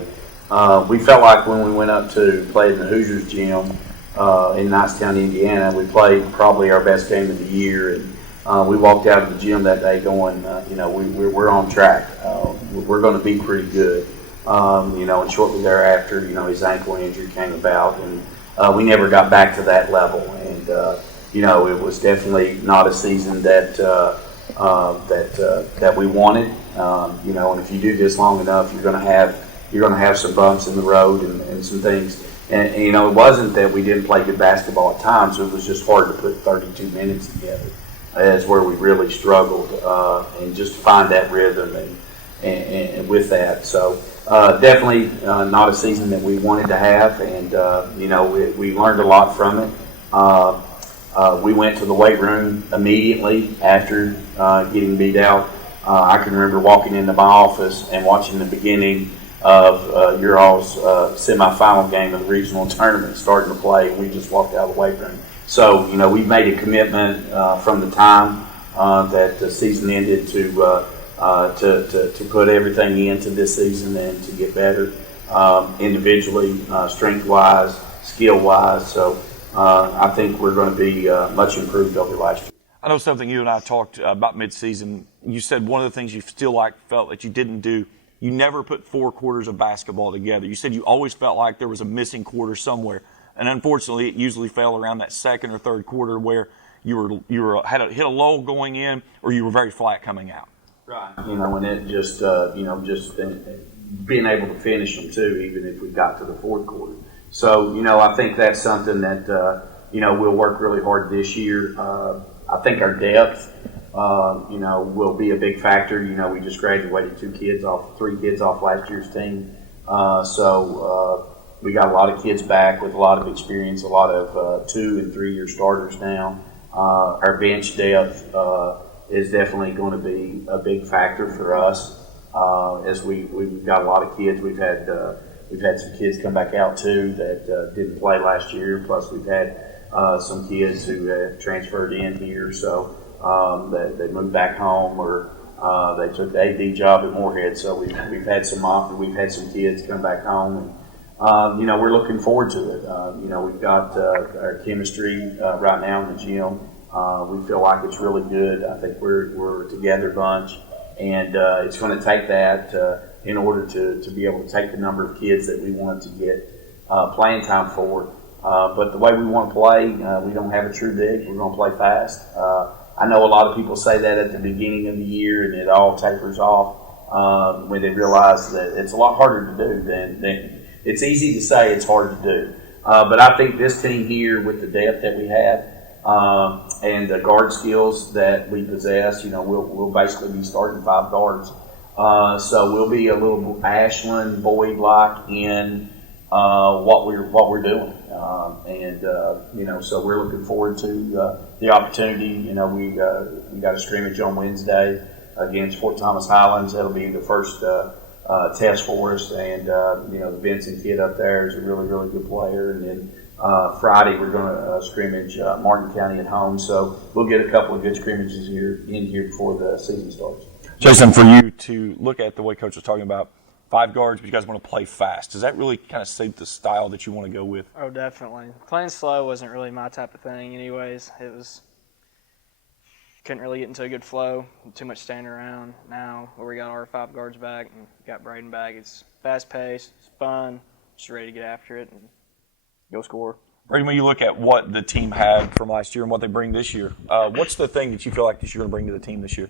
We felt like when we went up to play in the Hoosiers gym in Nicetown, Indiana, we played probably our best game of the year. And we walked out of the gym that day going, we're on track. We're going to be pretty good. And shortly thereafter, his ankle injury came about, and we never got back to that level. And it was definitely not a season that we wanted. And if you do this long enough, you're going to have some bumps in the road and some things. And it wasn't that we didn't play good basketball at times. It was just hard to put 32 minutes together. That's where we really struggled, and just find that rhythm and with that. So definitely not a season that we wanted to have, and we learned a lot from it. We went to the weight room immediately after getting beat out. I can remember walking into my office and watching the beginning of your all's semifinal game of the regional tournament starting to play, and we just walked out of the weight room. So, we've made a commitment from the time that the season ended to put everything into this season and to get better individually, strength-wise, skill-wise. So I think we're going to be much improved over last year. I know something you and I talked about midseason. You said one of the things you still felt that you didn't do, you never put 4 quarters of basketball together. You said you always felt like there was a missing quarter somewhere. And unfortunately, it usually fell around that second or third quarter where you hit a lull going in, or you were very flat coming out. Right. And it just being able to finish them too, even if we got to the fourth quarter. So I think that's something that we'll work really hard this year. I think our depth, will be a big factor. We just graduated 3 kids off last year's team, so. We got a lot of kids back with a lot of experience, a lot of 2- and 3-year starters now. Our bench depth is definitely going to be a big factor for us. As we've got a lot of kids. We've had some kids come back out too that didn't play last year. Plus we've had some kids who have transferred in here, so they moved back home or they took the AD job at Moorhead. So we've had some kids come back home. And we're looking forward to it. We've got our chemistry right now in the gym. We feel like it's really good. I think we're a together bunch, and it's going to take that in order to be able to take the number of kids that we want to get playing time for. But the way we want to play, we don't have a true dig. We're going to play fast. I know a lot of people say that at the beginning of the year, and it all tapers off when they realize that it's a lot harder to do than it's easy to say, it's hard to do. But I think this team here, with the depth that we have and the guard skills that we possess, we'll basically be starting 5 guards. So we'll be a little Ashland Boyd-like in what we're doing, so we're looking forward to the opportunity. We got a scrimmage on Wednesday against Fort Thomas Highlands. That'll be the first test for us, and the Benson kid up there is a really, really good player. And then Friday we're going to scrimmage Martin County at home, so we'll get a couple of good scrimmages in here before the season starts. Jason, for you to look at the way Coach was talking about 5 guards, but you guys want to play fast, does that really kind of suit the style that you want to go with? Oh, definitely. Playing slow wasn't really my type of thing anyways. Couldn't really get into a good flow, too much standing around. Now, where we got our 5 guards back and got Braden back, it's fast-paced, it's fun, just ready to get after it and go score. Braden, when you look at what the team had from last year and what they bring this year, what's the thing that you feel like that you're going to bring to the team this year?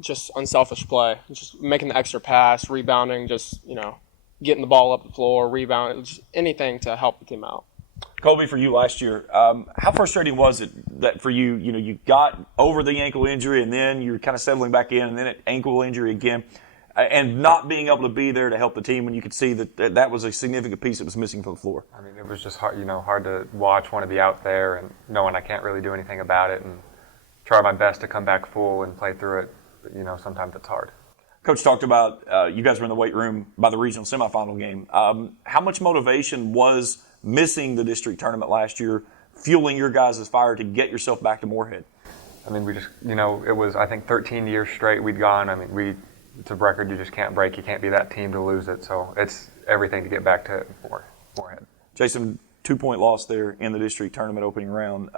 Just unselfish play, just making the extra pass, rebounding, just, getting the ball up the floor, rebounding, just anything to help the team out. Colby, for you last year, how frustrating was it that for you, you got over the ankle injury and then you're kind of settling back in and then an ankle injury again, and not being able to be there to help the team when you could see that was a significant piece that was missing from the floor? I mean, it was just hard, hard to watch, want to be out there and knowing I can't really do anything about it, and try my best to come back full and play through it. But, sometimes it's hard. Coach talked about you guys were in the weight room by the regional semifinal game. How much motivation was missing the district tournament last year fueling your guys' fire to get yourself back to Moorhead? I mean, we just, it was, I think, 13 years straight we'd gone. I mean, it's a record you just can't break. You can't be that team to lose it. So it's everything to get back to Moorhead. Jason, 2-point loss there in the district tournament opening round.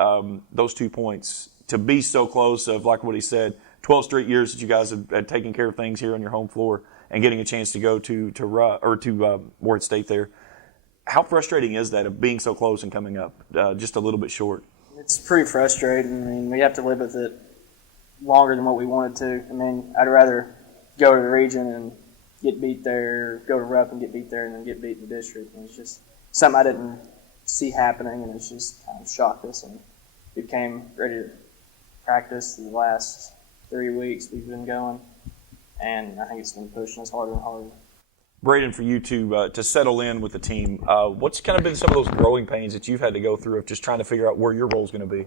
Those 2 points, to be so close of, like what he said, 12 straight years that you guys had taken care of things here on your home floor and getting a chance to go to Moorhead State there. How frustrating is that of being so close and coming up just a little bit short? It's pretty frustrating. I mean, we have to live with it longer than what we wanted to. I mean, I'd rather go to the region and get beat there, go to Rupp and get beat there, and then get beat in the district. And it's just something I didn't see happening, and it's just kind of shocked us. And we came ready to practice the last 3 weeks we've been going, and I think it's been pushing us harder and harder. Braden, for you to settle in with the team, what's kind of been some of those growing pains that you've had to go through of just trying to figure out where your role is going to be?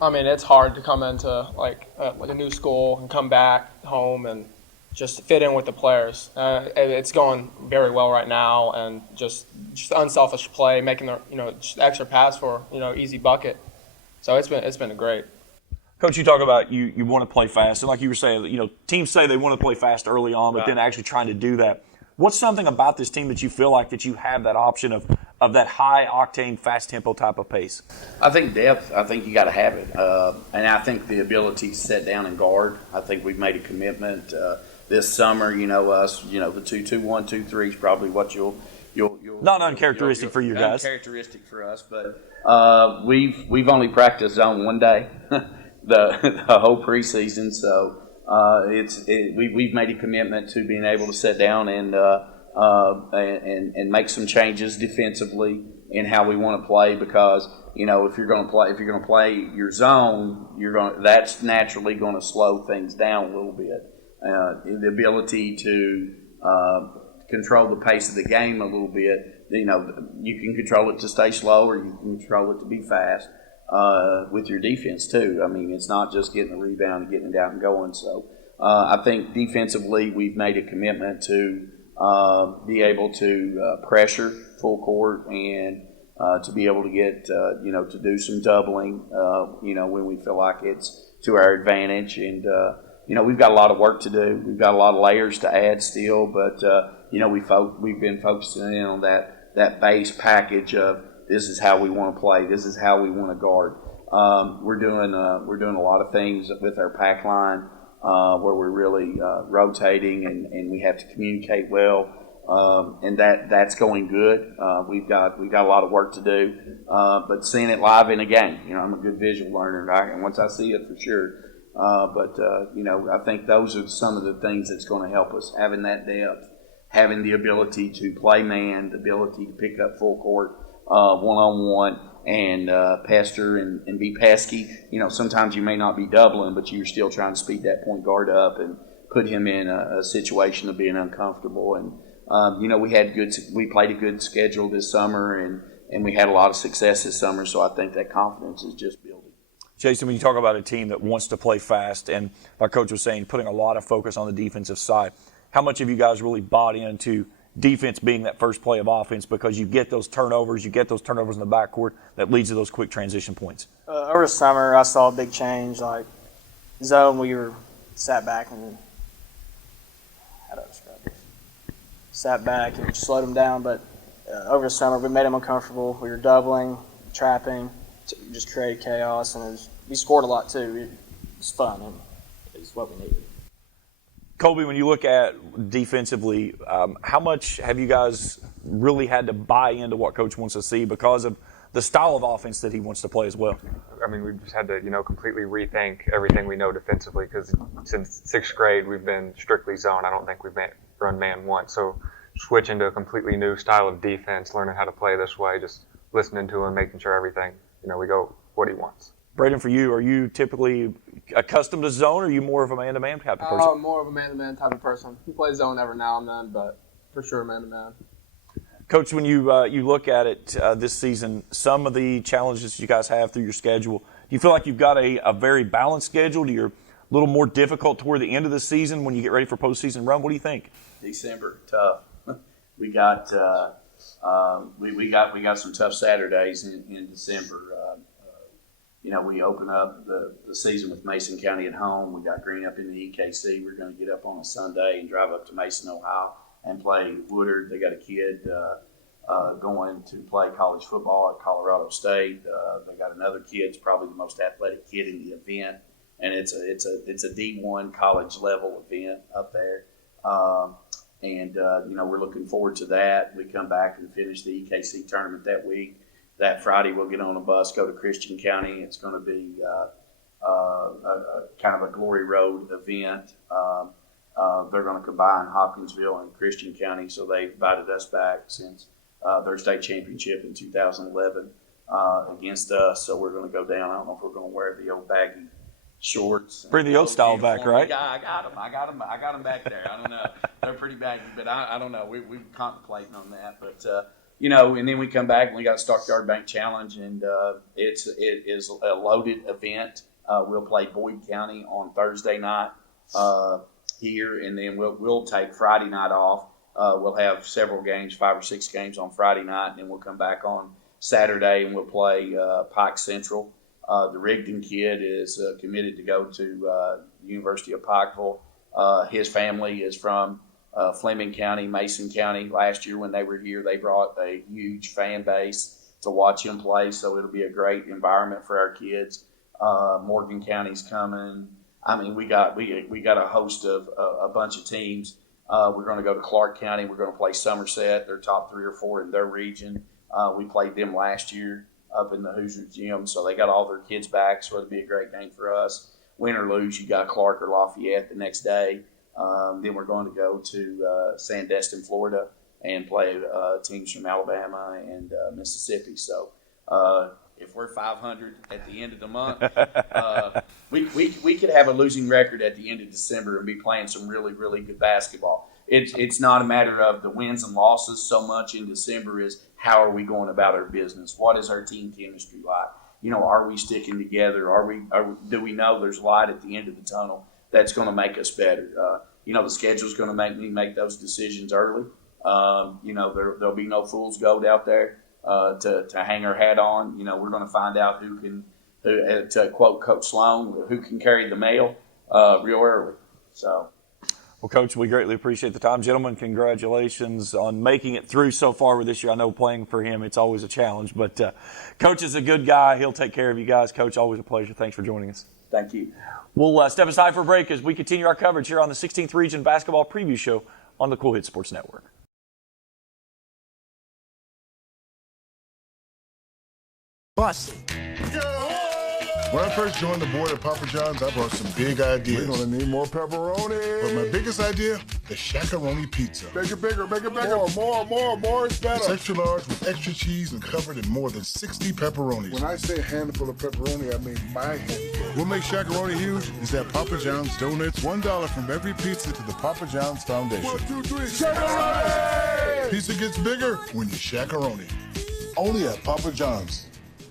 I mean, it's hard to come into like a new school and come back home and just fit in with the players. It's going very well right now, and just unselfish play, making the just extra pass for easy bucket. So it's been great. Coach, you talk about you want to play fast, and like you were saying, teams say they want to play fast early on, but then actually trying to do that. What's something about this team that you feel like that you have that option of that high octane, fast tempo type of pace? I think depth. I think you got to have it, and I think the ability to set down and guard. I think we've made a commitment this summer. Us, the 2-2-1, 2-3 is probably what you'll not uncharacteristic for you guys. Uncharacteristic for us, but we've only practiced zone one day, the whole preseason. So we've made a commitment to being able to sit down and make some changes defensively in how we want to play, because if you're going to play your zone, that's naturally going to slow things down a little bit. The ability to control the pace of the game a little bit. You can control it to stay slow, or you can control it to be fast with your defense too. I mean, it's not just getting the rebound and getting it out and going. So I think defensively we've made a commitment to be able to pressure full court and to be able to get to do some doubling when we feel like it's to our advantage. And we've got a lot of work to do. We've got a lot of layers to add still, but we've been focusing in on that base package of this is how we want to play, this is how we want to guard. We're doing a lot of things with our pack line where we're really rotating and we have to communicate well. And that's going good. We've got a lot of work to do, but seeing it live in a game, I'm a good visual learner, and once I see it, for sure. I think those are some of the things that's going to help us, having that depth, having the ability to play man, the ability to pick up full court, one-on-one, and pester and be pesky. Sometimes you may not be doubling, but you're still trying to speed that point guard up and put him in a situation of being uncomfortable. And we played a good schedule this summer, and we had a lot of success this summer, so I think that confidence is just building. Jason, when you talk about a team that wants to play fast, and like Coach was saying, putting a lot of focus on the defensive side, how much have you guys really bought into defense being that first play of offense, because you get those turnovers in the backcourt that leads to those quick transition points? Over the summer, I saw a big change. Like zone, we were sat back and slowed them down. But over the summer, we made them uncomfortable. We were doubling, trapping, just created chaos, and we scored a lot too. It was fun, and it's what we needed. Colby, when you look at defensively, how much have you guys really had to buy into what Coach wants to see because of the style of offense that he wants to play as well? I mean, we've just had to, completely rethink everything we know defensively, because since 6th grade we've been strictly zone. I don't think we've run man once. So switching to a completely new style of defense, learning how to play this way, just listening to him, making sure everything, we go what he wants. Braden, for you, are you typically accustomed to zone, or are you more of a man-to-man type of person? More of a man-to-man type of person. We play zone every now and then, but for sure man-to-man. Coach, when you look at it this season, some of the challenges you guys have through your schedule, do you feel like you've got a very balanced schedule? Do you a little more difficult toward the end of the season when you get ready for postseason run? What do you think? December, tough. We got some tough Saturdays in December. We open up the season with Mason County at home. We got Greenup in the EKC. We're going to get up on a Sunday and drive up to Mason, Ohio, and play Woodard. They got a kid going to play college football at Colorado State. They got another kid, it's probably the most athletic kid in the event, and it's a D1 college level event up there. We're looking forward to that. We come back and finish the EKC tournament that week. That Friday, we'll get on a bus, go to Christian County. It's going to be kind of a Glory Road event. They're going to combine Hopkinsville and Christian County, so they invited us back since their state championship in 2011 against us. So we're going to go down. I don't know if we're going to wear the old baggy shorts. Bring the old style back, right? Yeah, I got them back there. I don't know. They're pretty baggy, but I don't know. We're contemplating on that, but. And then we come back and we got Stockyard Bank Challenge, and it is a loaded event. We'll play Boyd County on Thursday night here, and then we'll take Friday night off. We'll have several games, 5 or 6 games on Friday night, and then we'll come back on Saturday and we'll play Pike Central. The Rigdon kid is committed to go to the University of Pikeville. His family is from Fleming County, Mason County. Last year when they were here, they brought a huge fan base to watch him play, so it'll be a great environment for our kids. Morgan County's coming. I mean, we got a host of a bunch of teams. We're going to go to Clark County. We're going to play Somerset. They're top 3 or 4 in their region. We played them last year up in the Hoosiers gym, so they got all their kids back, so it'll be a great game for us. Win or lose, you got Clark or Lafayette the next day. Then we're going to go to Sandestin, Florida, and play teams from Alabama and Mississippi. So if we're 500 at the end of the month, we could have a losing record at the end of December and be playing some really, really good basketball. It's not a matter of the wins and losses so much in December is how are we going about our business? What is our team chemistry like? Are we sticking together? Do we know there's light at the end of the tunnel that's going to make us better? The schedule's going to make me make those decisions early. There'll be no fool's gold out there to hang our hat on. We're going to find out who to quote Coach Sloan, who can carry the mail real early. So, Well, Coach, we greatly appreciate the time. Gentlemen, congratulations on making it through so far with this year. I know playing for him, it's always a challenge, but Coach is a good guy. He'll take care of you guys. Coach, always a pleasure. Thanks for joining us. Thank you. We'll step aside for a break as we continue our coverage here on the 16th Region Basketball Preview Show on the Kool Sports Network. Bust. When I first joined the board at Papa John's, I brought some big ideas. We're gonna need more pepperoni. But my biggest idea, the Shakaroni pizza. Bigger, bigger, bigger, bigger. More is better. It's extra large with extra cheese and covered in more than 60 pepperonis. When I say a handful of pepperoni, I mean my handful. What makes Shakaroni huge is that Papa John's donates $1 from every pizza to the Papa John's Foundation. 1, 2, 3, Shakaroni! Pizza gets bigger when you Shakaroni. Only at Papa John's.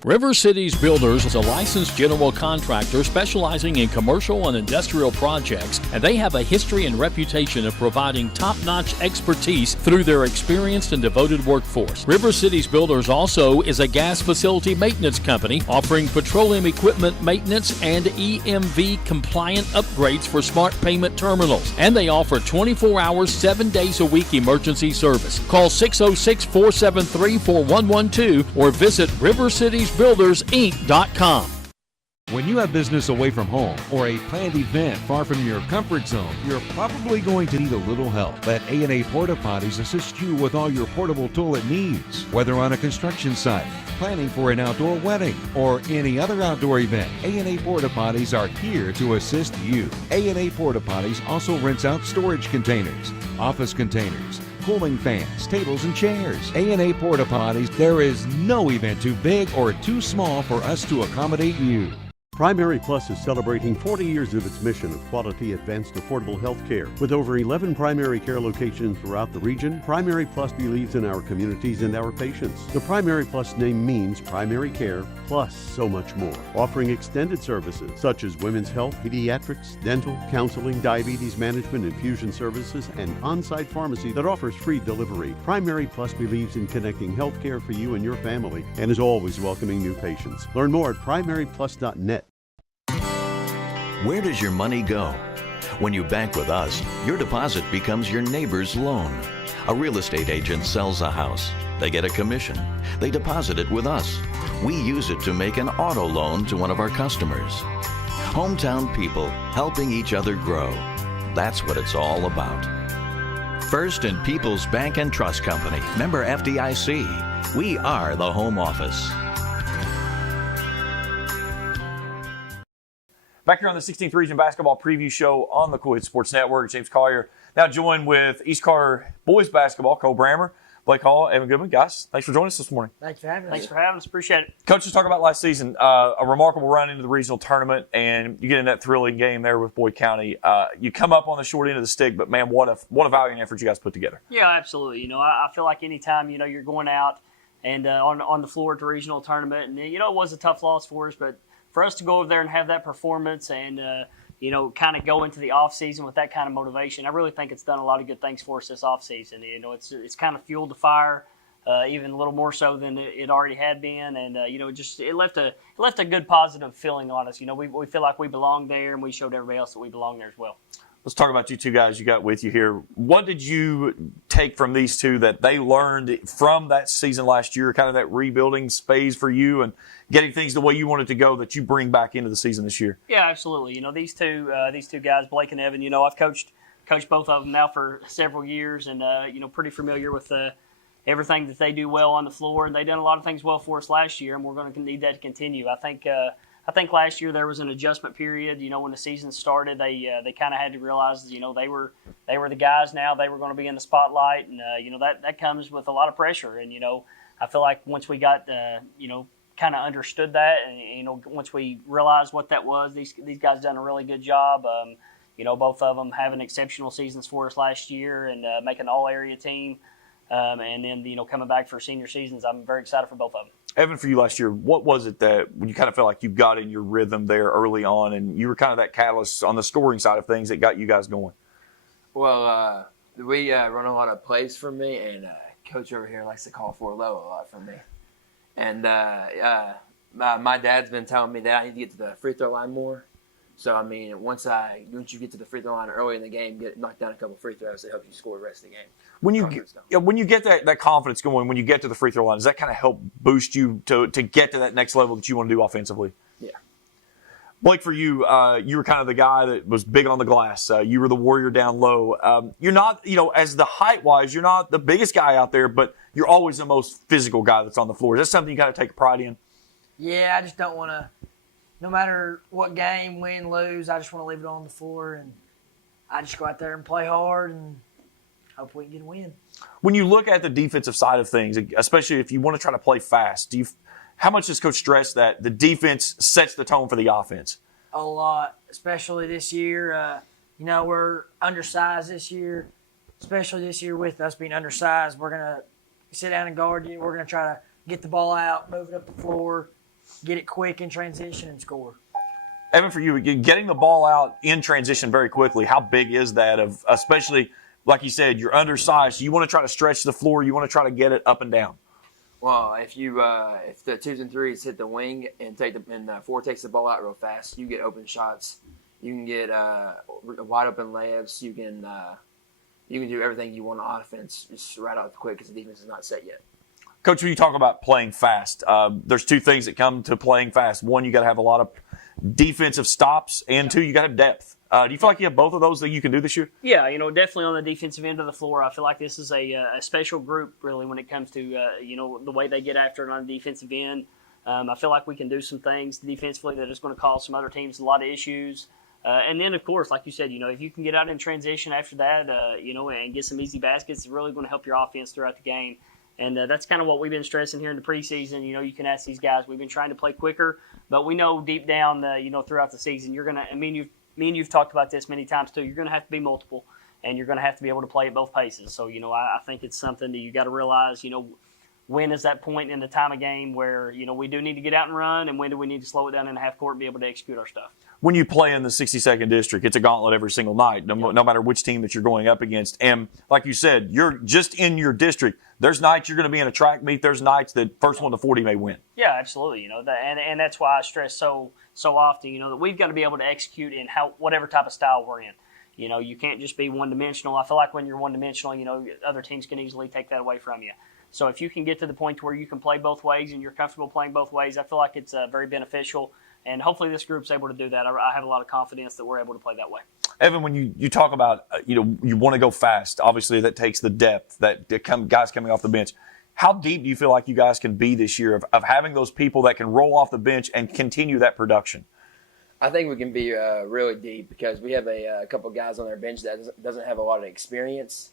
River Cities Builders is a licensed general contractor specializing in commercial and industrial projects, and they have a history and reputation of providing top-notch expertise through their experienced and devoted workforce. River Cities Builders also is a gas facility maintenance company offering petroleum equipment maintenance and EMV compliant upgrades for smart payment terminals, and they offer 24 hours, 7 days a week emergency service. Call 606-473-4112 or visit rivercitiesbuildersinc.com. When you have business away from home or a planned event far from your comfort zone, you're probably going to need a little help. Let A&A Porta Potties assist you with all your portable toilet needs. Whether on a construction site, planning for an outdoor wedding, or any other outdoor event, A&A Porta Potties are here to assist you. A&A Porta Potties also rents out storage containers, office containers, cooling fans, tables, and chairs. A&A Porta Potties, there is no event too big or too small for us to accommodate you. Primary Plus is celebrating 40 years of its mission of quality, advanced, affordable health care. With over 11 primary care locations throughout the region, Primary Plus believes in our communities and our patients. The Primary Plus name means primary care plus so much more. Offering extended services such as women's health, pediatrics, dental, counseling, diabetes management, infusion services, and on-site pharmacy that offers free delivery. Primary Plus believes in connecting health care for you and your family and is always welcoming new patients. Learn more at primaryplus.net. Where does your money go? When you bank with us, your deposit becomes your neighbor's loan. A real estate agent sells a house. They get a commission. They deposit it with us. We use it to make an auto loan to one of our customers. Hometown people helping each other grow. That's what it's all about. First and People's Bank and Trust Company, member FDIC. We are the home office. Back here on the 16th Region Basketball Preview Show on the Kool Sports Network, James Collier now joined with East Carter boys basketball, Cole Brammer, Blake Hall, Evan Goodman. Guys, thanks for joining us this morning. Thanks for having us. Thanks for having us. Appreciate it. Coach, let's talk about last season. A remarkable run into the regional tournament, and you get in that thrilling game there with Boyd County. You come up on the short end of the stick, but, man, what a valiant effort you guys put together. Yeah, absolutely. You know, I feel like anytime, you're going out and on the floor at the regional tournament, and, it was a tough loss for us, but for us to go over there and have that performance and, kind of go into the offseason with that kind of motivation, I really think it's done a lot of good things for us this offseason. It's kind of fueled the fire, even a little more so than it already had been. And, it left a good positive feeling on us. We feel like we belong there, and we showed everybody else that we belong there as well. Let's talk about you two guys you got with you here. What did you take from these two that they learned from that season last year, kind of that rebuilding phase for you and getting things the way you wanted to go that you bring back into the season this year? Yeah, absolutely. These two guys, Blake and Evan, I've coached both of them now for several years and, pretty familiar with everything that they do well on the floor. And they done a lot of things well for us last year, and we're going to need that to continue. I think last year there was an adjustment period. When the season started, they kind of had to realize, they were the guys now. They were going to be in the spotlight, and that comes with a lot of pressure. And I feel like once we got kind of understood that, and once we realized what that was, these guys done a really good job. Both of them having exceptional seasons for us last year and making an all-area team. And then, coming back for senior seasons, I'm very excited for both of them. Evan, for you last year, what was it that when you kind of felt like you got in your rhythm there early on and you were kind of that catalyst on the scoring side of things that got you guys going? Well, we run a lot of plays for me, and Coach over here likes to call for low a lot from me. And my dad's been telling me that I need to get to the free throw line more. So, I mean, once you get to the free throw line early in the game, get knocked down a couple free throws, it helps you score the rest of the game. When you get that confidence going, when you get to the free throw line, does that kind of help boost you to get to that next level that you want to do offensively? Yeah. Blake, for you, you were kind of the guy that was big on the glass. You were the warrior down low. You're not, as the height-wise, you're not the biggest guy out there, but you're always the most physical guy that's on the floor. Is that something you got to take pride in? Yeah, I just don't want to, no matter what game, win, lose, I just want to leave it on the floor, and I just go out there and play hard and hope we can get a win. When you look at the defensive side of things, especially if you want to try to play fast, how much does Coach stress that the defense sets the tone for the offense? A lot, especially this year. We're undersized this year, especially this year with us being undersized. We're going to sit down and guard you. We're going to try to get the ball out, move it up the floor, get it quick in transition, and score. Evan, for you, getting the ball out in transition very quickly, how big is that? Especially, like you said, you're undersized. So you want to try to stretch the floor. You want to try to get it up and down. Well, if the 2s and 3s hit the wing and 4 takes the ball out real fast, you get open shots. You can get wide open layups. You can do everything you want on offense just right out quick because the defense is not set yet. Coach, when you talk about playing fast, there's two things that come to playing fast. One, you got to have a lot of defensive stops, and two, you got to have depth. Do you feel like you have both of those that you can do this year? Yeah, definitely on the defensive end of the floor. I feel like this is a special group, really, when it comes to, the way they get after it on the defensive end. I feel like we can do some things defensively that is going to cause some other teams a lot of issues. And then, of course, like you said, if you can get out in transition after that, and get some easy baskets, it's really going to help your offense throughout the game. And that's kind of what we've been stressing here in the preseason. You can ask these guys. We've been trying to play quicker, but we know deep down, throughout the season, you're going to – me and you've talked about this many times too. You're going to have to be multiple, and you're going to have to be able to play at both paces. So, I think it's something that you got to realize, when is that point in the time of game where, we do need to get out and run, and when do we need to slow it down in the half court and be able to execute our stuff. When you play in the 62nd district, it's a gauntlet every single night, no matter which team that you're going up against. And like you said, you're just in your district. There's nights you're going to be in a track meet. There's nights that first one to 40 may win. Yeah, absolutely. And that's why I stress so often, that we've got to be able to execute in whatever type of style we're in. You can't just be one-dimensional. I feel like when you're one-dimensional, other teams can easily take that away from you. So if you can get to the point where you can play both ways and you're comfortable playing both ways, I feel like it's very beneficial. And hopefully this group's able to do that. I have a lot of confidence that we're able to play that way. Evan, when you talk about, you want to go fast, obviously that takes the depth, guys coming off the bench. How deep do you feel like you guys can be this year of having those people that can roll off the bench and continue that production? I think we can be really deep because we have a couple guys on our bench that doesn't have a lot of experience.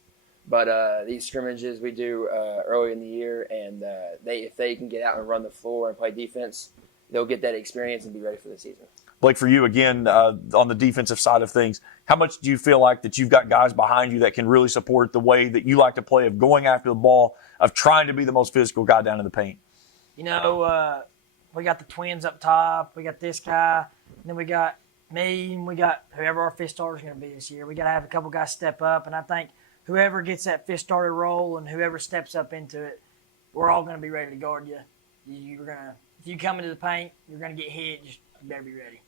But these scrimmages we do early in the year, and if they can get out and run the floor and play defense, they'll get that experience and be ready for the season. Blake, for you, again, on the defensive side of things, how much do you feel like that you've got guys behind you that can really support the way that you like to play, of going after the ball, of trying to be the most physical guy down in the paint? We got the twins up top. We got this guy. And then we got me, and we got whoever our fifth starter is going to be this year. We got to have a couple guys step up, and I think whoever gets that fifth starter role and whoever steps up into it, we're all going to be ready to guard you. If you come into the paint, you're going to get hit. You better be ready.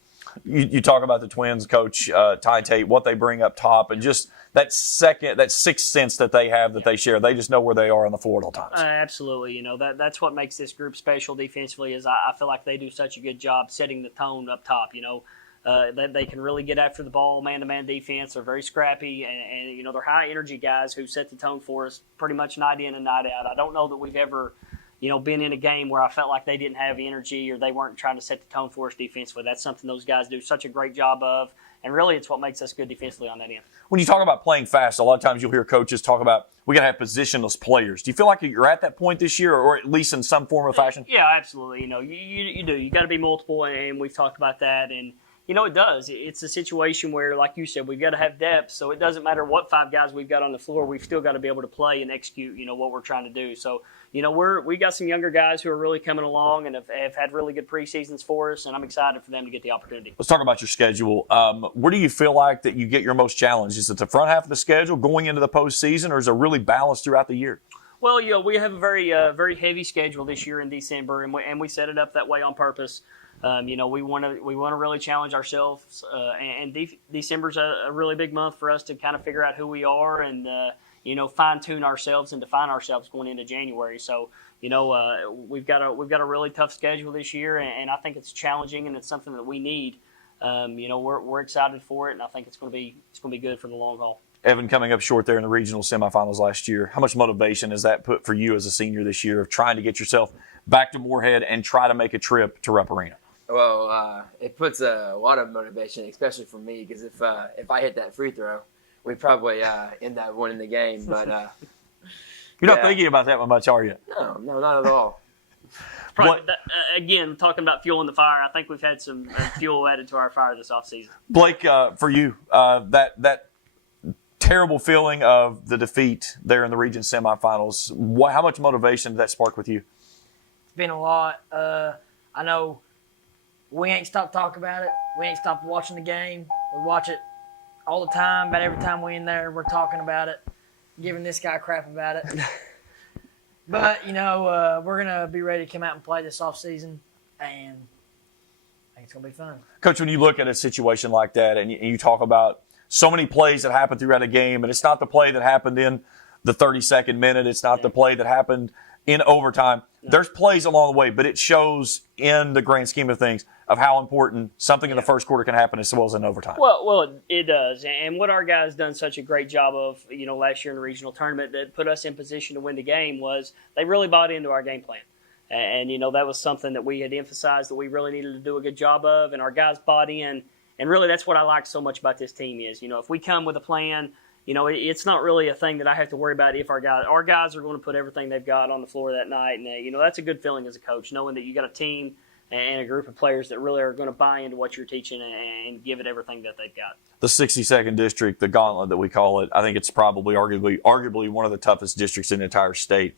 You talk about the twins, Coach Ty Tate, what they bring up top, and just that sixth sense that they have that they share. They just know where they are on the floor at all times. Absolutely. That's what makes this group special defensively is I feel like they do such a good job setting the tone up top. They can really get after the ball, man-to-man defense. They're very scrappy, and they're high-energy guys who set the tone for us pretty much night in and night out. I don't know that we've ever been in a game where I felt like they didn't have energy or they weren't trying to set the tone for us defensively. That's something those guys do such a great job of, and really it's what makes us good defensively on that end. When you talk about playing fast, a lot of times you'll hear coaches talk about we got to have positionless players. Do you feel like you're at that point this year, or at least in some form or fashion? Yeah, absolutely. You do. You got to be multiple, and we've talked about that, and it does. It's a situation where, like you said, we've got to have depth, so it doesn't matter what 5 guys we've got on the floor. We've still got to be able to play and execute, what we're trying to do. So, we got some younger guys who are really coming along and have had really good preseasons for us, and I'm excited for them to get the opportunity. Let's talk about your schedule. Where do you feel like that you get your most challenge? Is it the front half of the schedule going into the postseason, or is it really balanced throughout the year? Well, we have a very heavy schedule this year in December, and we set it up that way on purpose. We want to really challenge ourselves, and December's a really big month for us to kind of figure out who we are and fine tune ourselves and define ourselves going into January. So we've got a really tough schedule this year, and I think it's challenging and it's something that we need. We're excited for it, and I think it's going to be good for the long haul. Evan, coming up short there in the regional semifinals last year, how much motivation has that put for you as a senior this year of trying to get yourself back to Moorhead and try to make a trip to Rupp Arena? Well, it puts a lot of motivation, especially for me, because if I hit that free throw, we probably end up winning the game. But you're not thinking about that one much, are you? No, not at all. Again, talking about fueling the fire, I think we've had some fuel added to our fire this offseason. Blake, for you, that terrible feeling of the defeat there in the region semifinals, how much motivation did that spark with you? It's been a lot. I know we ain't stopped talking about it. We ain't stopped watching the game. We watch it all the time, but every time we're in there, we're talking about it, giving this guy crap about it. But, we're going to be ready to come out and play this offseason, and I think it's going to be fun. Coach, when you look at a situation like that and you talk about so many plays that happen throughout a game, and it's not the play that happened in the 32nd minute, it's not the play that happened in overtime. There's plays along the way, but it shows in the grand scheme of things of how important something in the first quarter can happen as well as in overtime. Well, it does. And what our guys done such a great job of, last year in the regional tournament that put us in position to win the game was they really bought into our game plan. And that was something that we had emphasized that we really needed to do a good job of, and our guys bought in. And really that's what I like so much about this team is, if we come with a plan, it's not really a thing that I have to worry about if our guys are going to put everything they've got on the floor that night. And, that's a good feeling as a coach, knowing that you got a team and a group of players that really are going to buy into what you're teaching and give it everything that they've got. The 62nd district, the gauntlet that we call it, I think it's probably arguably one of the toughest districts in the entire state.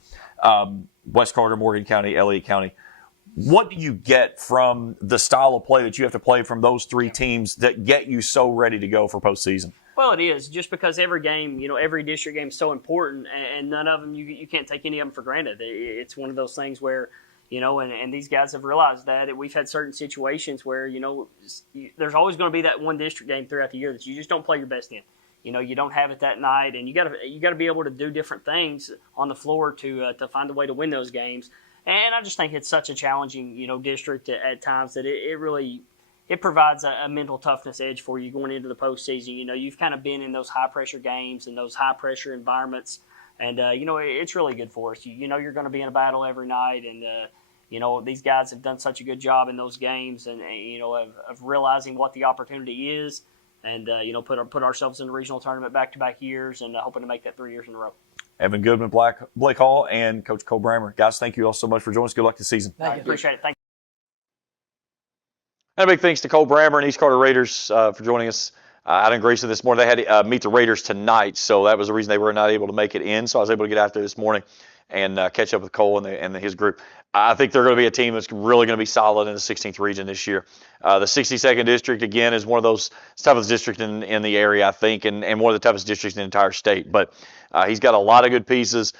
West Carter, Morgan County, Elliott County. What do you get from the style of play that you have to play from those three teams that get you so ready to go for postseason? Well, it is, just because every game, every district game is so important, and none of them, you can't take any of them for granted. It's one of those things where, and these guys have realized that. We've had certain situations where, there's always going to be that one district game throughout the year that you just don't play your best in. You don't have it that night, and you got to be able to do different things on the floor to find a way to win those games. And I just think it's such a challenging, district at times that it provides a mental toughness edge for you going into the postseason. You've kind of been in those high-pressure games and those high-pressure environments, and, it's really good for us. You're going to be in a battle every night, and, these guys have done such a good job in those games and of realizing what the opportunity is and, put ourselves in the regional tournament back-to-back years and hoping to make that 3 years in a row. Evan Goodman, Blake Hall, and Coach Kool Brammer. Guys, thank you all so much for joining us. Good luck this season. Thank you. Appreciate it. Thank you. And a big thanks to Kool Brammer and East Carter Raiders for joining us out in Grayson this morning. They had to meet the Raiders tonight, so that was the reason they were not able to make it in. So I was able to get out there this morning and catch up with Kool and his group. I think they're going to be a team that's really going to be solid in the 16th region this year. The 62nd district, again, is one of those toughest districts in the area, I think, and one of the toughest districts in the entire state. But he's got a lot of good pieces.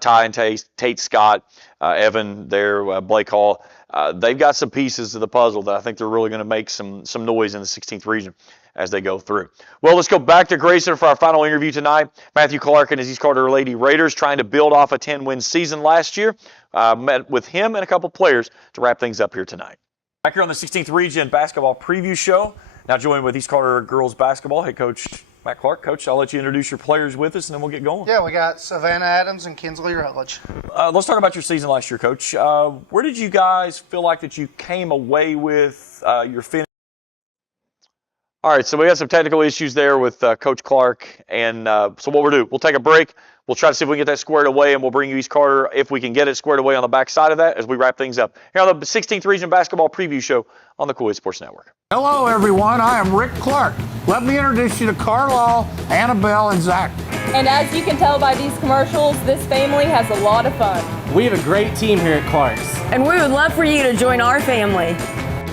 Ty and Tate Scott, Evan there, Blake Hall. They've got some pieces of the puzzle that I think they're really going to make some noise in the 16th region as they go through. Well, let's go back to Grayson for our final interview tonight. Matthew Clark and his East Carter Lady Raiders trying to build off a 10-win season last year. Met with him and a couple players to wrap things up here tonight. Back here on the 16th Region Basketball Preview Show. Now joined with East Carter Girls Basketball head coach Matt Clark. Coach, I'll let you introduce your players with us, and then we'll get going. Yeah, we got Savannah Adams and Kinsley Rutledge. Let's talk about your season last year, Coach. Where did you guys feel like that you came away with your finish? All right, so we had some technical issues there with Coach Clark, and so what we'll do, we'll take a break. We'll try to see if we can get that squared away, and we'll bring you East Carter if we can get it squared away on the back side of that as we wrap things up here on the 16th Region Basketball Preview Show on the Kool Sports Network. Hello, everyone. I am Rick Clark. Let me introduce you to Carlisle, Annabelle, and Zach. And as you can tell by these commercials, this family has a lot of fun. We have a great team here at Clark's. And we would love for you to join our family.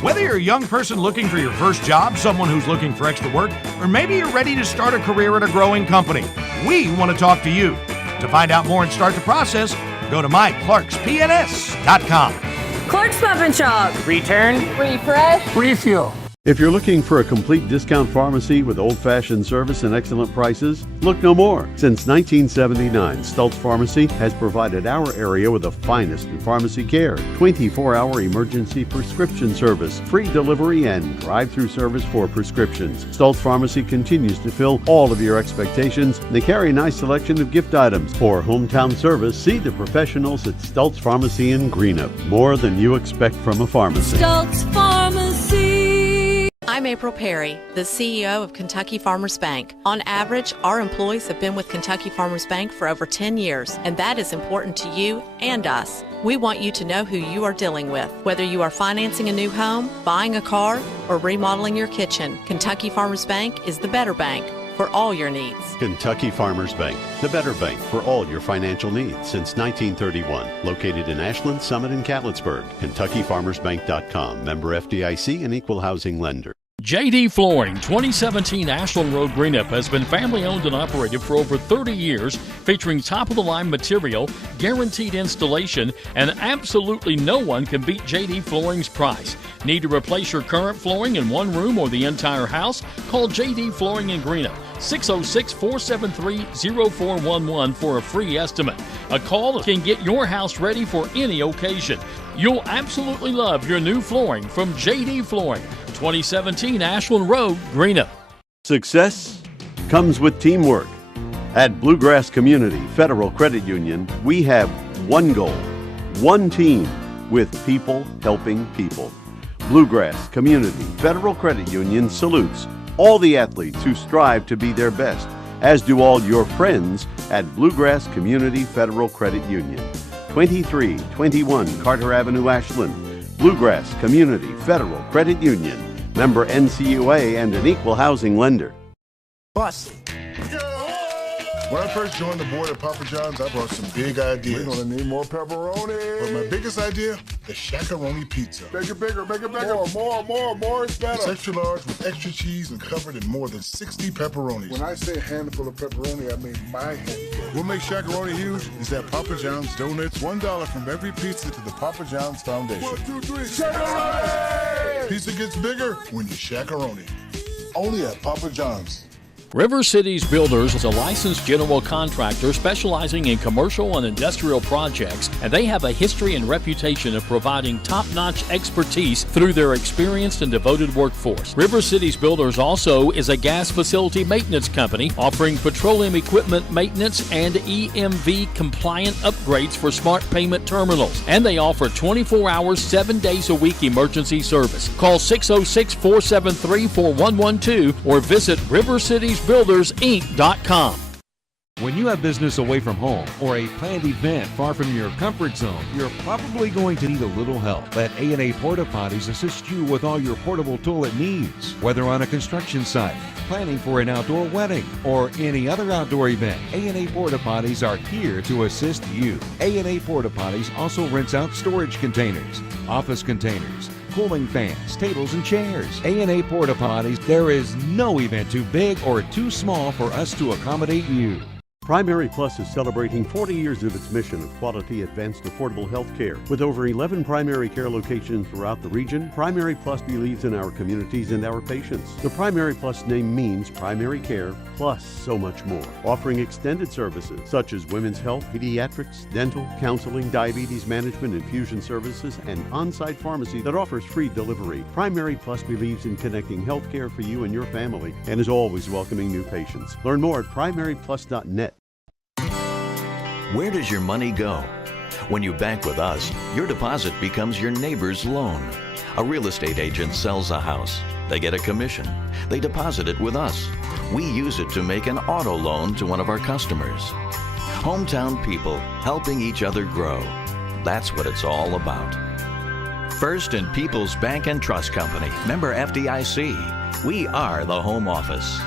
Whether you're a young person looking for your first job, someone who's looking for extra work, or maybe you're ready to start a career at a growing company, we want to talk to you. To find out more and start the process, go to myclarkspns.com. Clark's Pump and Shop. Return. Refresh. Refuel. If you're looking for a complete discount pharmacy with old-fashioned service and excellent prices, look no more. Since 1979, Stultz Pharmacy has provided our area with the finest in pharmacy care, 24-hour emergency prescription service, free delivery, and drive-through service for prescriptions. Stultz Pharmacy continues to fill all of your expectations. They carry a nice selection of gift items. For hometown service, see the professionals at Stultz Pharmacy in Greenup. More than you expect from a pharmacy. Stultz Pharmacy. I'm April Perry, the CEO of Kentucky Farmers Bank. On average, our employees have been with Kentucky Farmers Bank for over 10 years, and that is important to you and us. We want you to know who you are dealing with. Whether you are financing a new home, buying a car, or remodeling your kitchen, Kentucky Farmers Bank is the better bank for all your needs. Kentucky Farmers Bank, the better bank for all your financial needs since 1931. Located in Ashland, Summit, and Catlettsburg. KentuckyFarmersBank.com. Member FDIC and Equal Housing Lender. JD Flooring, 2017 Ashland Road Greenup has been family owned and operated for over 30 years, featuring top-of-the-line material, guaranteed installation, and absolutely no one can beat JD Flooring's price. Need to replace your current flooring in one room or the entire house? Call JD Flooring in Greenup, 606-473-0411 for a free estimate. A call can get your house ready for any occasion. You'll absolutely love your new flooring from JD Flooring, 2017 Ashland Road, Greenup. Success comes with teamwork. At Bluegrass Community Federal Credit Union, we have one goal, one team, with people helping people. Bluegrass Community Federal Credit Union salutes all the athletes who strive to be their best, as do all your friends at Bluegrass Community Federal Credit Union. 2321 Carter Avenue, Ashland. Bluegrass Community Federal Credit Union. Member NCUA and an equal housing lender. Bus. When I first joined the board at Papa John's, I brought some big ideas. We're gonna need more pepperoni. But my biggest idea, the Shakaroni pizza. Bigger, bigger, bigger, bigger. More is better. It's extra large with extra cheese and covered in more than 60 pepperonis. When I say handful of pepperoni, I mean my handful. What makes Shakaroni huge is that Papa John's donates $1 from every pizza to the Papa John's Foundation. 1, 2, 3, Shakaroni! Pizza gets bigger when you Shakaroni. Only at Papa John's. River Cities Builders is a licensed general contractor specializing in commercial and industrial projects, and they have a history and reputation of providing top-notch expertise through their experienced and devoted workforce. River Cities Builders also is a gas facility maintenance company offering petroleum equipment maintenance and EMV compliant upgrades for smart payment terminals, and they offer 24 hours, 7 days a week emergency service. Call 606-473-4112 or visit rivercitiesbuildersinc.com. When you have business away from home or a planned event far from your comfort zone, you're probably going to need a little help. Let A&A Porta Potties assist you with all your portable toilet needs. Whether on a construction site, planning for an outdoor wedding, or any other outdoor event, A&A Porta Potties are here to assist you. A&A Porta Potties also rents out storage containers, office containers, cooling fans, tables, and chairs. A&A Porta Potties, there is no event too big or too small for us to accommodate you. Primary Plus is celebrating 40 years of its mission of quality, advanced, affordable health care. With over 11 primary care locations throughout the region, Primary Plus believes in our communities and our patients. The Primary Plus name means primary care plus so much more. Offering extended services such as women's health, pediatrics, dental, counseling, diabetes management, infusion services, and on-site pharmacy that offers free delivery. Primary Plus believes in connecting health care for you and your family and is always welcoming new patients. Learn more at primaryplus.net. Where does your money go? When you bank with us, your deposit becomes your neighbor's loan. A real estate agent sells a house. They get a commission. They deposit it with us. We use it to make an auto loan to one of our customers. Hometown people helping each other grow. That's what it's all about. First and People's Bank and Trust Company, member FDIC. We are the home office.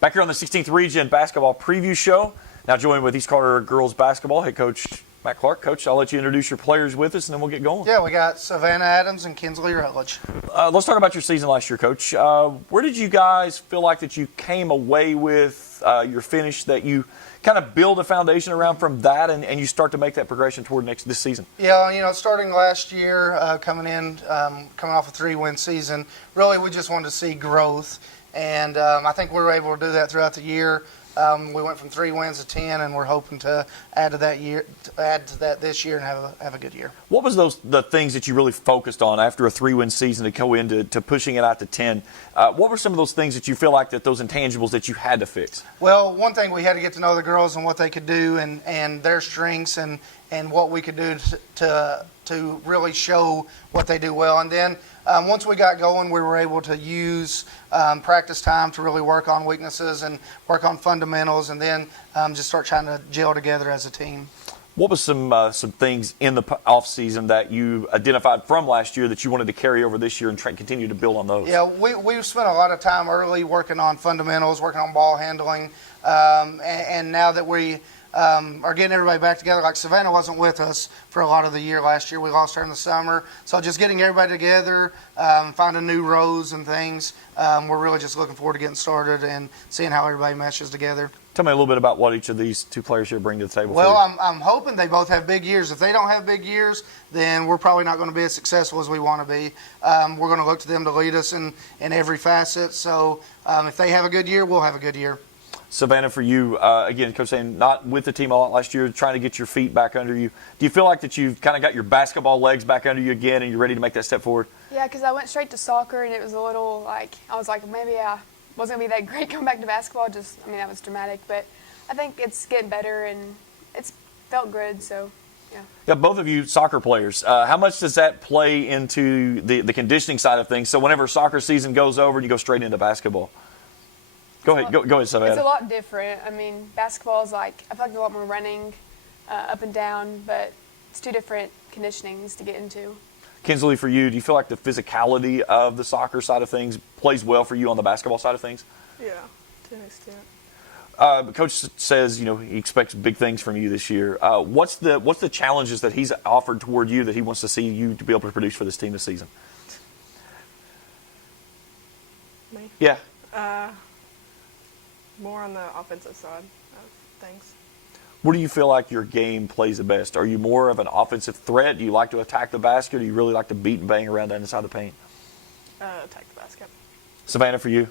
Back here on the 16th Region Basketball Preview Show. Now joined with East Carter Girls Basketball head coach Matt Clark. Coach, I'll let you introduce your players with us, and then we'll get going. Yeah, we got Savannah Adams and Kinsley Rutledge. Let's talk about your season last year, Coach. Where did you guys feel like that you came away with your finish that you kind of build a foundation around from that, and you start to make that progression toward this season? Yeah, starting last year, coming off a 3-win season, really we just wanted to see growth, and I think we were able to do that throughout the year. We went from 3 wins to 10, and we're hoping to add to that this year and have a good year. What was the things that you really focused on after a 3-win season to go into pushing it out to 10? What were some of those things that you feel like those intangibles that you had to fix? Well, one thing, we had to get to know the girls and what they could do and their strengths and what we could do to really show what they do well. And then once we got going, we were able to use practice time to really work on weaknesses and work on fundamentals, and then just start trying to gel together as a team. What was some things in the off season that you identified from last year that you wanted to carry over this year and continue to build on those? Yeah, we've spent a lot of time early working on fundamentals, working on ball handling, and now that we are getting everybody back together. Like Savannah wasn't with us for a lot of the year last year. We lost her in the summer. So just getting everybody together, finding new rows and things, we're really just looking forward to getting started and seeing how everybody meshes together. Tell me a little bit about what each of these 2 players here bring to the table. Well, I'm hoping they both have big years. If they don't have big years, then we're probably not going to be as successful as we want to be. We're going to look to them to lead us in every facet. So if they have a good year, we'll have a good year. Savannah, for you, again, Coach saying not with the team a lot last year, trying to get your feet back under you. Do you feel like that you've kind of got your basketball legs back under you again and you're ready to make that step forward? Yeah, because I went straight to soccer, and it was a little I was like, maybe I wasn't going to be that great coming back to basketball. That was dramatic. But I think it's getting better, and it's felt good, so yeah. Yeah, both of you soccer players. How much does that play into the conditioning side of things? So whenever soccer season goes over, you go straight into basketball. Go ahead, Savannah. It's a lot different. Basketball is I feel like there's a lot more running up and down, but it's 2 different conditionings to get into. Kinsley, for you, do you feel like the physicality of the soccer side of things plays well for you on the basketball side of things? Yeah, to an extent. Coach says, he expects big things from you this year. What's the challenges that he's offered toward you that he wants to see you to be able to produce for this team this season? Me? Yeah. More on the offensive side of things. Where do you feel like your game plays the best? Are you more of an offensive threat? Do you like to attack the basket? Or do you really like to beat and bang around the inside the paint? Attack the basket. Savannah, for you?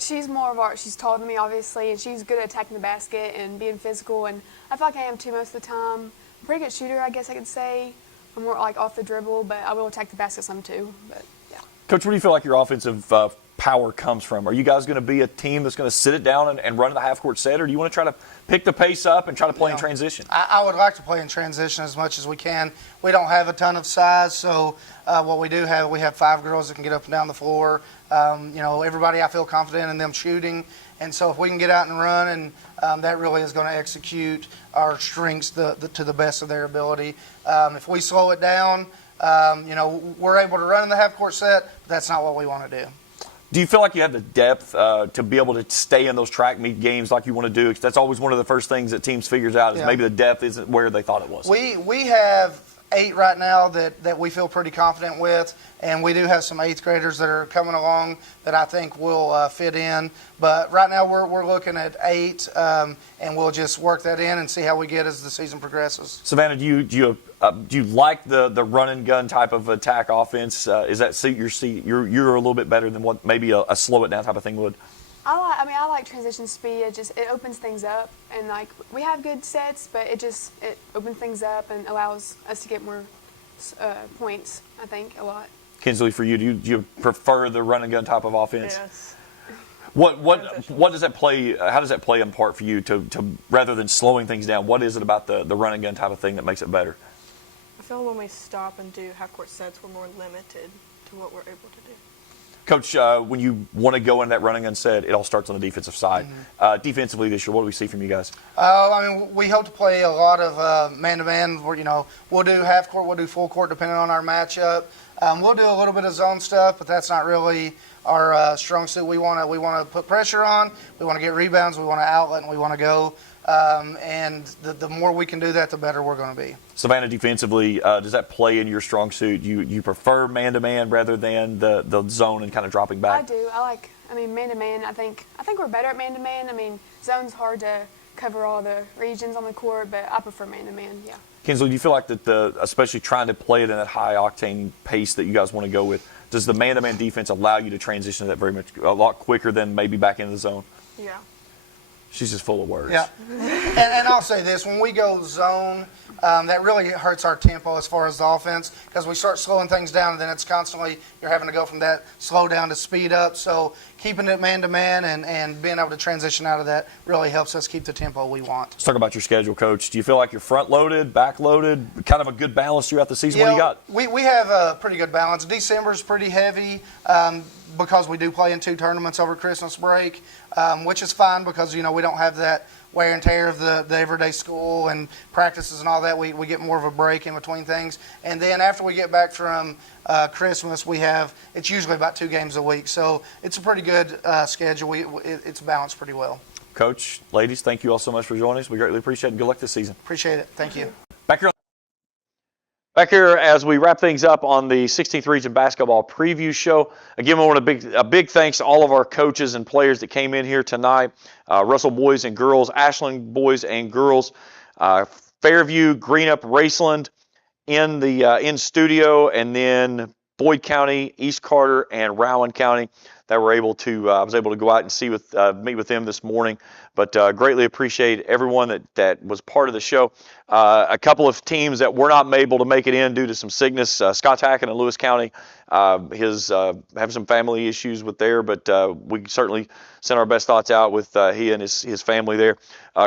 She's more of she's taller than me, obviously, and she's good at attacking the basket and being physical, and I feel like I am too most of the time. I'm a pretty good shooter, I guess I could say. I'm more off the dribble, but I will attack the basket some too. But yeah. Coach, where do you feel like your offensive power comes from? Are you guys going to be a team that's going to sit it down and run in the half-court set, or do you want to try to pick the pace up and try to play in transition? I would like to play in transition as much as we can. We don't have a ton of size, so what we do have, we have 5 girls that can get up and down the floor. Everybody, I feel confident in them shooting, and so if we can get out and run, and that really is going to execute our strengths to the best of their ability. If we slow it down, we're able to run in the half-court set, but that's not what we want to do. Do you feel like you have the depth to be able to stay in those track meet games like you want to do? That's always one of the first things that teams figures out is maybe the depth isn't where they thought it was. We have 8 right now that we feel pretty confident with, and we do have some 8th graders that are coming along that I think will fit in. But right now we're looking at 8, and we'll just work that in and see how we get as the season progresses. Savannah, do you like the run and gun type of attack offense? Is that you're a little bit better than what maybe a slow it down type of thing would? I like transition speed. It opens things up, and we have good sets, but it opens things up and allows us to get more points. I think a lot. Kinsley, for you, do you prefer the run and gun type of offense? Yes. What does that play? How does that play in part for you to rather than slowing things down? What is it about the run and gun type of thing that makes it better? I feel when we stop and do half-court sets, we're more limited to what we're able to do. Coach, when you want to go in that running gun set, it all starts on the defensive side. Mm-hmm. Defensively this year, what do we see from you guys? We hope to play a lot of man-to-man. We'll do half-court, we'll do full court depending on our matchup. We'll do a little bit of zone stuff, but that's not really our strong suit. We want to put pressure on. We want to get rebounds. We want to outlet, and we want to go. And the more we can do that, the better we're going to be. Savannah, defensively, does that play in your strong suit? You prefer man-to-man rather than the zone and kind of dropping back? I do. Man-to-man, I think we're better at man-to-man. Zone's hard to cover all the regions on the court, but I prefer man-to-man, yeah. Kinsley, do you feel like that especially trying to play it in that high-octane pace that you guys want to go with, does the man-to-man defense allow you to transition to that a lot quicker than maybe back into the zone? Yeah. She's just full of words. Yeah. And I'll say this, when we go zone, that really hurts our tempo as far as the offense, because we start slowing things down, and then it's constantly, you're having to go from that slow down to speed up. So keeping it man-to-man and being able to transition out of that really helps us keep the tempo we want. Let's talk about your schedule, Coach. Do you feel like you're front-loaded, back-loaded, kind of a good balance throughout the season? What do you got? We have a pretty good balance. December's pretty heavy because we do play in 2 tournaments over Christmas break, which is fine because, we don't have that wear and tear of the everyday school and practices and all that. We get more of a break in between things. And then after we get back from Christmas, it's usually about 2 games a week. So it's a pretty good schedule. It's balanced pretty well. Coach, ladies, thank you all so much for joining us. We greatly appreciate it. Good luck this season. Appreciate it. Thank you. Back here as we wrap things up on the 16th Region Basketball Preview Show. Again, we want a big thanks to all of our coaches and players that came in here tonight. Russell boys and girls, Ashland boys and girls, Fairview, Greenup, Raceland in studio, and then Boyd County, East Carter, and Rowan County that were able to. I was able to go out and meet with them this morning. But greatly appreciate everyone that was part of the show. A couple of teams that were not able to make it in due to some sickness. Scott Hacken in Lewis County, have some family issues with there, but we certainly sent our best thoughts out with he and his family there.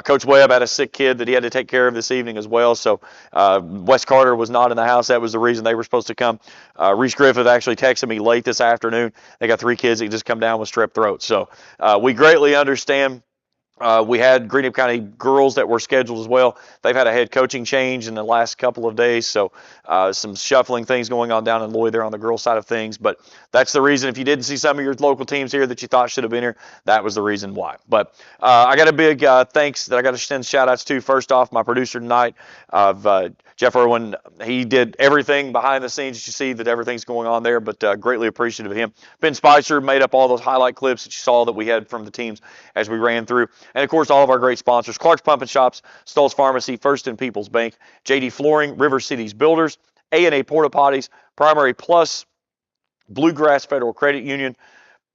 Coach Webb had a sick kid that he had to take care of this evening as well. So Wes Carter was not in the house. That was the reason they were supposed to come. Reese Griffith actually texted me late this afternoon. They got 3 kids that just come down with strep throat. So we greatly understand. We had Greenup County girls that were scheduled as well. They've had a head coaching change in the last couple of days, so some shuffling things going on down in Lloyd there on the girls' side of things. But that's the reason. If you didn't see some of your local teams here that you thought should have been here, that was the reason why. But I got a big thanks that I got to send shout-outs to. First off, my producer tonight, Jeff Irwin. He did everything behind the scenes that you see that everything's going on there, but greatly appreciative of him. Ben Spicer made up all those highlight clips that you saw that we had from the teams as we ran through. And, of course, all of our great sponsors, Clark's Pump and Shops, Stoll's Pharmacy, First and People's Bank, JD Flooring, River Cities Builders, A&A Porta Potties, Primary Plus, Bluegrass Federal Credit Union,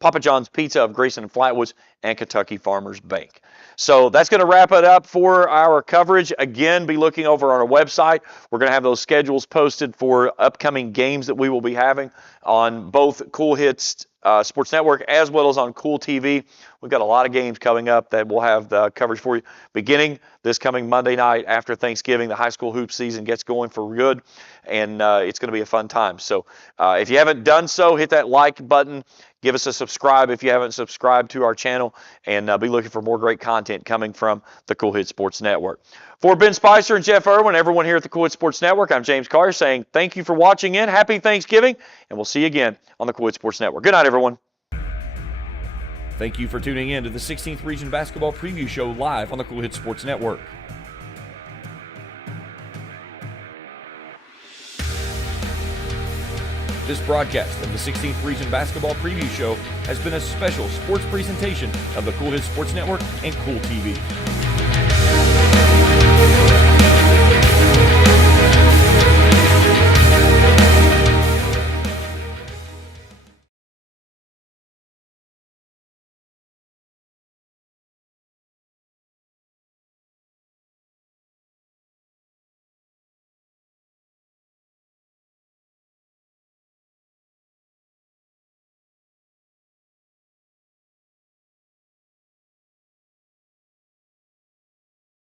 Papa John's Pizza of Grayson and Flatwoods, and Kentucky Farmers Bank. So that's going to wrap it up for our coverage. Again, be looking over on our website. We're going to have those schedules posted for upcoming games that we will be having on both Kool Hits Sports Network as well as on Kool TV. We've got a lot of games coming up that we'll have the coverage for you. Beginning this coming Monday night after Thanksgiving, the high school hoop season gets going for good, and it's going to be a fun time. So if you haven't done so, hit that like button. Give us a subscribe if you haven't subscribed to our channel, and be looking for more great content coming from the Kool Hits Sports Network. For Ben Spicer and Jeff Irwin, everyone here at the Kool Hits Sports Network, I'm James Carr saying thank you for watching in. Happy Thanksgiving, and we'll see you again on the Kool Hits Sports Network. Good night, everyone. Thank you for tuning in to the 16th Region Basketball Preview Show live on the Kool Hits Sports Network. This broadcast of the 16th Region Basketball Preview Show has been a special sports presentation of the Kool Hits Sports Network and Kool TV.